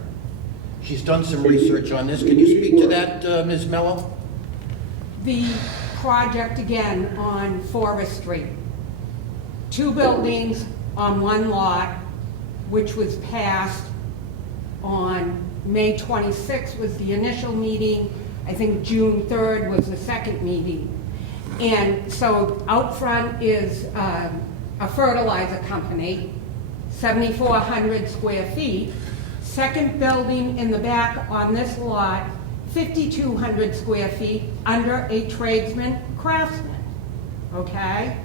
She's done some research on this. Can you speak to that, Ms. Mello? The project again on Forest Street. 2 buildings on 1 lot, which was passed on May 26th was the initial meeting. I think June 3rd was the second meeting. And so out front is a fertilizer company, 7,400 square feet. Second building in the back on this lot, 5,200 square feet under a tradesman craftsman, okay?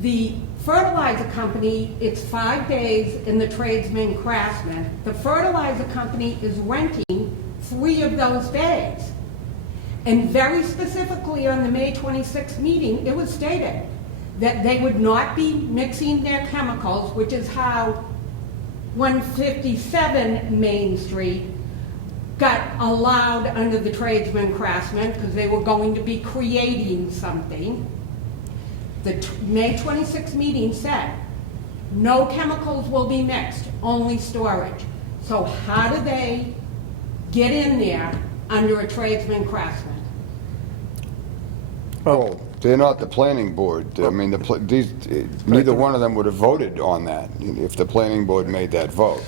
The fertilizer company, it's 5 days in the tradesman craftsman. The fertilizer company is renting 3 of those days. And very specifically on the May 26th meeting, it was stated that they would not be mixing their chemicals, which is how 157 Main Street got allowed under the tradesman craftsman, because they were going to be creating something. The May 26th meeting said, no chemicals will be mixed, only storage. So how do they get in there under a tradesman craftsman? Oh, they're not the planning board. I mean, neither one of them would have voted on that if the planning board made that vote.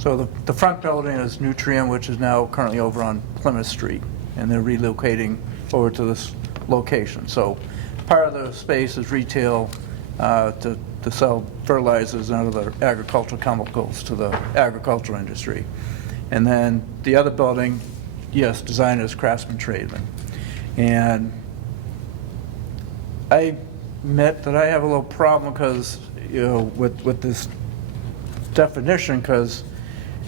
So the front building is Nutrien, which is now currently over on Plymouth Street, and they're relocating over to this location. So part of the space is retail to sell fertilizers and other agricultural chemicals to the agricultural industry. And then the other building, yes, designers, craftsmen, tradesmen. And I admit that I have a little problem because, you know, with this definition, because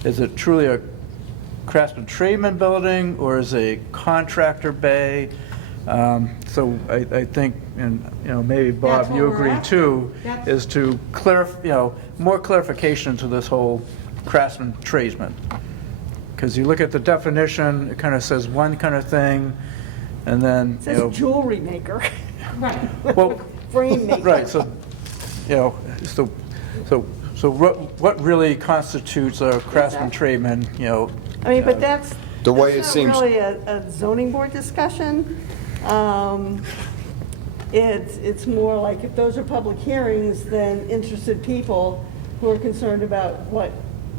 is it truly a craftsman tradesman building or is it a contractor bay? So I think, and you know, maybe That's Bob, what you we're agree at. too, That's- is to clarify, you know, more clarification to this whole craftsman tradesman. Because you look at the definition, it kind of says one kind of thing, and then, It you know. says jewelry maker, Right. Well, frame maker. right, so, you know, so what really constitutes a craftsman tradesman, you know? I mean, but that's. The way that's it seems- not really a zoning board discussion. It's more like if those are public hearings, then interested people who are concerned about what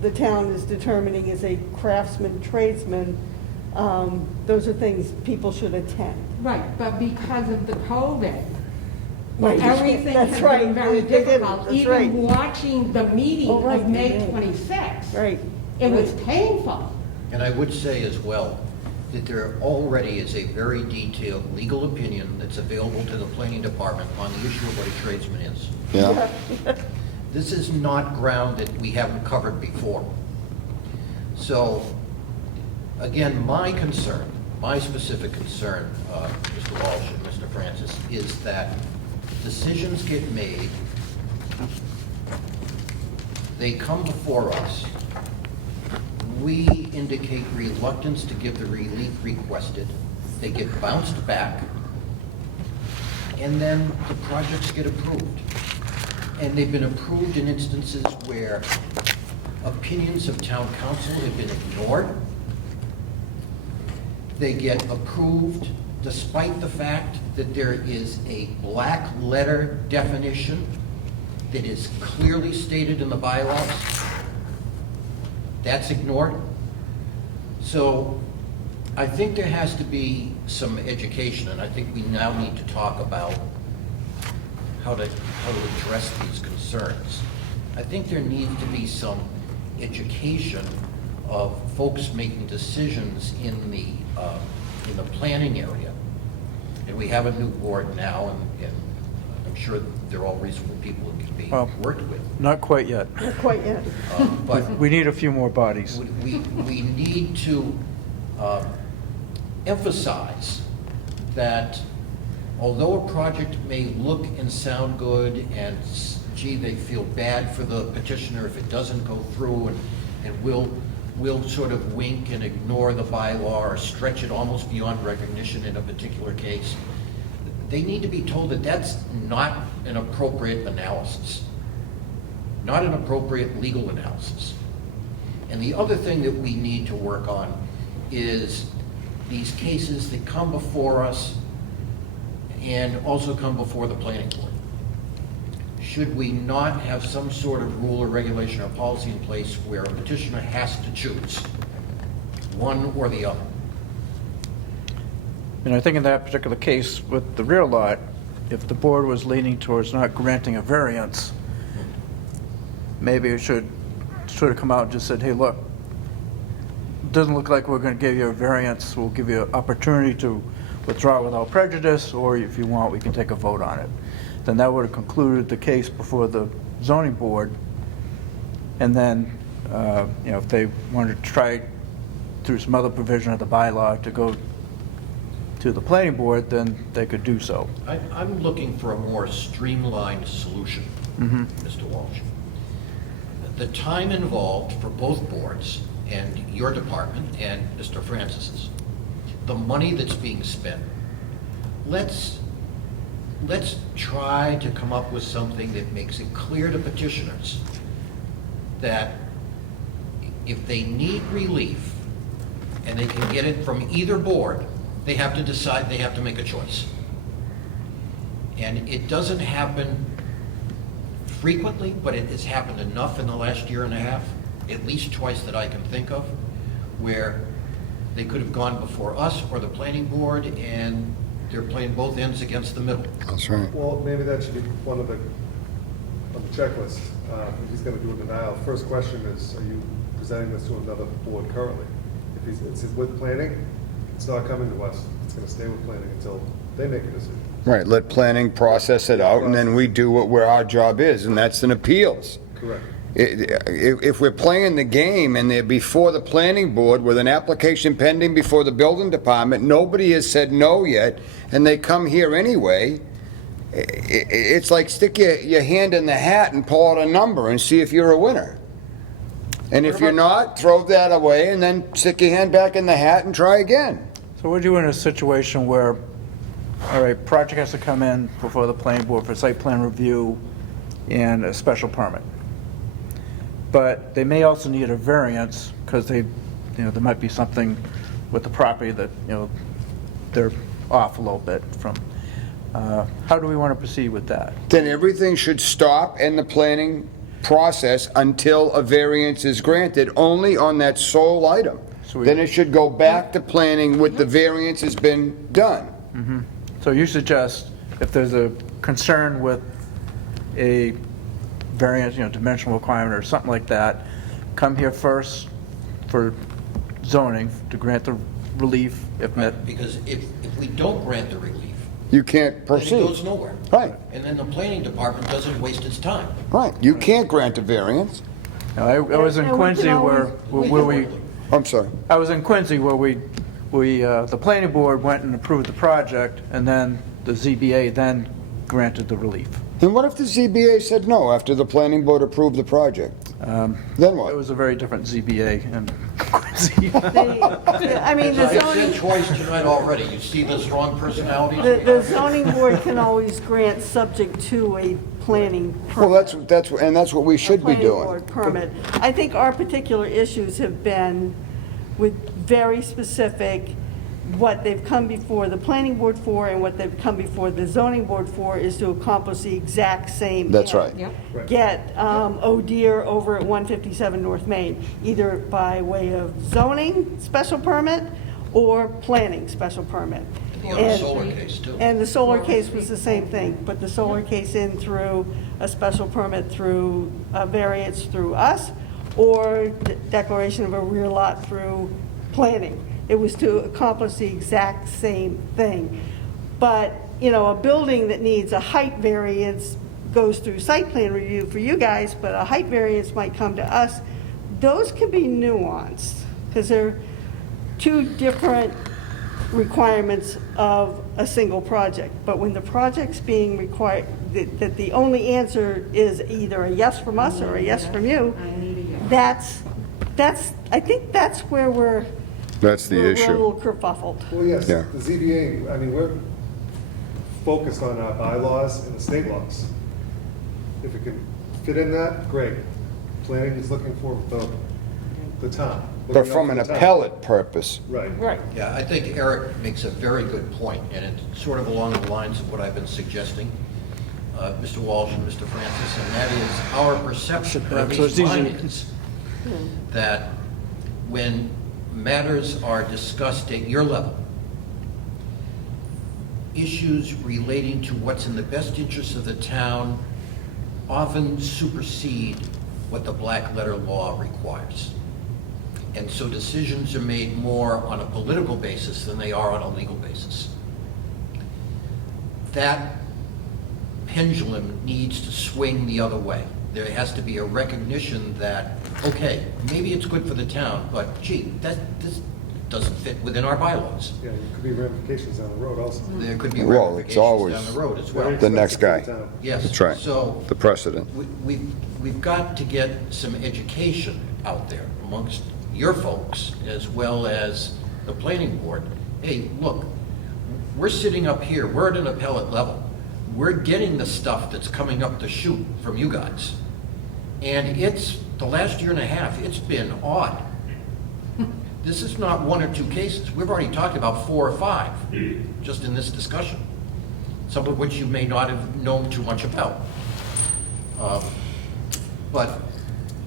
the town is determining is a craftsman, tradesman, those are things people should attend. Right, but because of the COVID, Right, everything that's has right. been very They didn't, difficult. that's right. Even watching the meeting Oh, right, of May they did. 26th, Right. it was painful. And I would say as well, that there already is a very detailed legal opinion that's available to the planning department on the issue of what a tradesman is. Yeah. This is not ground that we haven't covered before. So, again, my concern, my specific concern, Mr. Walsh and Mr. Francis, is that decisions get made, they come before us, we indicate reluctance to give the relief requested, they get bounced back, and then the projects get approved. And they've been approved in instances where opinions of town council have been ignored. They get approved despite the fact that there is a black letter definition that is clearly stated in the bylaws. That's ignored. So I think there has to be some education, and I think we now need to talk about how to address these concerns. I think there needs to be some education of folks making decisions in the planning area. And we have a new board now, and I'm sure they're all reasonable people who can be Well, worked with. Not quite yet. Not quite yet. But We need a few more bodies. we need to emphasize that although a project may look and sound good, and gee, they feel bad for the petitioner if it doesn't go through, and we'll sort of wink and ignore the bylaw or stretch it almost beyond recognition in a particular case, they need to be told that that's not an appropriate analysis, not an appropriate legal analysis. And the other thing that we need to work on is these cases that come before us and also come before the planning board. Should we not have some sort of rule or regulation or policy in place where a petitioner has to choose one or the other? And I think in that particular case with the rear lot, if the board was leaning towards not granting a variance, maybe it should sort of come out and just said, hey, look, doesn't look like we're going to give you a variance. We'll give you an opportunity to withdraw without prejudice, or if you want, we can take a vote on it. Then that would have concluded the case before the zoning board. And then, you know, if they wanted to try through some other provision of the bylaw to go to the planning board, then they could do so. I'm looking for a more streamlined solution, Mr. Walsh. The time involved for both boards and your department and Mr. Francis's, the money that's being spent, let's try to come up with something that makes it clear to petitioners that if they need relief and they can get it from either board, they have to decide, they have to make a choice. And it doesn't happen frequently, but it has happened enough in the last year and a half at least twice that I can think of, where they could have gone before us or the planning board, and they're playing both ends against the middle. That's right. Well, maybe that should be one of the, on the checklist. If he's gonna do a denial, first question is, are you presenting this to another board currently? If it's with planning, it's not coming to us. It's gonna stay with planning until they make a decision. Right, let planning process it out, and then we do where our job is, and that's an appeals. Correct. If we're playing the game and they're before the planning board with an application pending before the building department, nobody has said no yet, and they come here anyway, it's like stick your hand in the hat and pull out a number and see if you're a winner. And if you're not, throw that away and then stick your hand back in the hat and try again. So would you in a situation where, all right, project has to come in before the planning board for site plan review and a special permit? But they may also need a variance because they, there might be something with the property that, they're off a little bit from. How do we want to proceed with that? Then everything should stop in the planning process until a variance is granted, only on that sole item. Then it should go back to planning with the variance has been done. So you suggest if there's a concern with a variance, dimensional requirement or something like that, come here first for zoning to grant the relief if met. Because if we don't grant the relief, You can't then it proceed. goes nowhere. Right, And then the planning department doesn't waste its time. right. You can't grant a variance. Now, I was in And we Quincy can where we, I'm sorry. I was in Quincy where the planning board went and approved the project, and then the ZBA then granted the relief. And what if the ZBA said no after the planning board approved the project? Then It what? was a very different ZBA in Quincy. I mean, the I've said zoning, twice tonight already, you see the strong personalities? the zoning board can always grant subject to a planning permit. Well, that's what we should be planning doing. board permit. I think our particular issues have been with very specific, what they've come before the planning board for and what they've come before the zoning board for is to accomplish the exact same. That's right. Yep. Right. Get O'Dear over at 157 North Main, either by way of zoning special permit or planning special permit. The other solar case, too. And the solar case was the same thing, but the solar case in through a special permit through a variance through us, or declaration of a rear lot through planning. It was to accomplish the exact same thing. But, a building that needs a height variance goes through site plan review for you guys, but a height variance might come to us. Those can be nuanced, because they're two different requirements of a single project. But when the project's being required, that the only answer is either a yes from us or a yes from you, I need a yes. I think that's where we're That's the we're a issue. little kerfuffled. Well, yes, Yeah. the ZBA, we're focused on our bylaws and the state laws. If it can fit in that, great. Planning is looking for the town. But looking out from for an the town. appellate purpose. Right. Right. Yeah, I think Eric makes a very good point, and it's sort of along the lines of what I've been suggesting, Mr. Walsh and Mr. Francis, and that is our perception, or at So it's least mine easy. is, that when matters are discussed at your level, issues relating to what's in the best interest of the town often supersede what the black letter law requires. And so decisions are made more on a political basis than they are on a legal basis. That pendulum needs to swing the other way. There has to be a recognition that, okay, maybe it's good for the town, but gee, this doesn't fit within our bylaws. Yeah, there could be ramifications down the road also. There could be Well, it's ramifications always down the road as well. the next guy. Expensive for the town. Yes. That's right. So The precedent. we've got to get some education out there amongst your folks as well as the planning board. Hey, look, we're sitting up here, we're at an appellate level. We're getting the stuff that's coming up the chute from you guys. And it's, the last year and a half, it's been odd. This is not one or two cases. We've already talked about 4 or 5 just in this discussion, some of which you may not have known too much about. But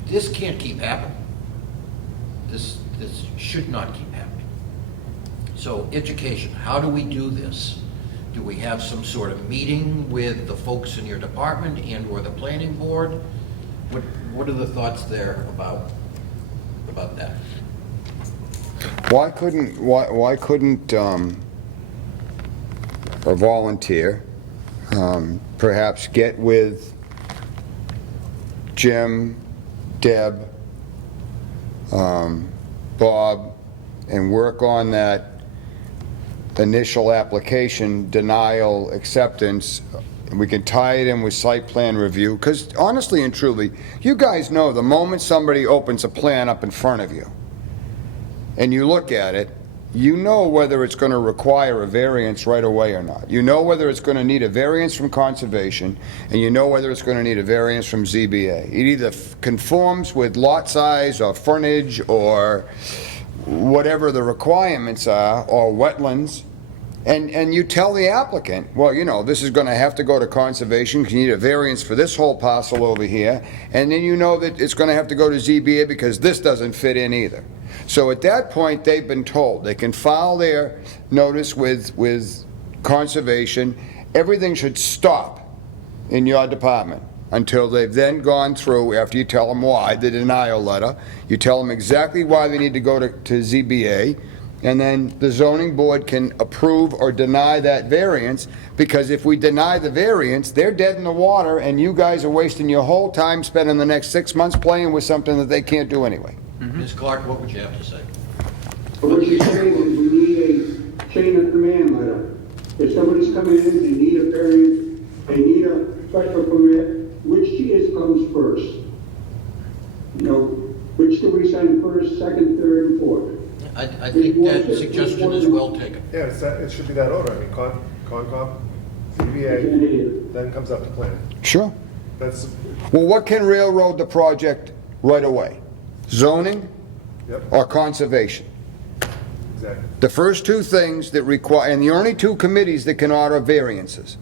this can't keep happening. this should not keep happening. So education, how do we do this? Do we have some sort of meeting with the folks in your department and or the planning board? What are the thoughts there about that? Why couldn't a volunteer perhaps get with Jim, Deb, Bob, and work on that initial application, denial, acceptance? We can tie it in with site plan review, because honestly and truly, you guys know the moment somebody opens a plan up in front of you, and you look at it, you know whether it's going to require a variance right away or not. You know whether it's going to need a variance from conservation, and you know whether it's going to need a variance from ZBA. It either conforms with lot size or frontage or whatever the requirements are, or wetlands, and you tell the applicant, well, you know, this is going to have to go to conservation because you need a variance for this whole parcel over here, and then you know that it's going to have to go to ZBA because this doesn't fit in either. So at that point, they've been told they can file their notice with conservation. Everything should stop in your department until they've then gone through, after you tell them why, the denial letter. You tell them exactly why they need to go to ZBA, and then the zoning board can approve or deny that variance, because if we deny the variance, they're dead in the water, and you guys are wasting your whole time spending the next 6 months playing with something that they can't do anyway. Ms. Clark, what would you have to say? What she's saying is we need a chain of command letter. If somebody's coming in, they need a variance, they need a special permit, which comes first? You know, which do we send first, second, third, and fourth? I think that suggestion is well taken. Yeah, it should be that order. I mean, Concom, ZBA, then comes up to planning. Sure. That's, Well, what can railroad the project right away? Zoning yep, or conservation? exactly. The first two things that require, and the only two committees that can order variances,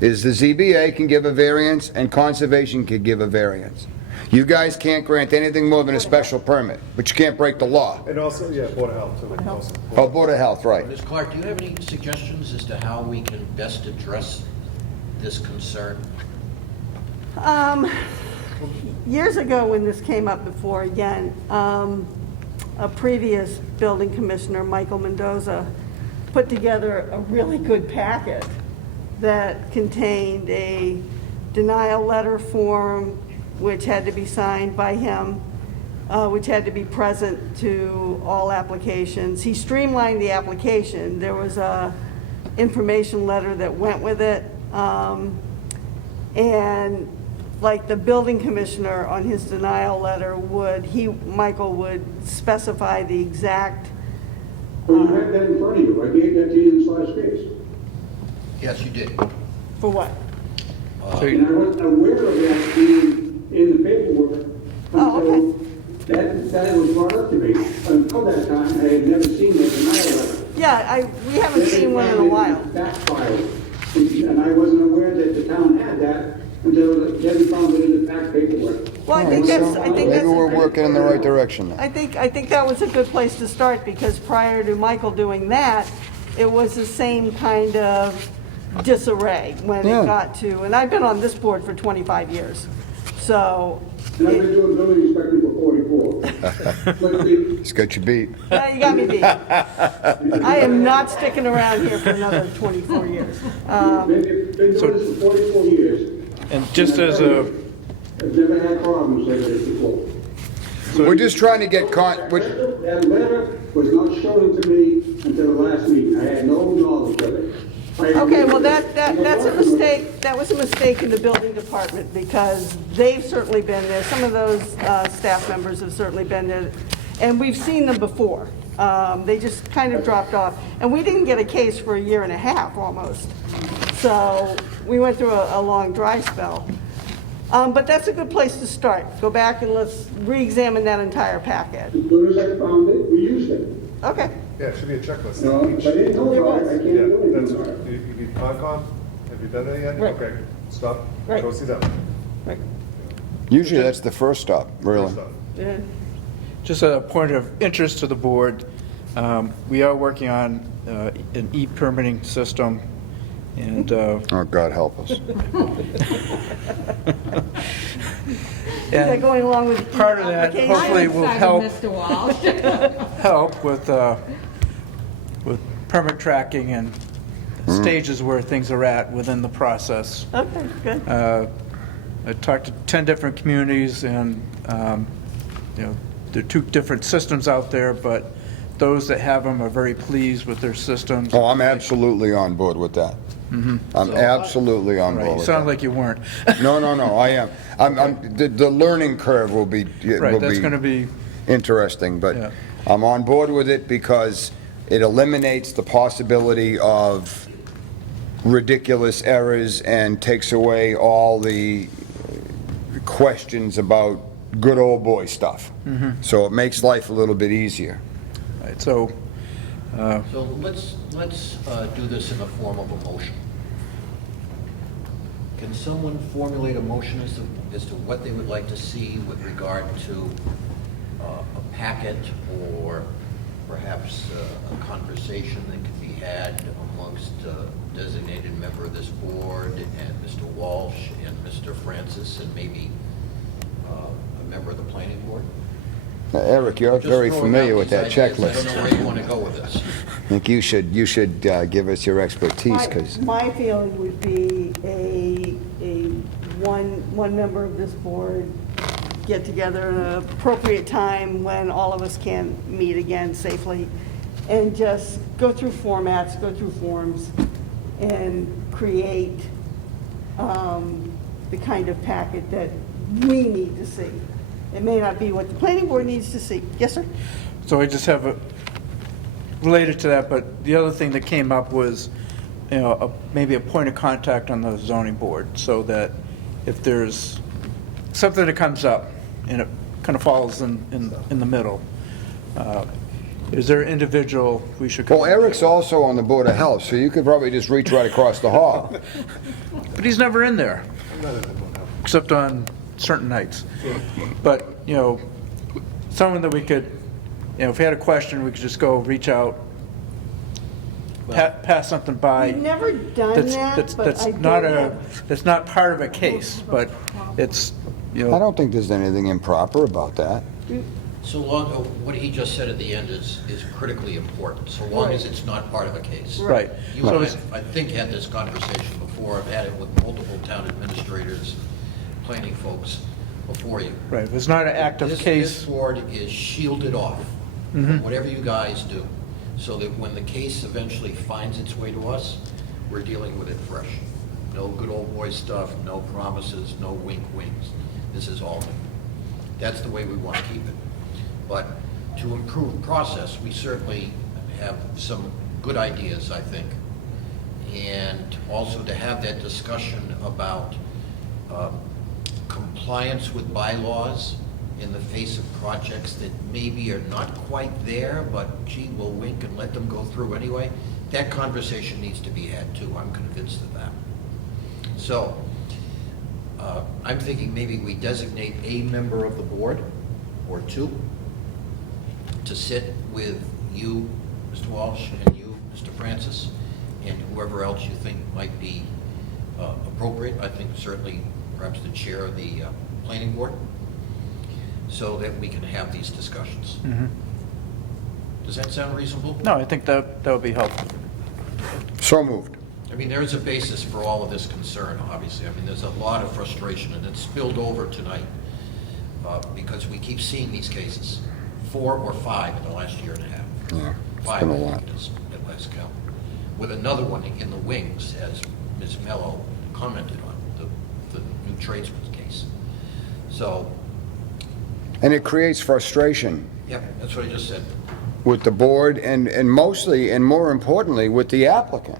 is the ZBA can give a variance and conservation can give a variance. You guys can't grant anything more than a special permit, but you can't break the law. And also, yeah, Board of Health, too. Also. Oh, Board of Health, right. Ms. Clark, do you have any suggestions as to how we can best address this concern? Years ago, when this came up before, again, a previous building commissioner, Michael Mendoza, put together a really good packet that contained a denial letter form, which had to be signed by him, which had to be present to all applications. He streamlined the application. There was a information letter that went with it, and like the building commissioner on his denial letter Michael would specify the exact. Well, you have that in front of you. I gave that to you this last case. Yes, you did. For what? And I wasn't aware of that being in the paperwork Oh, until that was brought up to me. Until that time, I had never seen that denial letter. Yeah, we haven't seen one in a while. That file. And I wasn't aware that the town had that until Debbie found it in the back paperwork. Well, I think Maybe we're working in the right direction now. I think that was a good place to start, because prior to Michael doing that, it was the same kind of disarray when Yeah. it got to, and I've been on this board for 25 years, so. And I've been doing building inspecting for 44. But It's got you beat. Yeah, you got me beat. I am not sticking around here for another 24 years. been doing this for 44 years. And just as a, I've never had problems like this before. We're just trying to get That letter was not shown to me until the last meeting. I had no knowledge of it. Okay, well, that's a mistake. That was a mistake in the building department, because they've certainly been there. Some of those staff members have certainly been there, and we've seen them before. They just kind of dropped off. And we didn't get a case for a year and a half, almost. So we went through a long dry spell. But that's a good place to start. Go back and let's re-examine that entire packet. As soon as I found it, we used it. Okay. Yeah, it should be a checklist. No, if I didn't know about it, I can't Yeah, do that's, anything about it. you need Concom? Have you done that yet? Right. Okay, stop, Right. go see them. Right. Usually that's the first stop, really. Stop. Yeah. Just a point of interest to the board, we are working on an e-permitting system, and Oh, God help us. Is that going along with? part of that application? hopefully I'm will excited, help Mr. Walsh. help with permit tracking and stages where things are at within the process. Okay, good. I talked to 10 different communities, and, there are 2 different systems out there, but those that have them are very pleased with their systems. Oh, I'm absolutely on board with that. I'm absolutely on Right, board you with sound that. like you weren't. No, I am. The learning curve will be, Right, that's going to be, interesting, Yeah. but I'm on board with it because it eliminates the possibility of ridiculous errors and takes away all the questions about good old boy stuff. So it makes life a little bit easier. right, so, So let's do this in the form of a motion. Can someone formulate a motion as to what they would like to see with regard to a packet or perhaps a conversation that could be had amongst a designated member of this board and Mr. Walsh and Mr. Francis and maybe a member of the planning board? Now, Eric, you're Just very throwing familiar out with these that ideas. I checklist. don't know where you want to go with this. I think you should give us your expertise, because My feeling would be a one member of this board get together at an appropriate time when all of us can meet again safely, and just go through formats, go through forms, and create the kind of packet that we need to see. It may not be what the planning board needs to see. Yes, sir? so I just have a, related to that, but the other thing that came up was, maybe a point of contact on the zoning board, so that if there's something that comes up and it kind of falls in the middle, is there an individual we should? well, Eric's also on the Board of Health, so you could probably just reach right across the hall. But he's never in there, except on certain nights. But, someone that we could, if we had a question, we could just go reach out, pass something by. We've never done that, but That's I not don't a, have- that's not part of a case, but it's, I don't think there's anything improper about that. So long, what he just said at the end is critically important, so long as it's not part of a case. right. You So and it's- I think, had this conversation before. I've had it with multiple town administrators, planning folks before you. Right, if it's not an active This case, board is shielded off from whatever you guys do, so that when the case eventually finds its way to us, we're dealing with it fresh. No good old boy stuff, no promises, no wink winks. This is all new. That's the way we want to keep it. But to improve process, we certainly have some good ideas, I think. And also to have that discussion about compliance with bylaws in the face of projects that maybe are not quite there, but gee, we'll wink and let them go through anyway. That conversation needs to be had too, I'm convinced of that. So, I'm thinking maybe we designate a member of the board, or 2, to sit with you, Mr. Walsh, and you, Mr. Francis, and whoever else you think might be appropriate. I think certainly perhaps the chair of the planning board, so that we can have these discussions. Does that sound reasonable? no, I think that would be helpful. So moved. I mean, there is a basis for all of this concern, obviously. I mean, there's a lot of frustration, and it's spilled over tonight because we keep seeing these cases, 4 or 5 in the last year and a half. Yeah, it's 5, been a I lot. think it is, at last count. With another one in the wings, as Ms. Mello commented on, the new tradesman's case. So, And it creates frustration yep, that's what I just said. with the board and mostly, and more importantly, with the applicant.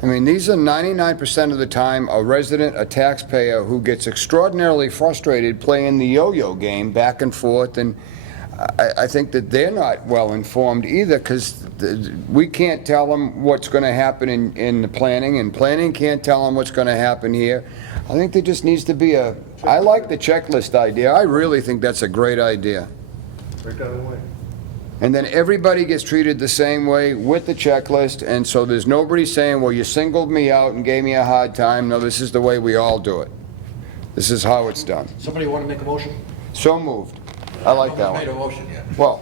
I mean, these are 99% of the time a resident, a taxpayer who gets extraordinarily frustrated playing the yo-yo game back and forth, and I think that they're not well-informed either, because we can't tell them what's going to happen in the planning, and planning can't tell them what's going to happen here. I think there just needs to be I like the checklist idea. I really think that's a great idea. right down the way. And then everybody gets treated the same way with the checklist, and so there's nobody saying, well, you singled me out and gave me a hard time. No, this is the way we all do it. This is how it's done. Somebody want to make a motion? So moved. I like that No one's made a one. motion yet. Well,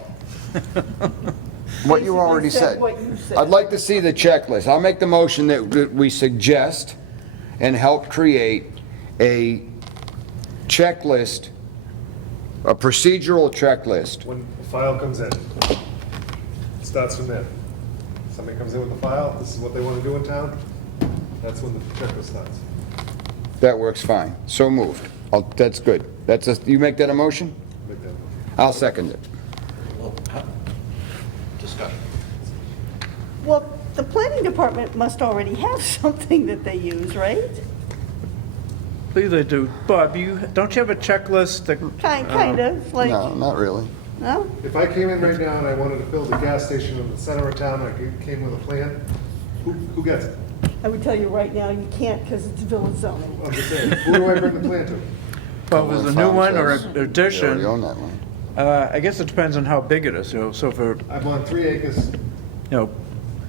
what you Basically already said said. what you said. I'd like to see the checklist. I'll make the motion that we suggest and help create a checklist, a procedural checklist. When the file comes in, it starts from there. Somebody comes in with a file, this is what they want to do in town, that's when the checklist starts. That works fine. So moved. That's good. You make that a motion? Make that motion. I'll second it. Well, discussion. Well, the planning department must already have something that they use, right? I believe they do. Bob, don't you have a checklist that? Kind of, like, No, not really. no? If I came in right now and I wanted to build a gas station in the center of town, I came with a plan, who gets it? I would tell you right now, you can't because it's village zoning. I'm just saying, who do I bring the plan to? Well, if it's a new one or an You already addition, own that one. I guess it depends on how big it is, so for, I'm on 3 acres,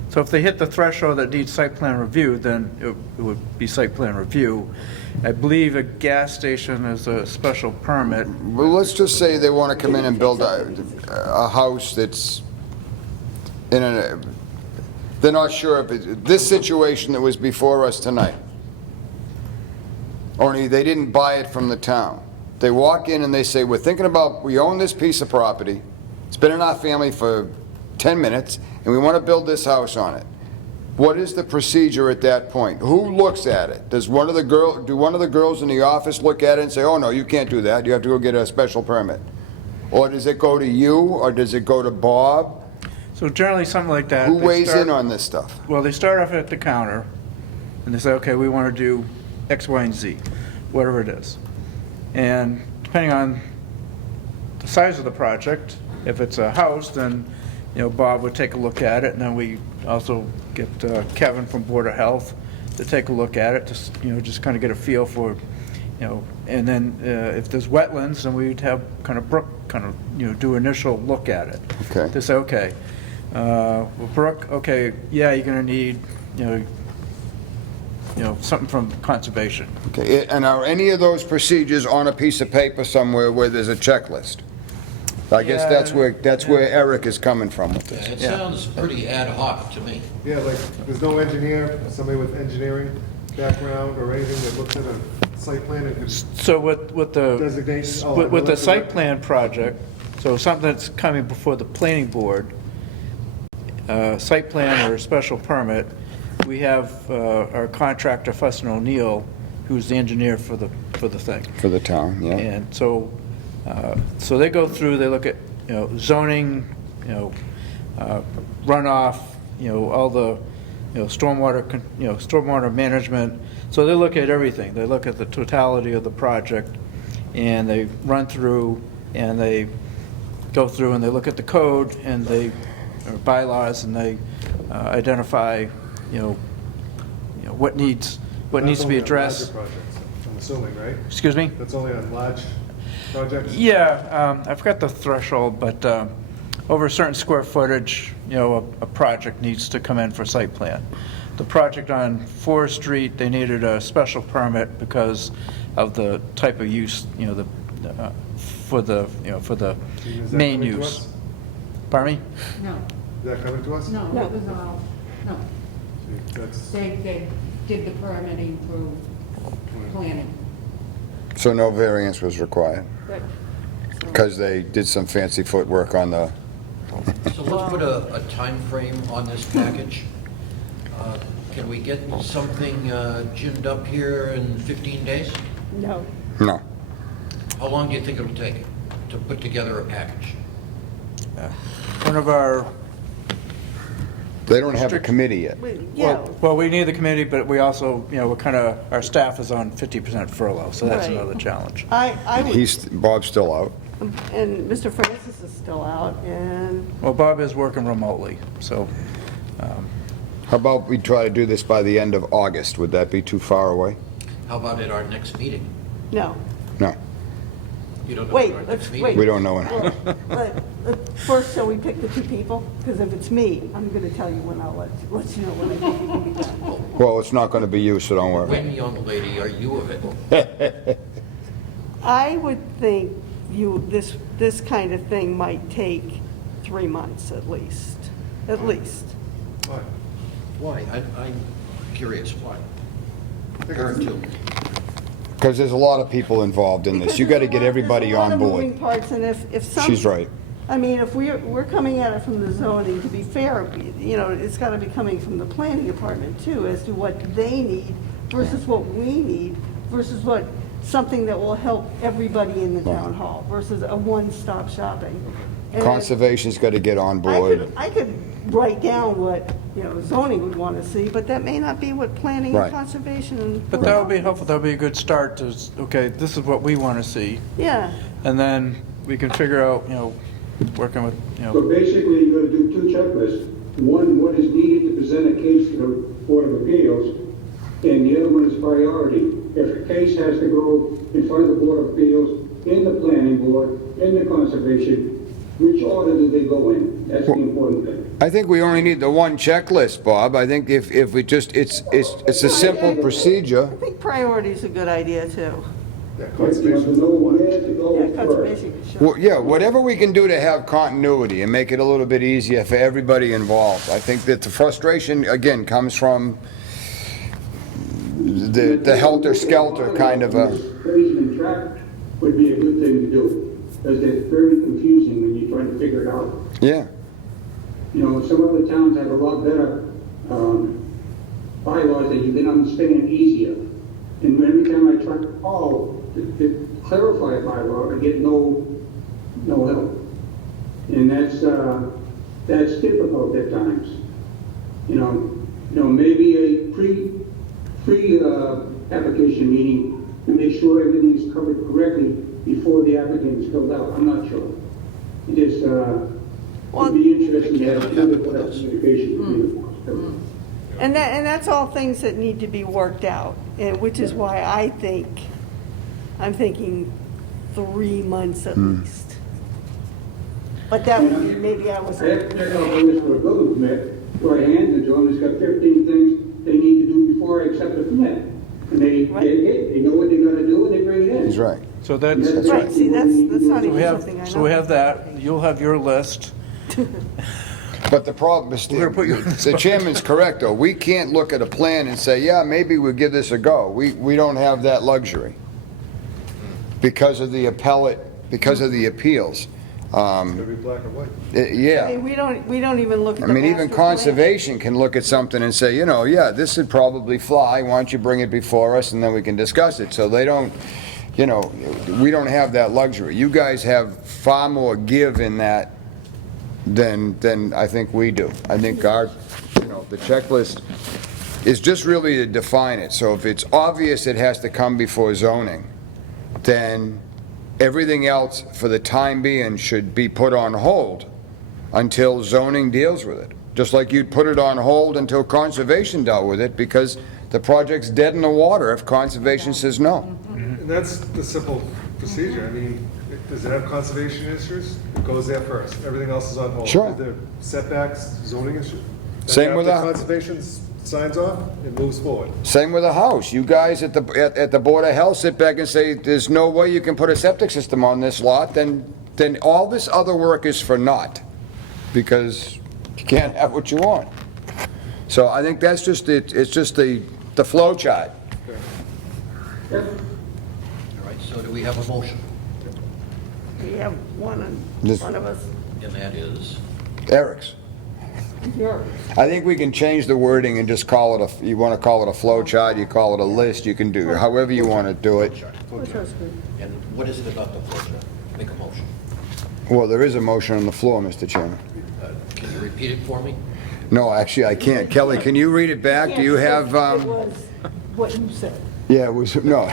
so if they hit the threshold that needs site plan review, then it would be site plan review. I believe a gas station is a special permit. Well, let's just say they want to come in and build a house that's in a, they're not sure if it's, this situation that was before us tonight. Only they didn't buy it from the town. They walk in and they say, we're thinking about, we own this piece of property, it's been in our family for 10 minutes, and we want to build this house on it. What is the procedure at that point? Who looks at it? Do one of the girls in the office look at it and say, oh, no, you can't do that, you have to go get a special permit? Or does it go to you, or does it go to Bob? So generally, something like that. Who they weighs start- in on this stuff? Well, they start off at the counter, and they say, okay, we want to do X, Y, and Z, whatever it is. And depending on the size of the project, if it's a house, then, Bob would take a look at it, and then we also get Kevin from Board of Health to take a look at it, just kind of get a feel for, and then if there's wetlands, then we'd have Brooke do initial look at it. Okay. To say, okay, well, Brooke, okay, yeah, you're gonna need, something from conservation. Okay, and are any of those procedures on a piece of paper somewhere where there's a checklist? I guess Yeah. that's where Eric is coming from with Yeah, this. it Yeah. sounds pretty ad hoc to me. yeah, like, there's no engineer, somebody with engineering background or anything that looks at a site plan and can So with the, designate. oh, with the that's a site wet- plan project, so something that's coming before the planning board, site plan or a special permit, we have our contractor, Fuss and O'Neill, who's the engineer for the thing. For the town, yeah. And so, so they go through, they look at, zoning, runoff, all the, stormwater management. So they look at everything. They look at the totality of the project, and they run through, and they go through, and they look at the code, and they, or bylaws, and they identify, what needs to be That's only on larger addressed. projects, I'm assuming, right? Excuse me? That's only on large projects? Yeah, I forgot the threshold, but over a certain square footage, a project needs to come in for site plan. The project on Forest Street, they needed a special permit because of the type of use, for the Is that main coming to use. us? Pardon me? No, Is that coming to us? no, it was all, no. That's, They did the permitting through planning. So no variance was required, Good. because they did some fancy footwork on the, So let's put a time frame on this package. Can we get something ginned up here in 15 days? No. no. How long do you think it'll take to put together a package? One of our, They don't have a committee yet. Yeah, well, we need the committee, but we also, our staff is on 50% furlough, so that's Right. another challenge. I would, Bob's still out. and Mr. Francis is still out, and Well, Bob is working remotely, so, How about we try to do this by the end of August? Would that be too far away? How about at our next meeting? no. No. You don't know Wait, our next let's, meeting? wait. We don't know when. First, shall we pick the two people? Because if it's me, I'm going to tell you when I'll let you know when I can. Well, it's not going to be you, so don't worry. When, young lady, are you available? I would think this kind of thing might take 3 months at least. At least. Why? Why? I'm curious, why? I think Aaron, it's- too. Because there's a lot of people involved in this. You got to get everybody There's a lot on of moving board. parts, and if some. She's right. I mean, if we're coming at it from the zoning, to be fair, you know, it's got to be coming from the planning department too, as to what they need versus what we need versus what, something that will help everybody in the town hall versus a one-stop shopping. And Conservation's got to get on board. I could write down what, you know, zoning would want to see, but that may not be what planning Right. and conservation and. But that would be helpful, that would be a good start to, okay, this is what we want to see. Yeah. And then we can figure out, you know, working with, you So know, basically, you're gonna do two checklists. One, what is needed to present a case to the Board of Appeals, and the other one is priority. If a case has to go in front of the Board of Appeals, in the planning board, in the conservation, which order do they go in? That's the important thing. I think we only need the one checklist, Bob. I think if we just, it's a simple procedure. I think priority is a good idea too. Yeah, You have conservation. to know where to go Yeah, first. conservation, sure. Well, yeah, whatever we can do to have continuity and make it a little bit easier for everybody involved. I think that the frustration, again, comes from the helter-skelter kind of a, Phrasing and track would be a good thing to do, because it's very confusing when you're trying to figure it out. yeah. You know, some other towns have a lot better bylaws that you can understand easier. And every time I try to call to clarify a bylaw, I get no help. And that's difficult at times. You know, maybe a application meeting to make sure everything is covered correctly before the applicant is filled out. I'm not sure. It just, it'd be interesting to have a little bit of communication. And that's all things that need to be worked out, and which is why I'm thinking 3 months at least. But that would be, maybe I was. I have to check out this for a building permit, where I hand it to them, it's got 15 things they need to do before I accept the permit. And they know what they gotta do, and they bring it in. He's right. so that's, Right, see, that's not we even have, something I know. so we have that, you'll have your list. But the problem is, We're gonna put you on the the spot. chairman's correct, though. We can't look at a plan and say, yeah, maybe we'll give this a go. We don't have that luxury because of the appellate, because of the appeals. It's gonna be black and white. I Yeah. mean, we don't even look at I the mean, even master plan. conservation can look at something and say, you know, yeah, this would probably fly, why don't you bring it before us and then we can discuss it. So they don't, you know, we don't have that luxury. You guys have far more give in that than I think we do. I think our, you know, the checklist is just really to define it. So if it's obvious it has to come before zoning, then everything else for the time being should be put on hold until zoning deals with it. Just like you'd put it on hold until conservation dealt with it, because the project's dead in the water if conservation says no. And that's the simple procedure. I mean, does it have conservation issues? It goes there first. Everything else is on hold. Sure. If there are setbacks, zoning issues. then Same with after that. Conservation signs off, it moves forward. Same with a house. You guys at the Board of Health sit back and say, there's no way you can put a septic system on this lot, then all this other work is for naught, because you can't have what you want. So I think that's just it. It's just the flow chart. All right, so do we have a motion? We have one This- of us, And that is? Eric's. yours. I think we can change the wording and just call it you want to call it a flow chart, you call it a list, you can do however you want to do it. Which was good. And what is it about the flow chart? Make a motion. Well, there is a motion on the floor, Mr. Chairman. Can you repeat it for me? No, actually, I can't. Kelly, can you read it back? Do you have, It was what you said. yeah, it was, no.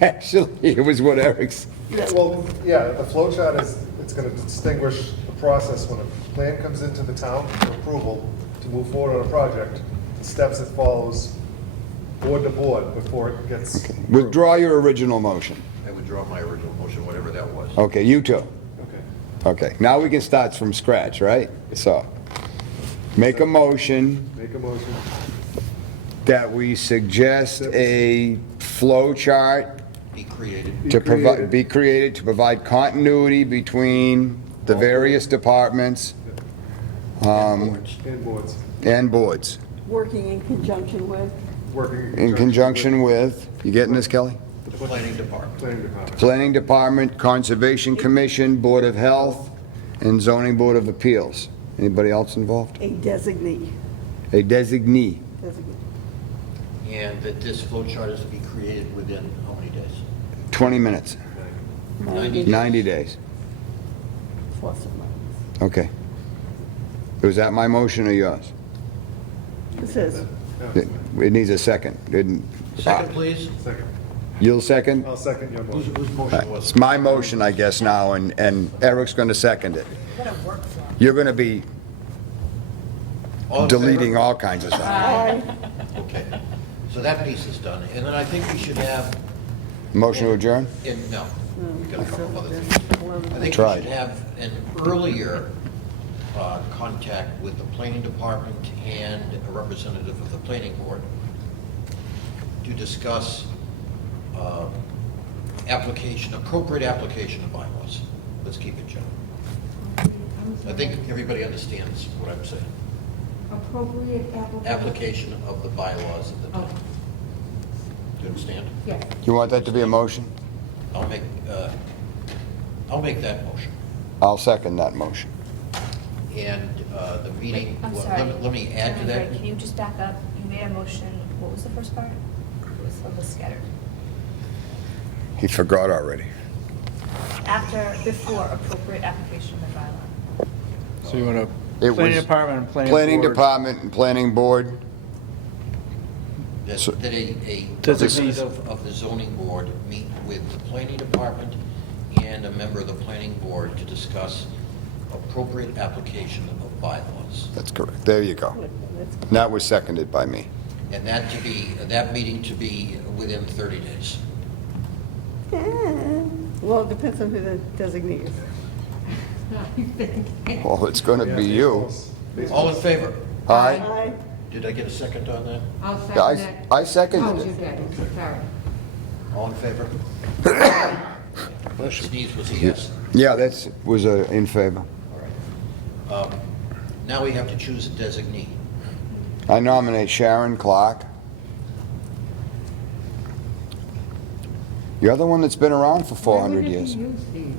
Actually, it was what Eric's. Well, yeah, the flow chart is, it's gonna distinguish the process when a plan comes into the town for approval to move forward on a project, the steps it follows board to board before it gets. Withdraw your original motion. I withdraw my original motion, whatever that was. Okay, you too. Okay. Okay, now we can start from scratch, right? So, make a motion Make a motion. that we suggest a flow chart Be created. Be to provide, created. be created to provide continuity between the various departments And boards. And boards, and boards, Working in conjunction with, working in conjunction with, you getting this, Kelly? The planning department. Planning department. Planning Department, Conservation Commission, Board of Health, and Zoning Board of Appeals. Anybody else involved? a designee. A designee. And that this flow chart is to be created within how many days? 20 minutes, 90 90 days. Plus or minus. Okay. Was that my motion or yours? This is, It needs a second. Didn't? Second, please. Second. You'll second? I'll second your Whose motion. motion was It's it? my motion, I guess, now, and Eric's going to second it. You're going to be All in favor? deleting all kinds of stuff. Okay. So that piece is done. And then I think we should have, Motion to adjourn? no, we've got a couple of other things. I think we Tried. should have an earlier contact with the planning department and a representative of the planning board to discuss appropriate application of bylaws. Let's keep it general. I think everybody understands what I'm saying. Appropriate application? Application of the bylaws of the town. Okay. Do you understand? Yes. You want that to be a motion? I'll make that motion. I'll second that motion. And the meeting, I'm well, sorry. let me add to Chairman that. Gray, can you just back up? You made a motion, what was the first part? It was a little scattered. He forgot already. Before appropriate application of the bylaw. So you want It to, planning was department and planning board. Planning Department and Planning Board. That So- that a Designees. representative of the zoning board meet with the planning department and a member of the planning board to discuss appropriate application of bylaws. That's correct. There you go. that's, And that was seconded by me. And that meeting to be within 30 days. well, it depends on who the designee is. Well, it's going to be you. All in favor? Aye. Aye. Did I get a second on that? I'll Yeah, second that. I seconded Oh, it. you did, sorry. All in favor? Sneeze was a yes. Yeah, that's, was in favor. All right. Now we have to choose a designee. I nominate Sharon Clark. You're the one that's been around for 400 years. Why would it be you, Steve?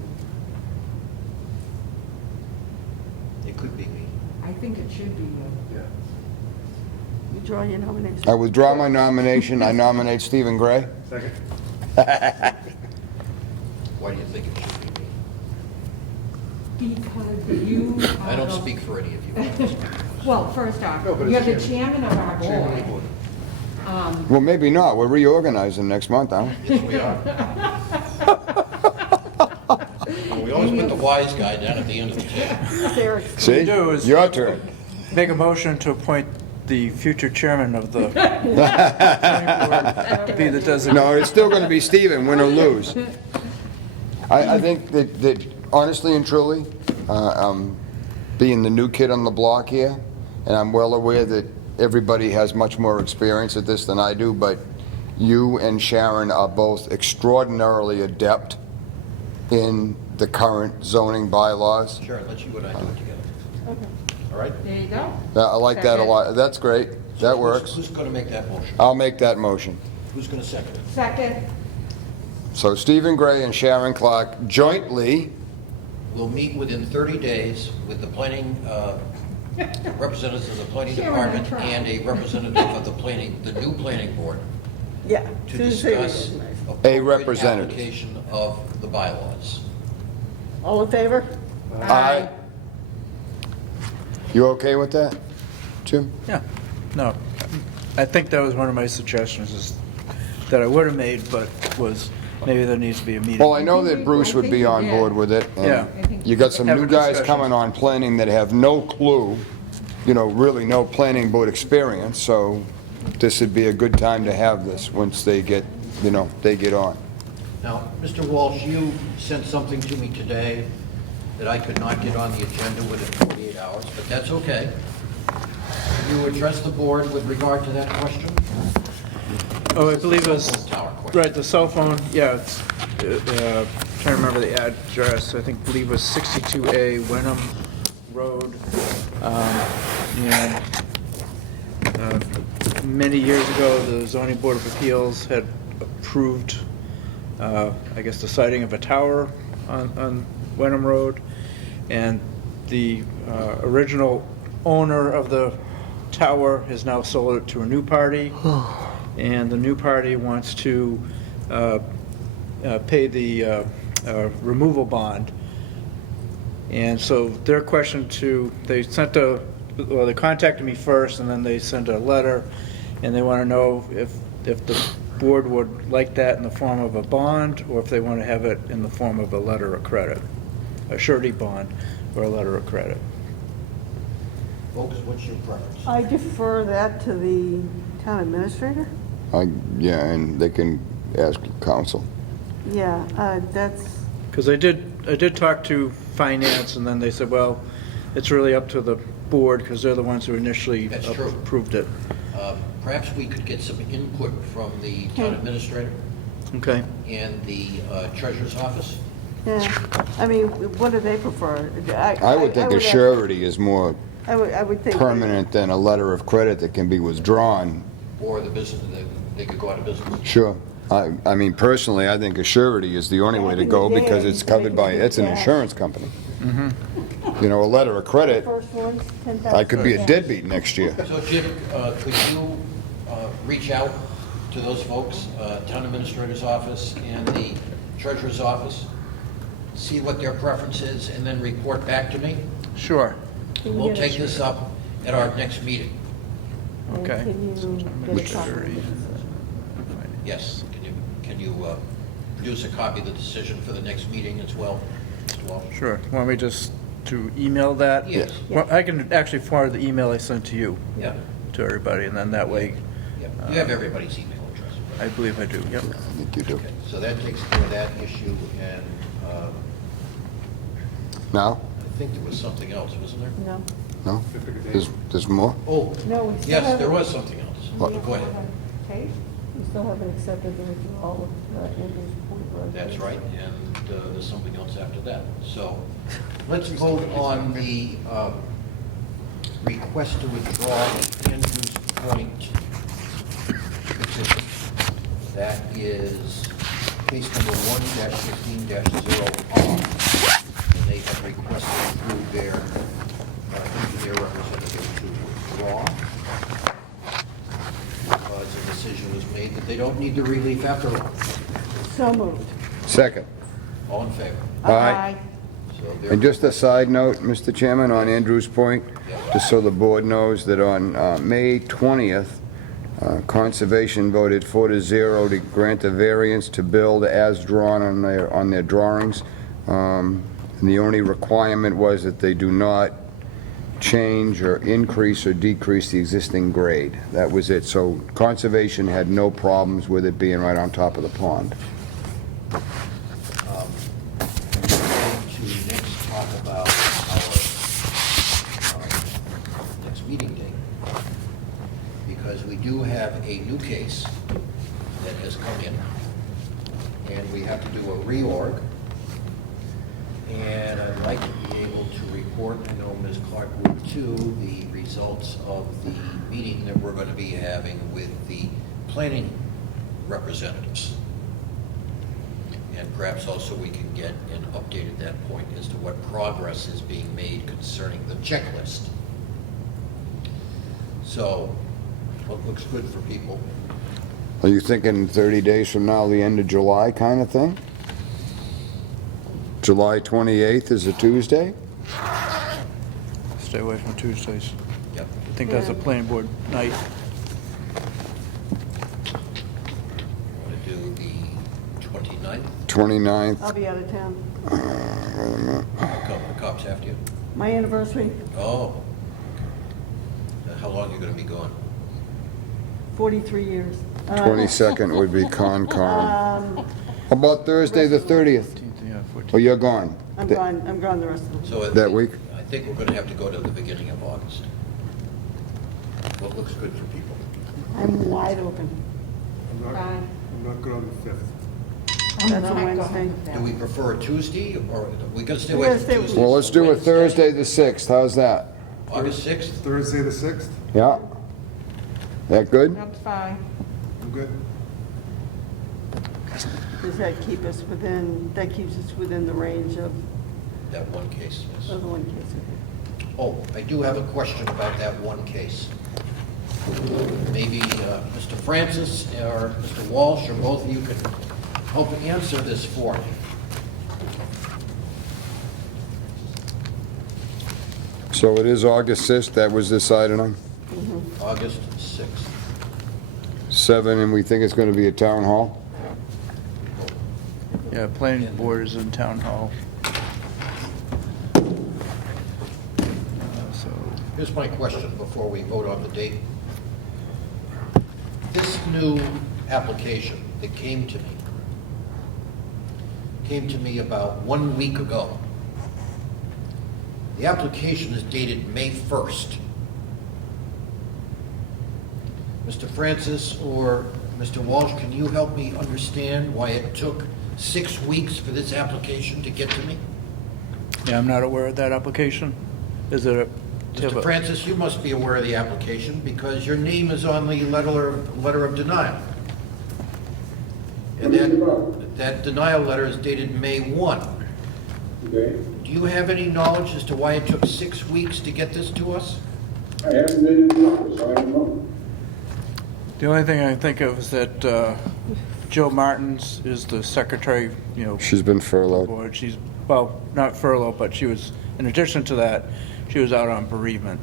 It could be me. I think it should be you. Yeah. You draw your nomination. I withdraw my nomination. I nominate Stephen Gray. Second. Why do you think it should be me? Because you are. I don't the- speak for any of you. Well, first off, No, but you're it's the chairman of our Chairman of the board. board. Well, maybe not. We're reorganizing next month, aren't we? Yes, we are. Well, we always put the wise guy down at the end of the table. Eric's See? you do is- Your turn. Make a motion to appoint the future chairman of the planning board to be the designee. No, it's still going to be Stephen, win or lose. I think that honestly and truly, being the new kid on the block here, and I'm well aware that everybody has much more experience at this than I do, but you and Sharon are both extraordinarily adept in the current zoning bylaws. Sure, let's you and I do it together. All right? There you go. I like that a lot. That's great. That works. Who's going to make that motion? I'll make that motion. Who's going to second it? Second, So Stephen Gray and Sharon Clark jointly, We'll meet within 30 days with the planning, representatives of the planning Sharon, I department tried. and a representative of the new planning board Yeah. to Tuesday discuss was nice. appropriate representative. application of the bylaws. All in favor? Aye. You okay with that, Jim? Yeah, no, I think that was one of my suggestions is that I would have made, but was maybe there needs to be a meeting. Well, I know that Bruce would be on board with it. and Yeah. You got some Have a new guys discussion. coming on planning that have no clue, really no planning board experience, so this would be a good time to have this once they get, they get on. Now, Mr. Walsh, you sent something to me today that I could not get on the agenda within 48 hours, but that's okay. Can you address the board with regard to that question? Oh, I believe it was, Cell phone tower question. right, the cell phone, yeah, it's, trying to remember the address, I believe it was 62A Wenham Road. And many years ago, the zoning board of appeals had approved, I guess, the siting of a tower on Wenham Road. And the original owner of the tower has now sold it to a new party. And the new party wants to pay the removal bond. And so their question they contacted me first, and then they sent a letter, and they want to know if the board would like that in the form of a bond, or if they want to have it in the form of a letter of credit, a surety bond or a letter of credit. Folks, what's your preference? I defer that to the town administrator. Yeah, and they can ask council. Yeah, that's, Because I did talk to finance, and then they said, well, it's really up to the board, because they're the ones who initially That's true. approved it. Perhaps we could get some input from the town administrator Okay. and the treasurer's office. yeah, I mean, what do they prefer? I would think a surety is more I would think. permanent than a letter of credit that can be withdrawn. Or the business, they could go out of business. Sure. I mean, personally, I think a surety is the only way to go because it's covered by, it's an insurance company. You know, a letter of credit, First one's 10,000. I could be a deadbeat next year. So Jim, could you reach out to those folks, town administrator's office and the treasurer's office, see what their preference is, and then report back to me? Sure. We'll take this up at our next meeting. And Okay. Can you get a copy? Yes, can you produce a copy of the decision for the next meeting as well, Mr. Walsh? Sure. Want me just to email that? Yes. Well, I can actually forward the email I sent to you, Yeah, to everybody, and then that way, yeah. You have everybody's email address. I believe I do, yep. I think you do. Okay, so that takes care of that issue, and Now? I think there was something else, wasn't there? No. No? There's more? Oh, No, we still yes, haven't. there was something else. What? Go ahead. Kate, we still haven't accepted the withdrawal of Andrew's Point Road. That's right, and there's something else after that. So let's vote on the request to withdraw the Andrews Point petition. That is case number 1-15-0R. And they have requested through their engineer representative to withdraw because a decision was made that they don't need the relief after all. So moved. Second. All in favor? Aye. So And just a side note, Mr. Chairman, on Andrews Point, just so the board knows that on May 20th, Conservation voted 4-0 to grant a variance to build as drawn on their drawings. And the only requirement was that they do not change or increase or decrease the existing grade. That was it. So Conservation had no problems with it being right on top of the pond. To next talk about our next meeting date, because we do have a new case that has come in, and we have to do a reorg, and I'd like to be able to report, I know Ms. Clark would too, the results of the meeting that we're going to be having with the planning representatives. And perhaps also we can get an update at that point as to what progress is being made concerning the checklist. So, what looks good for people? Are you thinking 30 days from now, the end of July kind of thing? July 28th is a Tuesday? Stay away from Tuesdays. Yep. I think that's a planning board night. Want to do the 29th? 29th? I'll be out of town. Wait a minute. The cops after you? My anniversary, Oh. Okay. How long are you going to be gone? 43 years. 22nd would be Concom. How about Thursday, the 30th? 14th, yeah, 14th. Oh, you're gone? I'm gone the rest of the week. So I That think- week? I think we're going to have to go to the beginning of August. What looks good for people? I'm wide open. Fine. I'm not good on the 5th. I'm That's a not going Wednesday. with that. Do we prefer a Tuesday, or we got to stay We away gotta from stay- Tuesdays? Well, let's do it Wednesday, Thursday, the 6th. How's that? August 6th? Thursday, the 6th? Yeah? That good? That's fine. I'm good. Does that keep us within, that keeps us within the range of That one case, yes. the one case? Oh, I do have a question about that one case. Maybe Mr. Francis or Mr. Walsh, or both of you could help answer this for me. So it is August 6th, that was decided on? August 6th. 7, and we think it's going to be a town hall? Yeah, planning board is in town hall. So, Here's my question before we vote on the date. This new application that came to me about 1 week ago. The application is dated May 1st. Mr. Francis or Mr. Walsh, can you help me understand why it took 6 weeks for this application to get to me? yeah, I'm not aware of that application. Is it a? do you have Mr. a- Francis, you must be aware of the application because your name is on the letter of denial. And that denial letter is dated May 1. Okay? Do you have any knowledge as to why it took 6 weeks to get this to us? I haven't been in the office, so I don't know. The only thing I can think of is that Jill Martins is the secretary, She's been furloughed. board. She's, well, not furloughed, but she was, in addition to that, she was out on bereavement.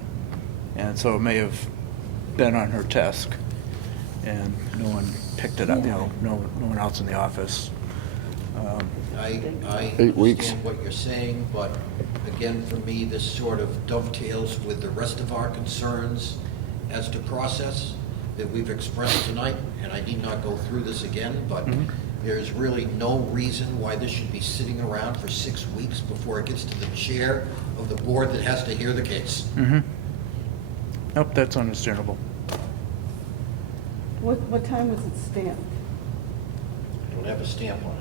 And so it may have been on her desk, and no one picked it up, no one else in the office. I 8 weeks. understand what you're saying, but again, for me, this sort of dovetails with the rest of our concerns as to process that we've expressed tonight, and I need not go through this again, but there's really no reason why this should be sitting around for 6 weeks before it gets to the chair of the board that has to hear the case. Nope, that's understandable. What time was it stamped? I don't have a stamp on it.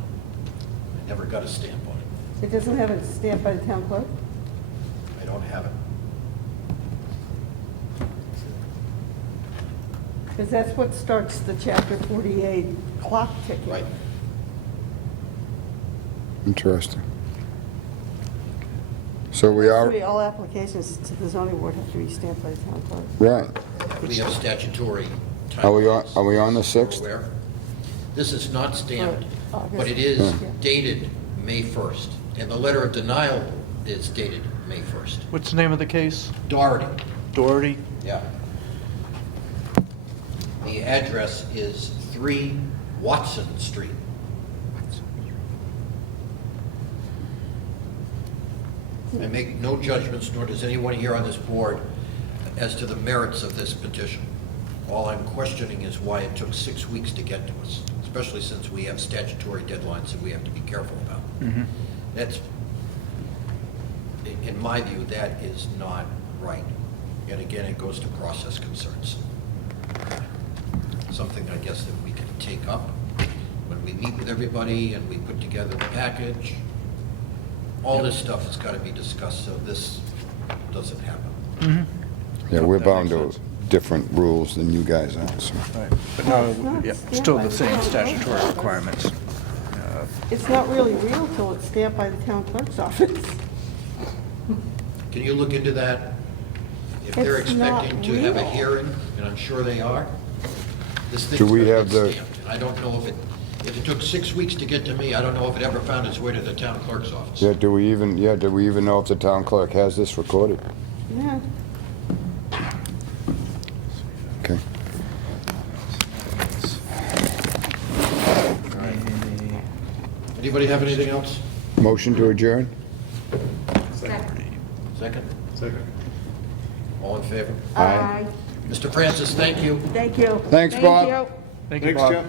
I never got a stamp on it. It doesn't have it stamped by the town clerk? I don't have it. Because that's what starts the Chapter 48 clock ticking. Right. Interesting. So we are, Actually, all applications to the zoning board have to be stamped by the town clerk. right. We have statutory time. Are we on, limits. are we on the You're 6th? aware. This is not stamped, August. but it is Yeah. dated May 1st. And the letter of denial is dated May 1st. What's the name of the case? Doherty, Doherty? yeah. The address is 3 Watson Street. I make no judgments, nor does anyone here on this board, as to the merits of this petition. All I'm questioning is why it took 6 weeks to get to us, especially since we have statutory deadlines that we have to be careful about. That's, in my view, that is not right. And again, it goes to process concerns. Something, I guess, that we can take up when we meet with everybody and we put together the package. All this stuff has got to be discussed, so this doesn't happen. Yeah, we're That bound makes to sense. different rules than you guys are, so. Right, but Well, it's not no, yeah, stamped still by the the same town clerk's statutory office. requirements. It's not really real till it's stamped by the town clerk's office. Can you look into that? If they're It's not expecting to have a real. hearing, and I'm sure they are, this thing's Do we gonna have get the- stamped. And I don't know if it took 6 weeks to get to me, I don't know if it ever found its way to the town clerk's office. Yeah, do we even know if the town clerk has this recorded? Yeah. Okay. Anybody have anything else? Motion to adjourn? Second? Second. All in favor? Aye. Mr. Francis, thank you. Thank you. Thanks, Bob. Thank you. Thank you, Thanks, Bob. Jeff.